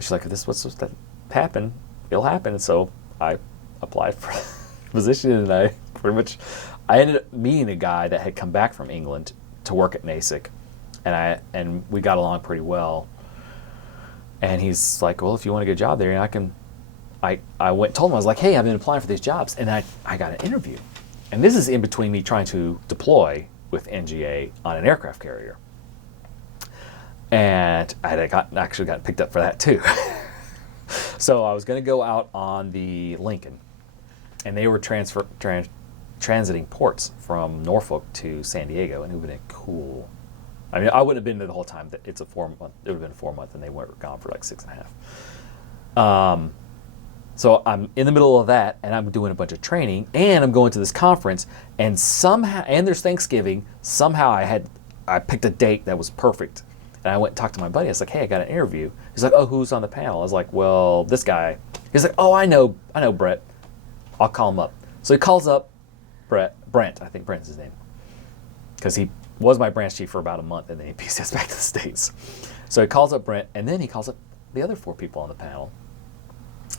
she's like, if this is what's supposed to happen, it'll happen. And so I applied for a position, and I ended up meeting a guy that had come back from England to work at NASIC, and we got along pretty well. And he's like, well, if you want to get a job there, I told him, I was like, hey, I've been applying for these jobs, and I got an interview. And this is in between me trying to deploy with NGA on an aircraft carrier. And I had actually gotten picked up for that too. So I was going to go out on the Lincoln, and they were transiting ports from Norfolk to San Diego, and it would have been cool. I mean, I wouldn't have been there the whole time. It's a 4-month. It would have been 4 months, and they were gone for like 6.5. So I'm in the middle of that, and I'm doing a bunch of training, and I'm going to this conference, and somehow, and there's Thanksgiving. Somehow I picked a date that was perfect, and I went and talked to my buddy. I was like, "Hey, I got an interview." He's like, "Oh, who's on the panel?" I was like, "Well, this guy." He's like, "Oh, I know Brett. I'll call him up." So he calls up Brent. I think Brent's his name, because he was my branch chief for about a month, and then he pieced us back to the States. So he calls up Brent, and then he calls up the other 4 people on the panel.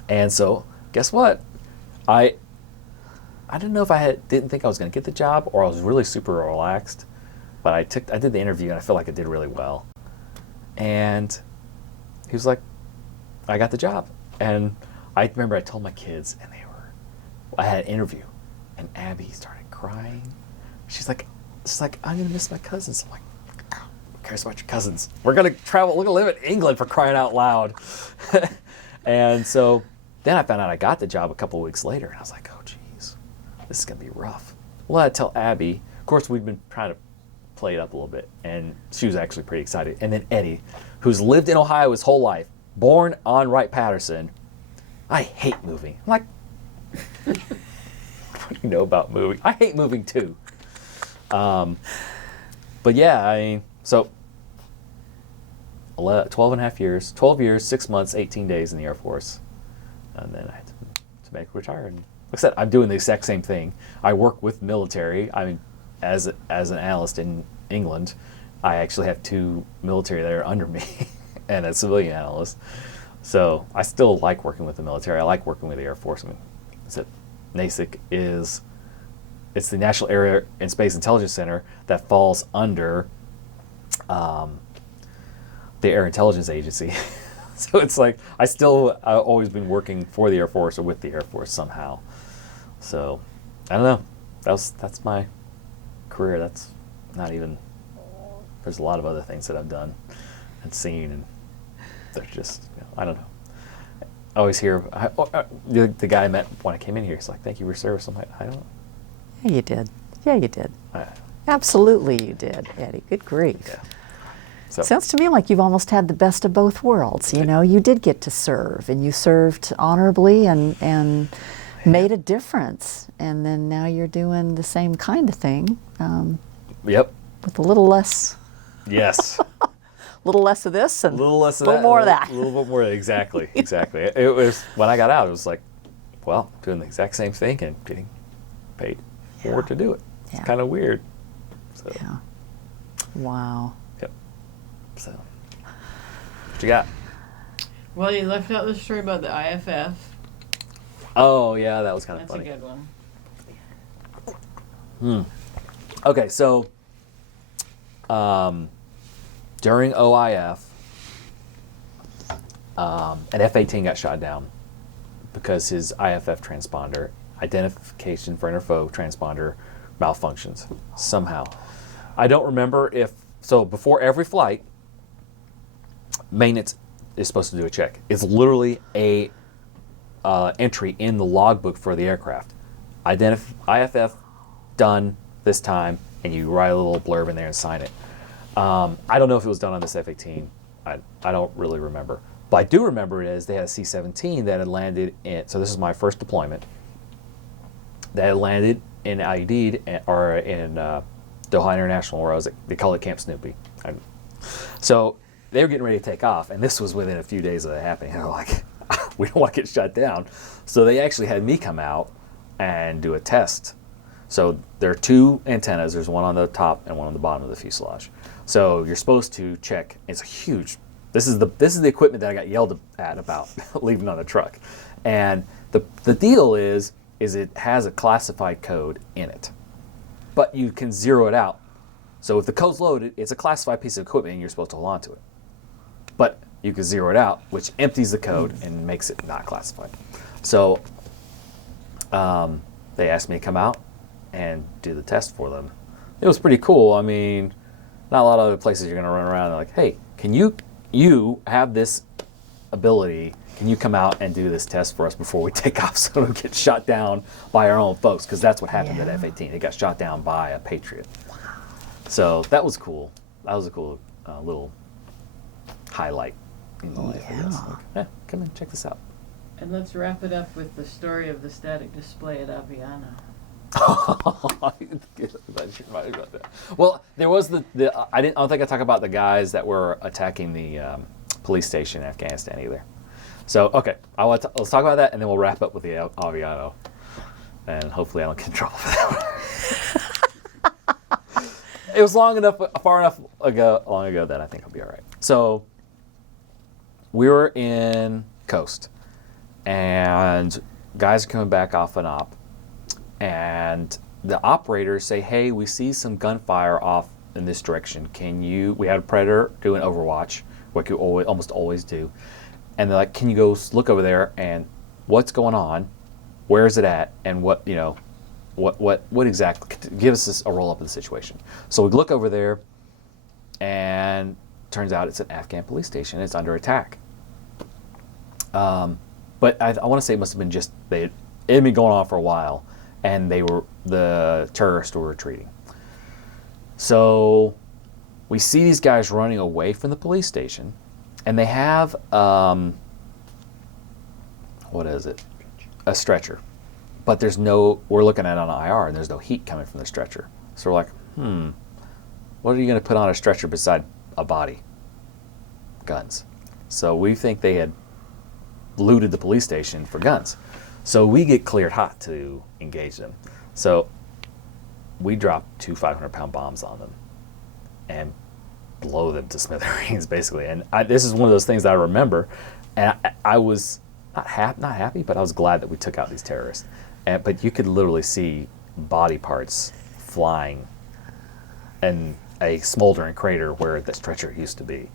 And so, guess what? I didn't know if didn't think I was going to get the job, or I was really super relaxed. But I did the interview, and I feel like I did really well. And he was like, "I got the job." And I remember I told my kids, and I had an interview, and Abby started crying. She's like, "I'm going to miss my cousins." I'm like, "Who cares about your cousins? We're going to travel. We're going to live in England, for crying out loud." And so then I found out I got the job a couple of weeks later, and I was like, "Oh, geez, this is going to be rough." Well, I tell Abby. Of course, we've been trying to play it up a little bit, and she was actually pretty excited. And then Eddie, who's lived in Ohio his whole life, born on Wright-Patterson. "I hate moving." I'm like, "What do you know about moving?" I hate moving too. But yeah, so 12 and a half years, 12 years, 6 months, 18 days in the Air Force. And then I had to make retire. And like I said, I'm doing the exact same thing. I work with military. I mean, as an analyst in England, I actually have 2 military that are under me and a civilian analyst. So I still like working with the military. I like working with the Air Force. I mean, NASIC it's the National Air and Space Intelligence Center that falls under the Air Intelligence Agency. So it's like I've always been working for the Air Force or with the Air Force somehow. So I don't know. That's my career. That's not even. There's a lot of other things that I've done and seen, and they're just I don't know. I always hear the guy I met when I came in here. He's like, "Thank you for your service." I'm like, "I don't." Yeah, you did. Yeah, you did. Absolutely, you did, Eddie. Good grief. Yeah. So. Sounds to me like you've almost had the best of both worlds. You know, you did get to serve, and you served honorably and made a difference. And then now you're doing the same kind of thing. Yep. With a little less. Yes. A little less of this and a little less of that, more of that. A little bit more. Exactly. Exactly. It was when I got out. It was like, well, doing the exact same thing and getting paid more to do it. It's kind of weird. So. Yeah. Wow. Yep. So, what you got? Well, you left out the story about the IFF. Oh yeah, that was kind of That's funny. a good one. Okay, so during OIF, an F-18 got shot down because his IFF transponder, identification for info transponder, malfunctions somehow. I don't remember so before every flight, maintenance is supposed to do a check. It's literally a entry in the logbook for the aircraft. IFF done this time, and you write a little blurb in there and sign it. I don't know if it was done on this F-18. I don't really remember. But I do remember they had a C-17 that had landed in, so this is my first deployment, that had landed in IUD or in Doha International, where they call it Camp Snoopy. So they were getting ready to take off, and this was within a few days of it happening. And they're like, we don't want to get shut down. So they actually had me come out and do a test. So there are 2 antennas. There's one on the top and one on the bottom of the fuselage. So you're supposed to check. It's a huge. This is the equipment that I got yelled at about leaving on the truck. And the deal is it has a classified code in it, but you can zero it out. So if the code's loaded, it's a classified piece of equipment, and you're supposed to hold on to it. But you can zero it out, which empties the code and makes it not classified. So they asked me to come out and do the test for them. It was pretty cool. I mean, not a lot of other places you're going to run around and like, hey, can you have this ability, can you come out and do this test for us before we take off so we don't get shot down by our own folks? Because that's what happened at F-18. They got shot down by a Patriot. Wow. So that was cool. That was a cool little highlight in the life, I guess. Like, yeah, come in, check this out. And let's wrap it up with the story of the static display at Aviano. Well, there was the I don't think I talked about the guys that were attacking the police station in Afghanistan either. So okay, let's talk about that, and then we'll wrap up with the Aviano, and hopefully I don't get in trouble for that one. It was long enough ago that I think I'll be all right. So we were in Coast, and guys are coming back off an op. And the operators say, hey, we see some gunfire off in this direction. We had a Predator doing Overwatch, like you almost always do. And they're like, can you go look over there and what's going on? Where is it at? And what exactly, give us a roll up of the situation. So we look over there, and turns out it's an Afghan police station. It's under attack. But I want to say it must have been it had been going on for a while. And the terrorists were retreating. So we see these guys running away from the police station, and they have what is it? A stretcher. But we're looking at it on IR, and there's no heat coming from the stretcher. So we're like, what are you going to put on a stretcher beside a body? Guns. So we think they had looted the police station for guns. So we get cleared hot to engage them. So we drop 2 500-pound bombs on them and blow them to smithereens, basically. And this is one of those things that I remember. And I was not happy, but I was glad that we took out these terrorists. But you could literally see body parts flying in a smoldering crater where the stretcher used to be.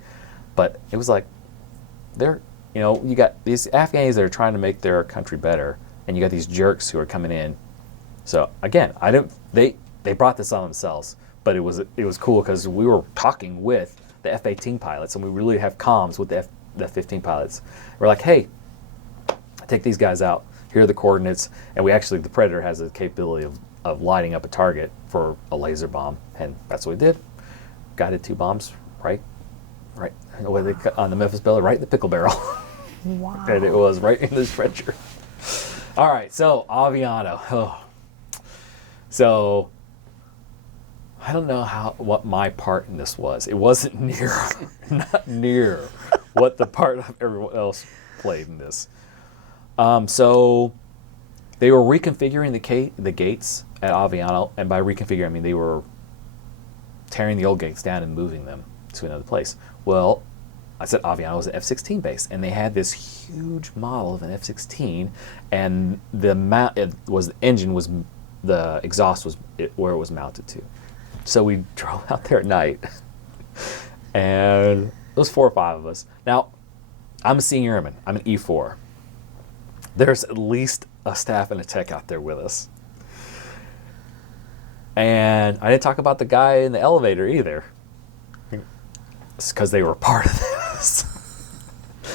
But it was like, you got these Afghans that are trying to make their country better, and you got these jerks who are coming in. So again, they brought this on themselves, but it was cool because we were talking with the F-18 pilots, and we really have comms with the F-15 pilots. We're like, hey, take these guys out. Here are the coordinates, and the Predator has the capability of lighting up a target for a laser bomb, and that's what we did. Guided 2 bombs right on the Memphis Belle, right in the pickle barrel. Wow. And it was right in the stretcher. All right, so Aviano. Oh. So I don't know what my part in this was. It wasn't not near what the part of everyone else played in this. So they were reconfiguring the gates at Aviano, and by reconfiguring, I mean they were tearing the old gates down and moving them to another place. Well, I said Aviano was an F-16 base, and they had this huge model of an F-16, and the exhaust was where it was mounted to. So we drove out there at night, and it was 4 or 5 of us. Now, I'm a senior airman. I'm an E4. There's at least a staff and a tech out there with us. And I didn't talk about the guy in the elevator either. It's because they were part of this,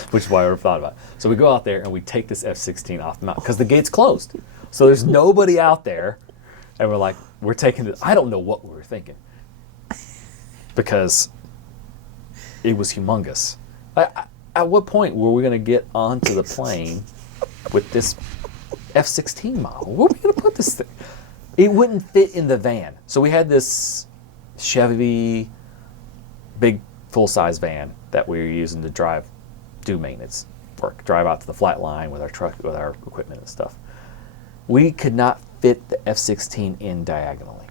which is why I never thought about it. So we go out there and we take this F-16 off the mountain because the gate's closed. So there's nobody out there, and we're taking this. I don't know what we were thinking because it was humongous. At what point were we going to get onto the plane with this F-16 model? Where are we going to put this thing? It wouldn't fit in the van. So we had this Chevy big full-size van that we were using to do maintenance work, drive out to the flat line with our truck, with our equipment and stuff. We could not fit the F-16 in diagonally.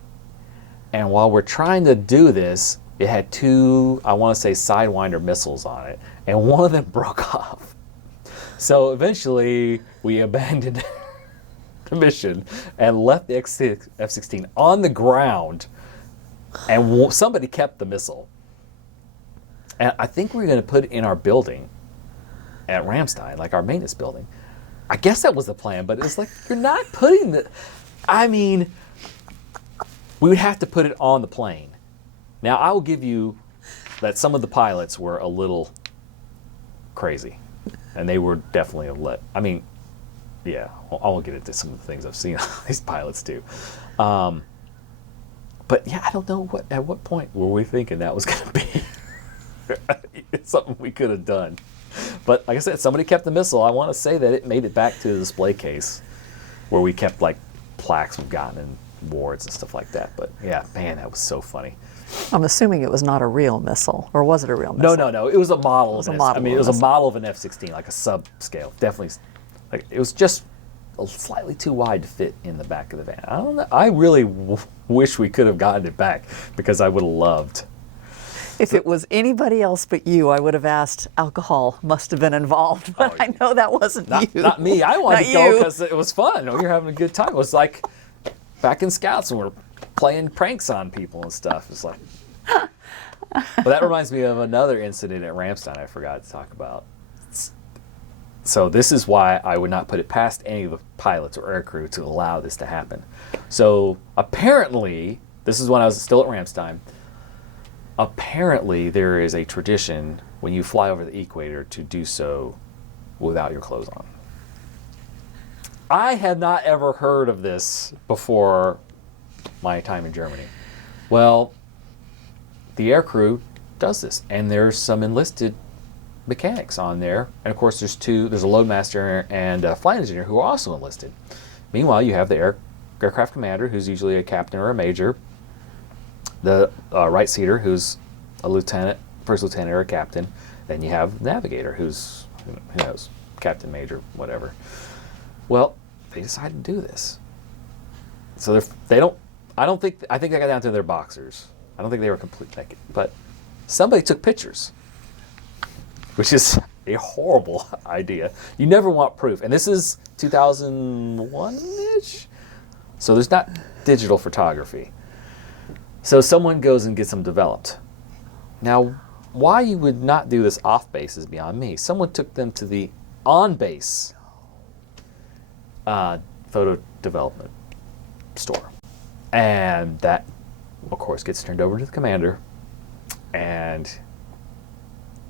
And while we're trying to do this, it had 2, I want to say, Sidewinder missiles on it, and one of them broke off. So eventually, we abandoned the mission and left the F-16 on the ground, and somebody kept the missile. And I think we were going to put it in our building at Ramstein, like our maintenance building. I guess that was the plan, but it's like, you're not putting we would have to put it on the plane. Now, I will give you that some of the pilots were a little crazy. And they were definitely I mean, yeah, I won't get into some of the things I've seen these pilots do. But yeah, I don't know at what point were we thinking that was going to be it's something we could have done. But like I said, somebody kept the missile. I want to say that it made it back to the display case where we kept like plaques we've gotten and awards and stuff like that. But yeah, man, that was so funny. I'm assuming it was not a real missile, or was it a real missile? No. It was a model. It was a model. I mean, it was a model of an F-16, like a sub-scale. Definitely, like it was just slightly too wide to fit in the back of the van. I don't know. I really wish we could have gotten it back because I would have loved. If it was anybody else but you, I would have asked. Alcohol must have been involved, but I know that wasn't you. Not me. I wanted Not to go you. because it was fun. We were having a good time. It was like back in Scouts and we're playing pranks on people and stuff. It's like. Well, that reminds me of another incident at Ramstein I forgot to talk about. So this is why I would not put it past any of the pilots or aircrew to allow this to happen. So apparently, this is when I was still at Ramstein. Apparently, there is a tradition when you fly over the equator to do so without your clothes on. I had not ever heard of this before my time in Germany. Well, the aircrew does this, and there's some enlisted mechanics on there, and of course there's a loadmaster and a flight engineer who are also enlisted. Meanwhile, you have the aircraft commander, who's usually a captain or a major, the right seater, who's a lieutenant, first lieutenant or a captain, then you have the navigator, who's who knows, captain, major, whatever. Well, they decided to do this, so I think they got down to their boxers. I don't think they were complete naked, but somebody took pictures, which is a horrible idea. You never want proof. And this is 2001-ish, so there's not digital photography. So someone goes and gets them developed. Now, why you would not do this off base is beyond me. Someone took them to the on base photo development store, and that, of course, gets turned over to the commander, and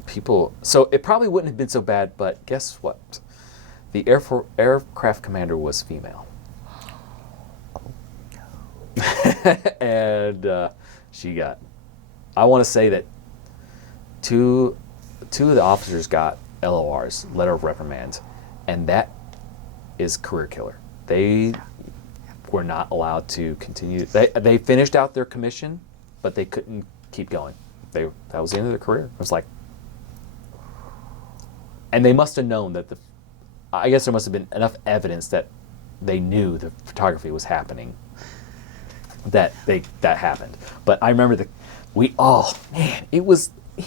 people. So it probably wouldn't have been so bad, but guess what? The aircraft commander was female, and she got. I want to say that two of the officers got LORs, letter of reprimand, and that is career killer. They were not allowed to continue. They finished out their commission, but they couldn't keep going. That was the end of their career. It was like, and they must have known that I guess there must have been enough evidence that they knew the photography was happening. That happened. But I remember he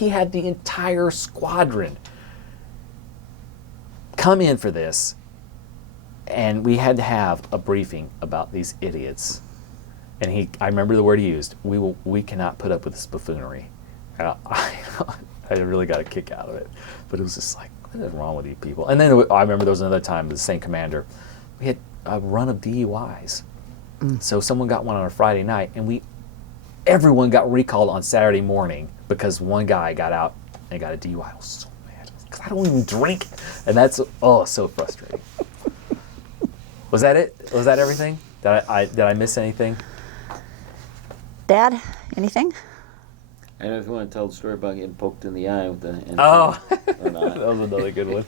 had the entire squadron come in for this. And we had to have a briefing about these idiots. And I remember the word he used, we cannot put up with this buffoonery. And I really got a kick out of it. But it was just like, what is wrong with you people? And then I remember there was another time, the same commander, we had a run of DUIs. So someone got one on a Friday night, and everyone got recalled on Saturday morning because one guy got out and got a DUI. I was so mad, because I don't even drink. And that's, so frustrating. Was that it? Was that everything? Did I miss anything? Dad, anything? I don't know if you want to tell the story about getting poked in the eye with the or not. That was another good one.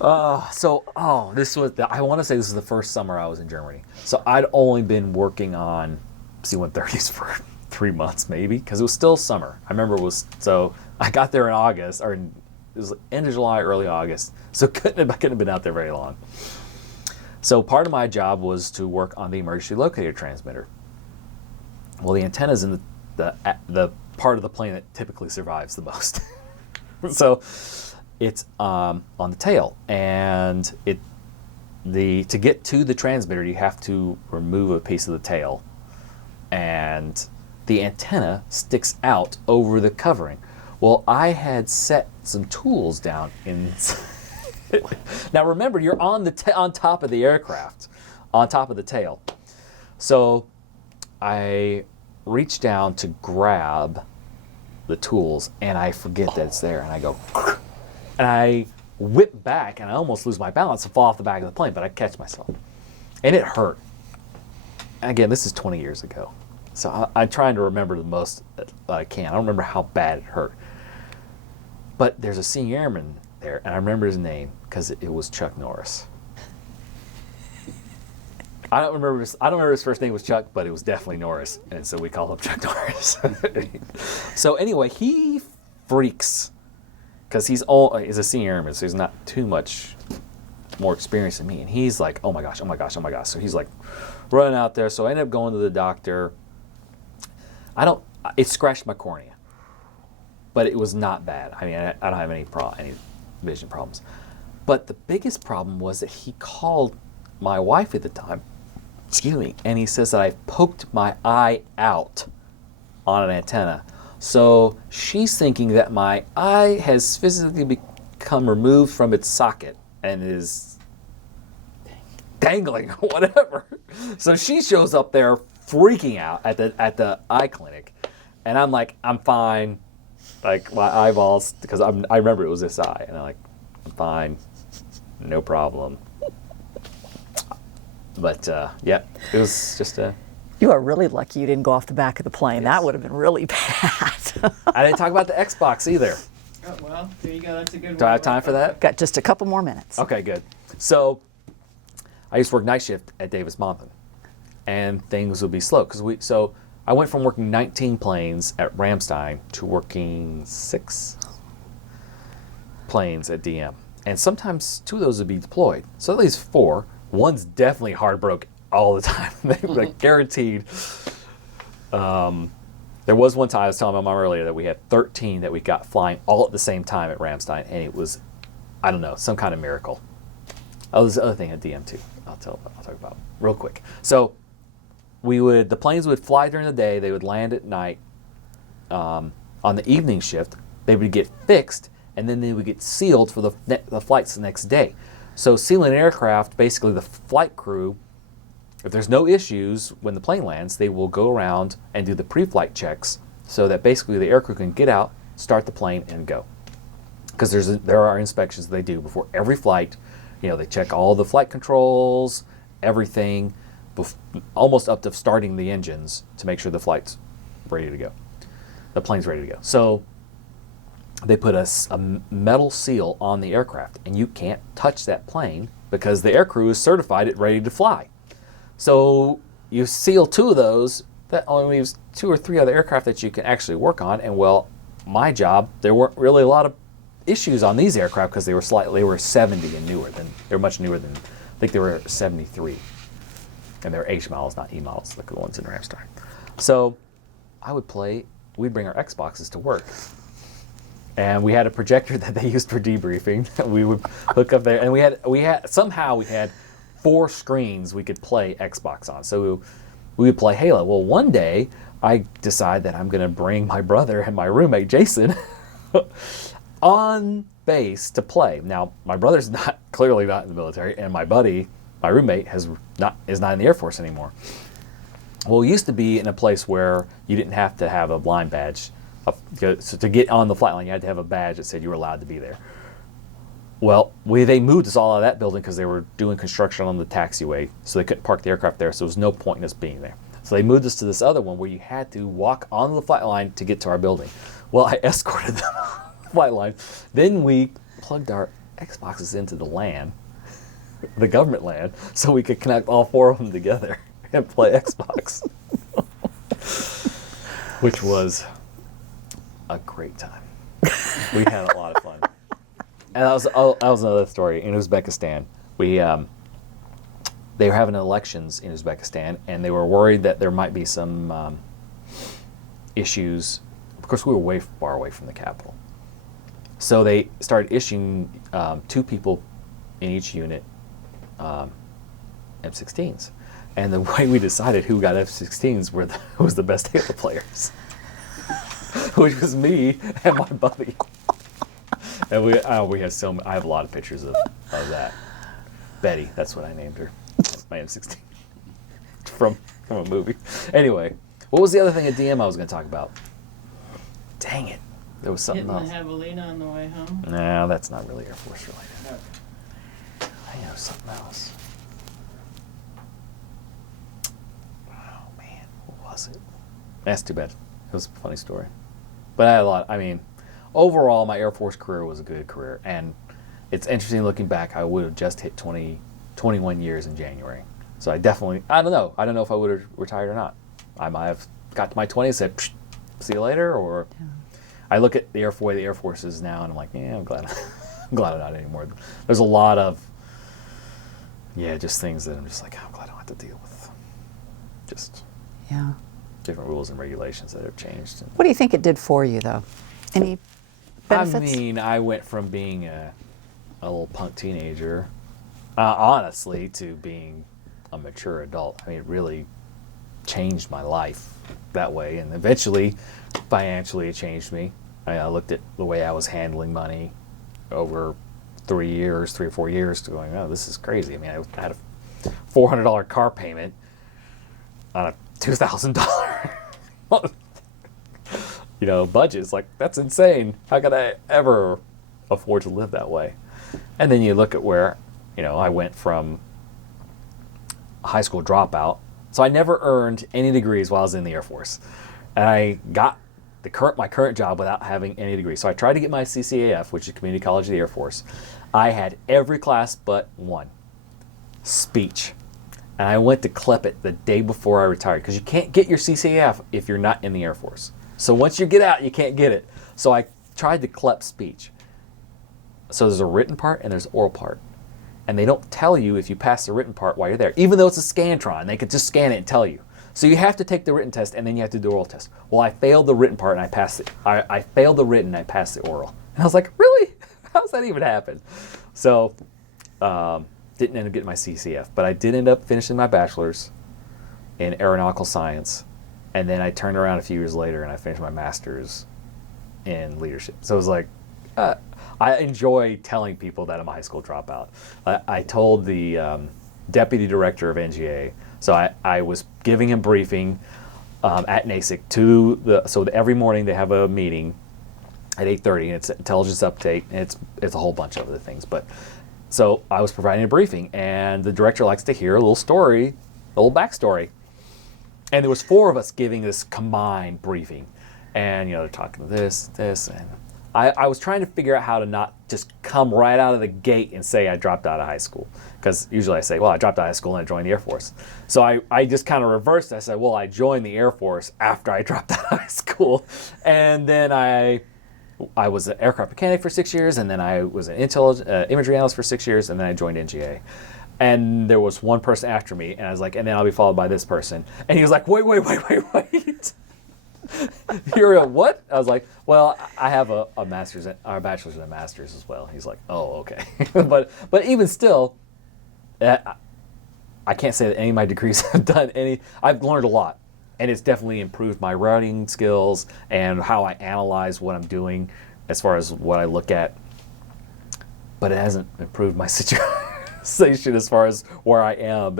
I want to say this is the first summer I was in Germany. So I'd only been working on C-130s for 3 months maybe, because it was still summer. I remember so I got there in August, or it was end of July, early August. So I couldn't have been out there very long. So part of my job was to work on the emergency locator transmitter. Well, the antenna's in the part of the plane that typically survives the most. So it's on the tail, and to get to the transmitter, you have to remove a piece of the tail, and the antenna sticks out over the covering. Well, I had set some tools down in. Now remember, you're on top of the aircraft, on top of the tail. So I reach down to grab the tools, and I forget that it's there, and I go, And I whip back, and I almost lose my balance and fall off the back of the plane, but I catch myself. And it hurt. And again, this is 20 years ago. So I'm trying to remember the most that I can. I don't remember how bad it hurt. But there's a senior airman there, and I remember his name because it was Chuck Norris. I don't remember his first name was Chuck, but it was definitely Norris, and so we call him Chuck Norris. So anyway, he freaks because he's a senior airman, so he's not too much more experienced than me, and he's like, oh my gosh, oh my gosh, oh my gosh. So he's like running out there. So I ended up going to the doctor. It scratched my cornea, but it was not bad. I mean, I don't have any vision problems. But the biggest problem was that he called my wife at the time, and he says that I poked my eye out on an antenna. So she's thinking that my eye has physically become removed from its socket and is dangling or whatever. So she shows up there freaking out at the eye clinic, and I'm like, I'm fine. Like my eyeballs, because I remember it was this eye, and I'm like, I'm fine, no problem. But yeah, it was just a. You are really lucky you didn't go off the back of the plane. Yes. That would have been really bad. I didn't talk about the Xbox either. Oh, well, there you go. That's a good one. Do I have time for that? Got just a couple more minutes. Okay, good. So I used to work night shift at Davis-Monthan, and things would be slow so I went from working 19 planes at Ramstein to working 6 planes at DM, and sometimes 2 of those would be deployed. So at least 4. One's definitely hard broke all the time. They were like guaranteed. There was one time I was telling my mom earlier that we had 13 that we got flying all at the same time at Ramstein, and it was, I don't know, some kind of miracle. Oh, there's the other thing at DM too. I'll talk about real quick. So the planes would fly during the day. They would land at night. On the evening shift, they would get fixed, and then they would get sealed for the flights the next day. So sealing an aircraft, basically the flight crew, if there's no issues when the plane lands, they will go around and do the pre-flight checks so that basically the aircrew can get out, start the plane, and go. Because there are inspections they do before every flight. You know, they check all the flight controls, everything, almost up to starting the engines to make sure the flight's ready to go. The plane's ready to go. So they put a metal seal on the aircraft, and you can't touch that plane because the aircrew is certified it ready to fly. So you seal 2 of those, that only leaves 2 or 3 other aircraft that you can actually work on. And well, my job, there weren't really a lot of issues on these aircraft because they were 70 and newer. They're much newer than, I think they were 73. And they're H models, not E models, like the ones in Ramstein. So we'd bring our Xboxes to work. And we had a projector that they used for debriefing. We would hook up there, and we had 4 screens we could play Xbox on. So we would play Halo. Well, one day I decide that I'm going to bring my brother and my roommate Jason on base to play. Now my brother's clearly not in the military, and my buddy, my roommate, is not in the Air Force anymore. Well, we used to be in a place where you didn't have to have a line badge. So to get on the flight line, you had to have a badge that said you were allowed to be there. Well, they moved us all out of that building because they were doing construction on the taxiway, so they couldn't park the aircraft there, so there was no point in us being there. So they moved us to this other one where you had to walk on the flight line to get to our building. Well, I escorted them on the flight line. Then we plugged our Xboxes into the LAN, the government LAN, so we could connect all 4 of them together and play Xbox, which was a great time. We had a lot of fun. And that was another story in Uzbekistan. They were having elections in Uzbekistan, and they were worried that there might be some issues. Of course, we were way far away from the capital. So they started issuing 2 people in each unit F-16s. And the way we decided who got F-16s was the best Halo players. Which was me and my buddy. And we had I have a lot of pictures of that. Betty, that's what I named her. My M16. From a movie. Anyway, what was the other thing at DM I was going to talk about? Dang it. there was something Hitting else. the javelina on the way home. No, that's not really Air Force related. Okay. I think it was something else. Oh man, what was it? That's too bad. It was a funny story. But I had a lot. I mean, overall, my Air Force career was a good career, and it's interesting looking back. I would have just hit 21 years in January. So I definitely, I don't know if I would have retired or not. I might have got to my 20s and said, see you later, or I look at the Air Force is now, and I'm like, yeah, I'm glad I'm not anymore. There's a lot of, just things that I'm just like, I'm glad I don't have to deal with. Just Yeah. different rules and regulations that have changed. What do you think it did for you, though? Any benefits? I mean, I went from being a little punk teenager, honestly, to being a mature adult. I mean, it really changed my life that way, and eventually, financially, it changed me. I looked at the way I was handling money over 3 or 4 years, to going, oh, this is crazy. I mean, I had a $400 car payment on a $2,000 budget. It's like, that's insane. How could I ever afford to live that way? And then you look at where, I went from a high school dropout. So I never earned any degrees while I was in the Air Force. And I got my current job without having any degrees. So I tried to get my CCAF, which is Community College of the Air Force. I had every class but one, speech. And I went to CLEP it the day before I retired, because you can't get your CCAF if you're not in the Air Force. So once you get out, you can't get it. So I tried to CLEP speech. So there's a written part and there's an oral part. And they don't tell you if you pass the written part while you're there, even though it's a Scantron. They could just scan it and tell you. So you have to take the written test, and then you have to do the oral test. Well, I failed the written part, and I passed it. I failed the written, and I passed the oral. And I was like, really? How's that even happen? So didn't end up getting my CCF, but I did end up finishing my bachelor's in aeronautical science, and then I turned around a few years later, and I finished my master's in leadership. So it was like, I enjoy telling people that I'm a high school dropout. I told the deputy director of NGA, so I was giving him briefing at NASIC so every morning they have a meeting at 8:30, and it's intelligence update, and it's a whole bunch of other things. But so I was providing a briefing, and the director likes to hear a little story, a little backstory. And there was 4 of us giving this combined briefing, and they're talking this, and I was trying to figure out how to not just come right out of the gate and say I dropped out of high school. Because usually I say, well, I dropped out of high school and I joined the Air Force. So I just kind of reversed it. I said, well, I joined the Air Force after I dropped out of high school. And then I was an aircraft mechanic for 6 years, and then I was an imagery analyst for 6 years, and then I joined NGA. And there was one person after me, and I was like, and then I'll be followed by this person. And he was like, wait. You're a what? I was like, well, I have a master's, or a bachelor's and a master's as well. He's like, oh, okay. but even still, I can't say that any of my degrees have done any. I've learned a lot, and it's definitely improved my writing skills and how I analyze what I'm doing as far as what I look at. But it hasn't improved my situation as far as where I am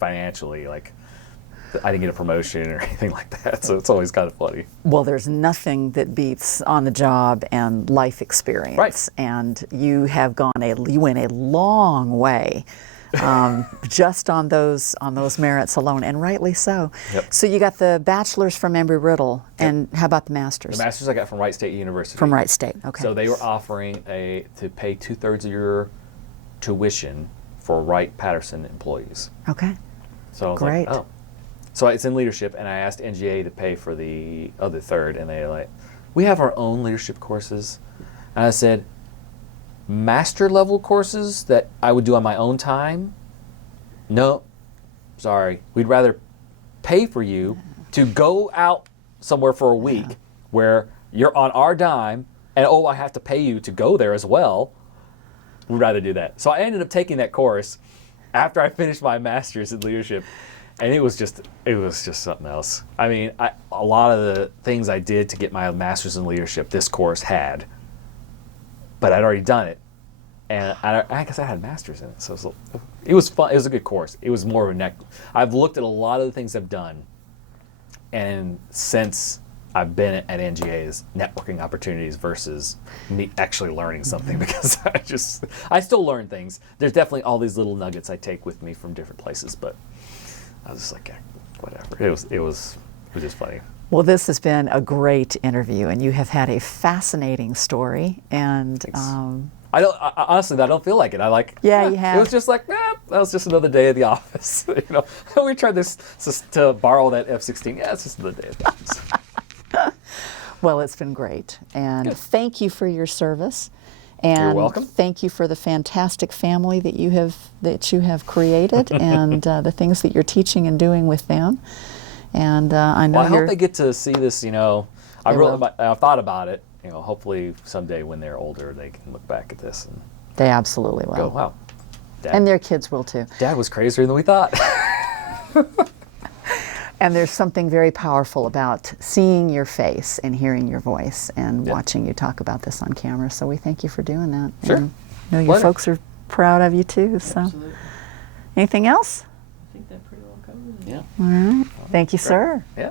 financially. Like, I didn't get a promotion or anything like that, so it's always kind of funny. Well, there's nothing that beats on the job and life experience. Right. And you went a long way just on those merits alone, and rightly so. Yep. So you got the bachelor's from Embry-Riddle, and how about the master's? The master's I got from Wright State University. From Wright State, okay. So they were offering to pay 2/3 of your tuition for Wright-Patterson employees. Okay. So I was Great. like, oh. So it's in leadership, and I asked NGA to pay for the other third, and they're like, we have our own leadership courses. And I said, master level courses that I would do on my own time? No, sorry. We'd rather pay for you to go out somewhere for a week where you're on our dime, and I have to pay you to go there as well. We'd rather do that. So I ended up taking that course after I finished my master's in leadership. And it was just something else. I mean, a lot of the things I did to get my master's in leadership, this course had, but I'd already done it, and I guess I had a master's in it, so it was fun. It was a good course. It was more of a I've looked at a lot of the things I've done, and since I've been at NGA's networking opportunities versus me actually learning something, because I still learn things. There's definitely all these little nuggets I take with me from different places, but I was just like, yeah, whatever. It was just funny. Well, this has been a great interview, and you have had a fascinating story. And Honestly, I don't feel like it. Yeah, you have. It was just like, that was just another day at the office. We tried to borrow that F-16. Yeah, it's just another day at the office. Well, it's been great, and Good. thank you for your service. And You're welcome. Thank you for the fantastic family that you have created, and the things that you're teaching and doing with them. And I know I hope they get to see this. I've thought about it. Hopefully someday when they're older, they can look back at this and they absolutely will. go, "Wow, Dad, And their kids will too. Dad was crazier than we thought." And there's something very powerful about seeing your face and hearing your voice and watching you talk about this on camera. So we thank you for doing that. Sure. And I know your Pleasure. folks are proud of you too. So, Absolutely. anything else? I think that pretty well covers it. Yeah. All right. Thank you, sir. Yeah.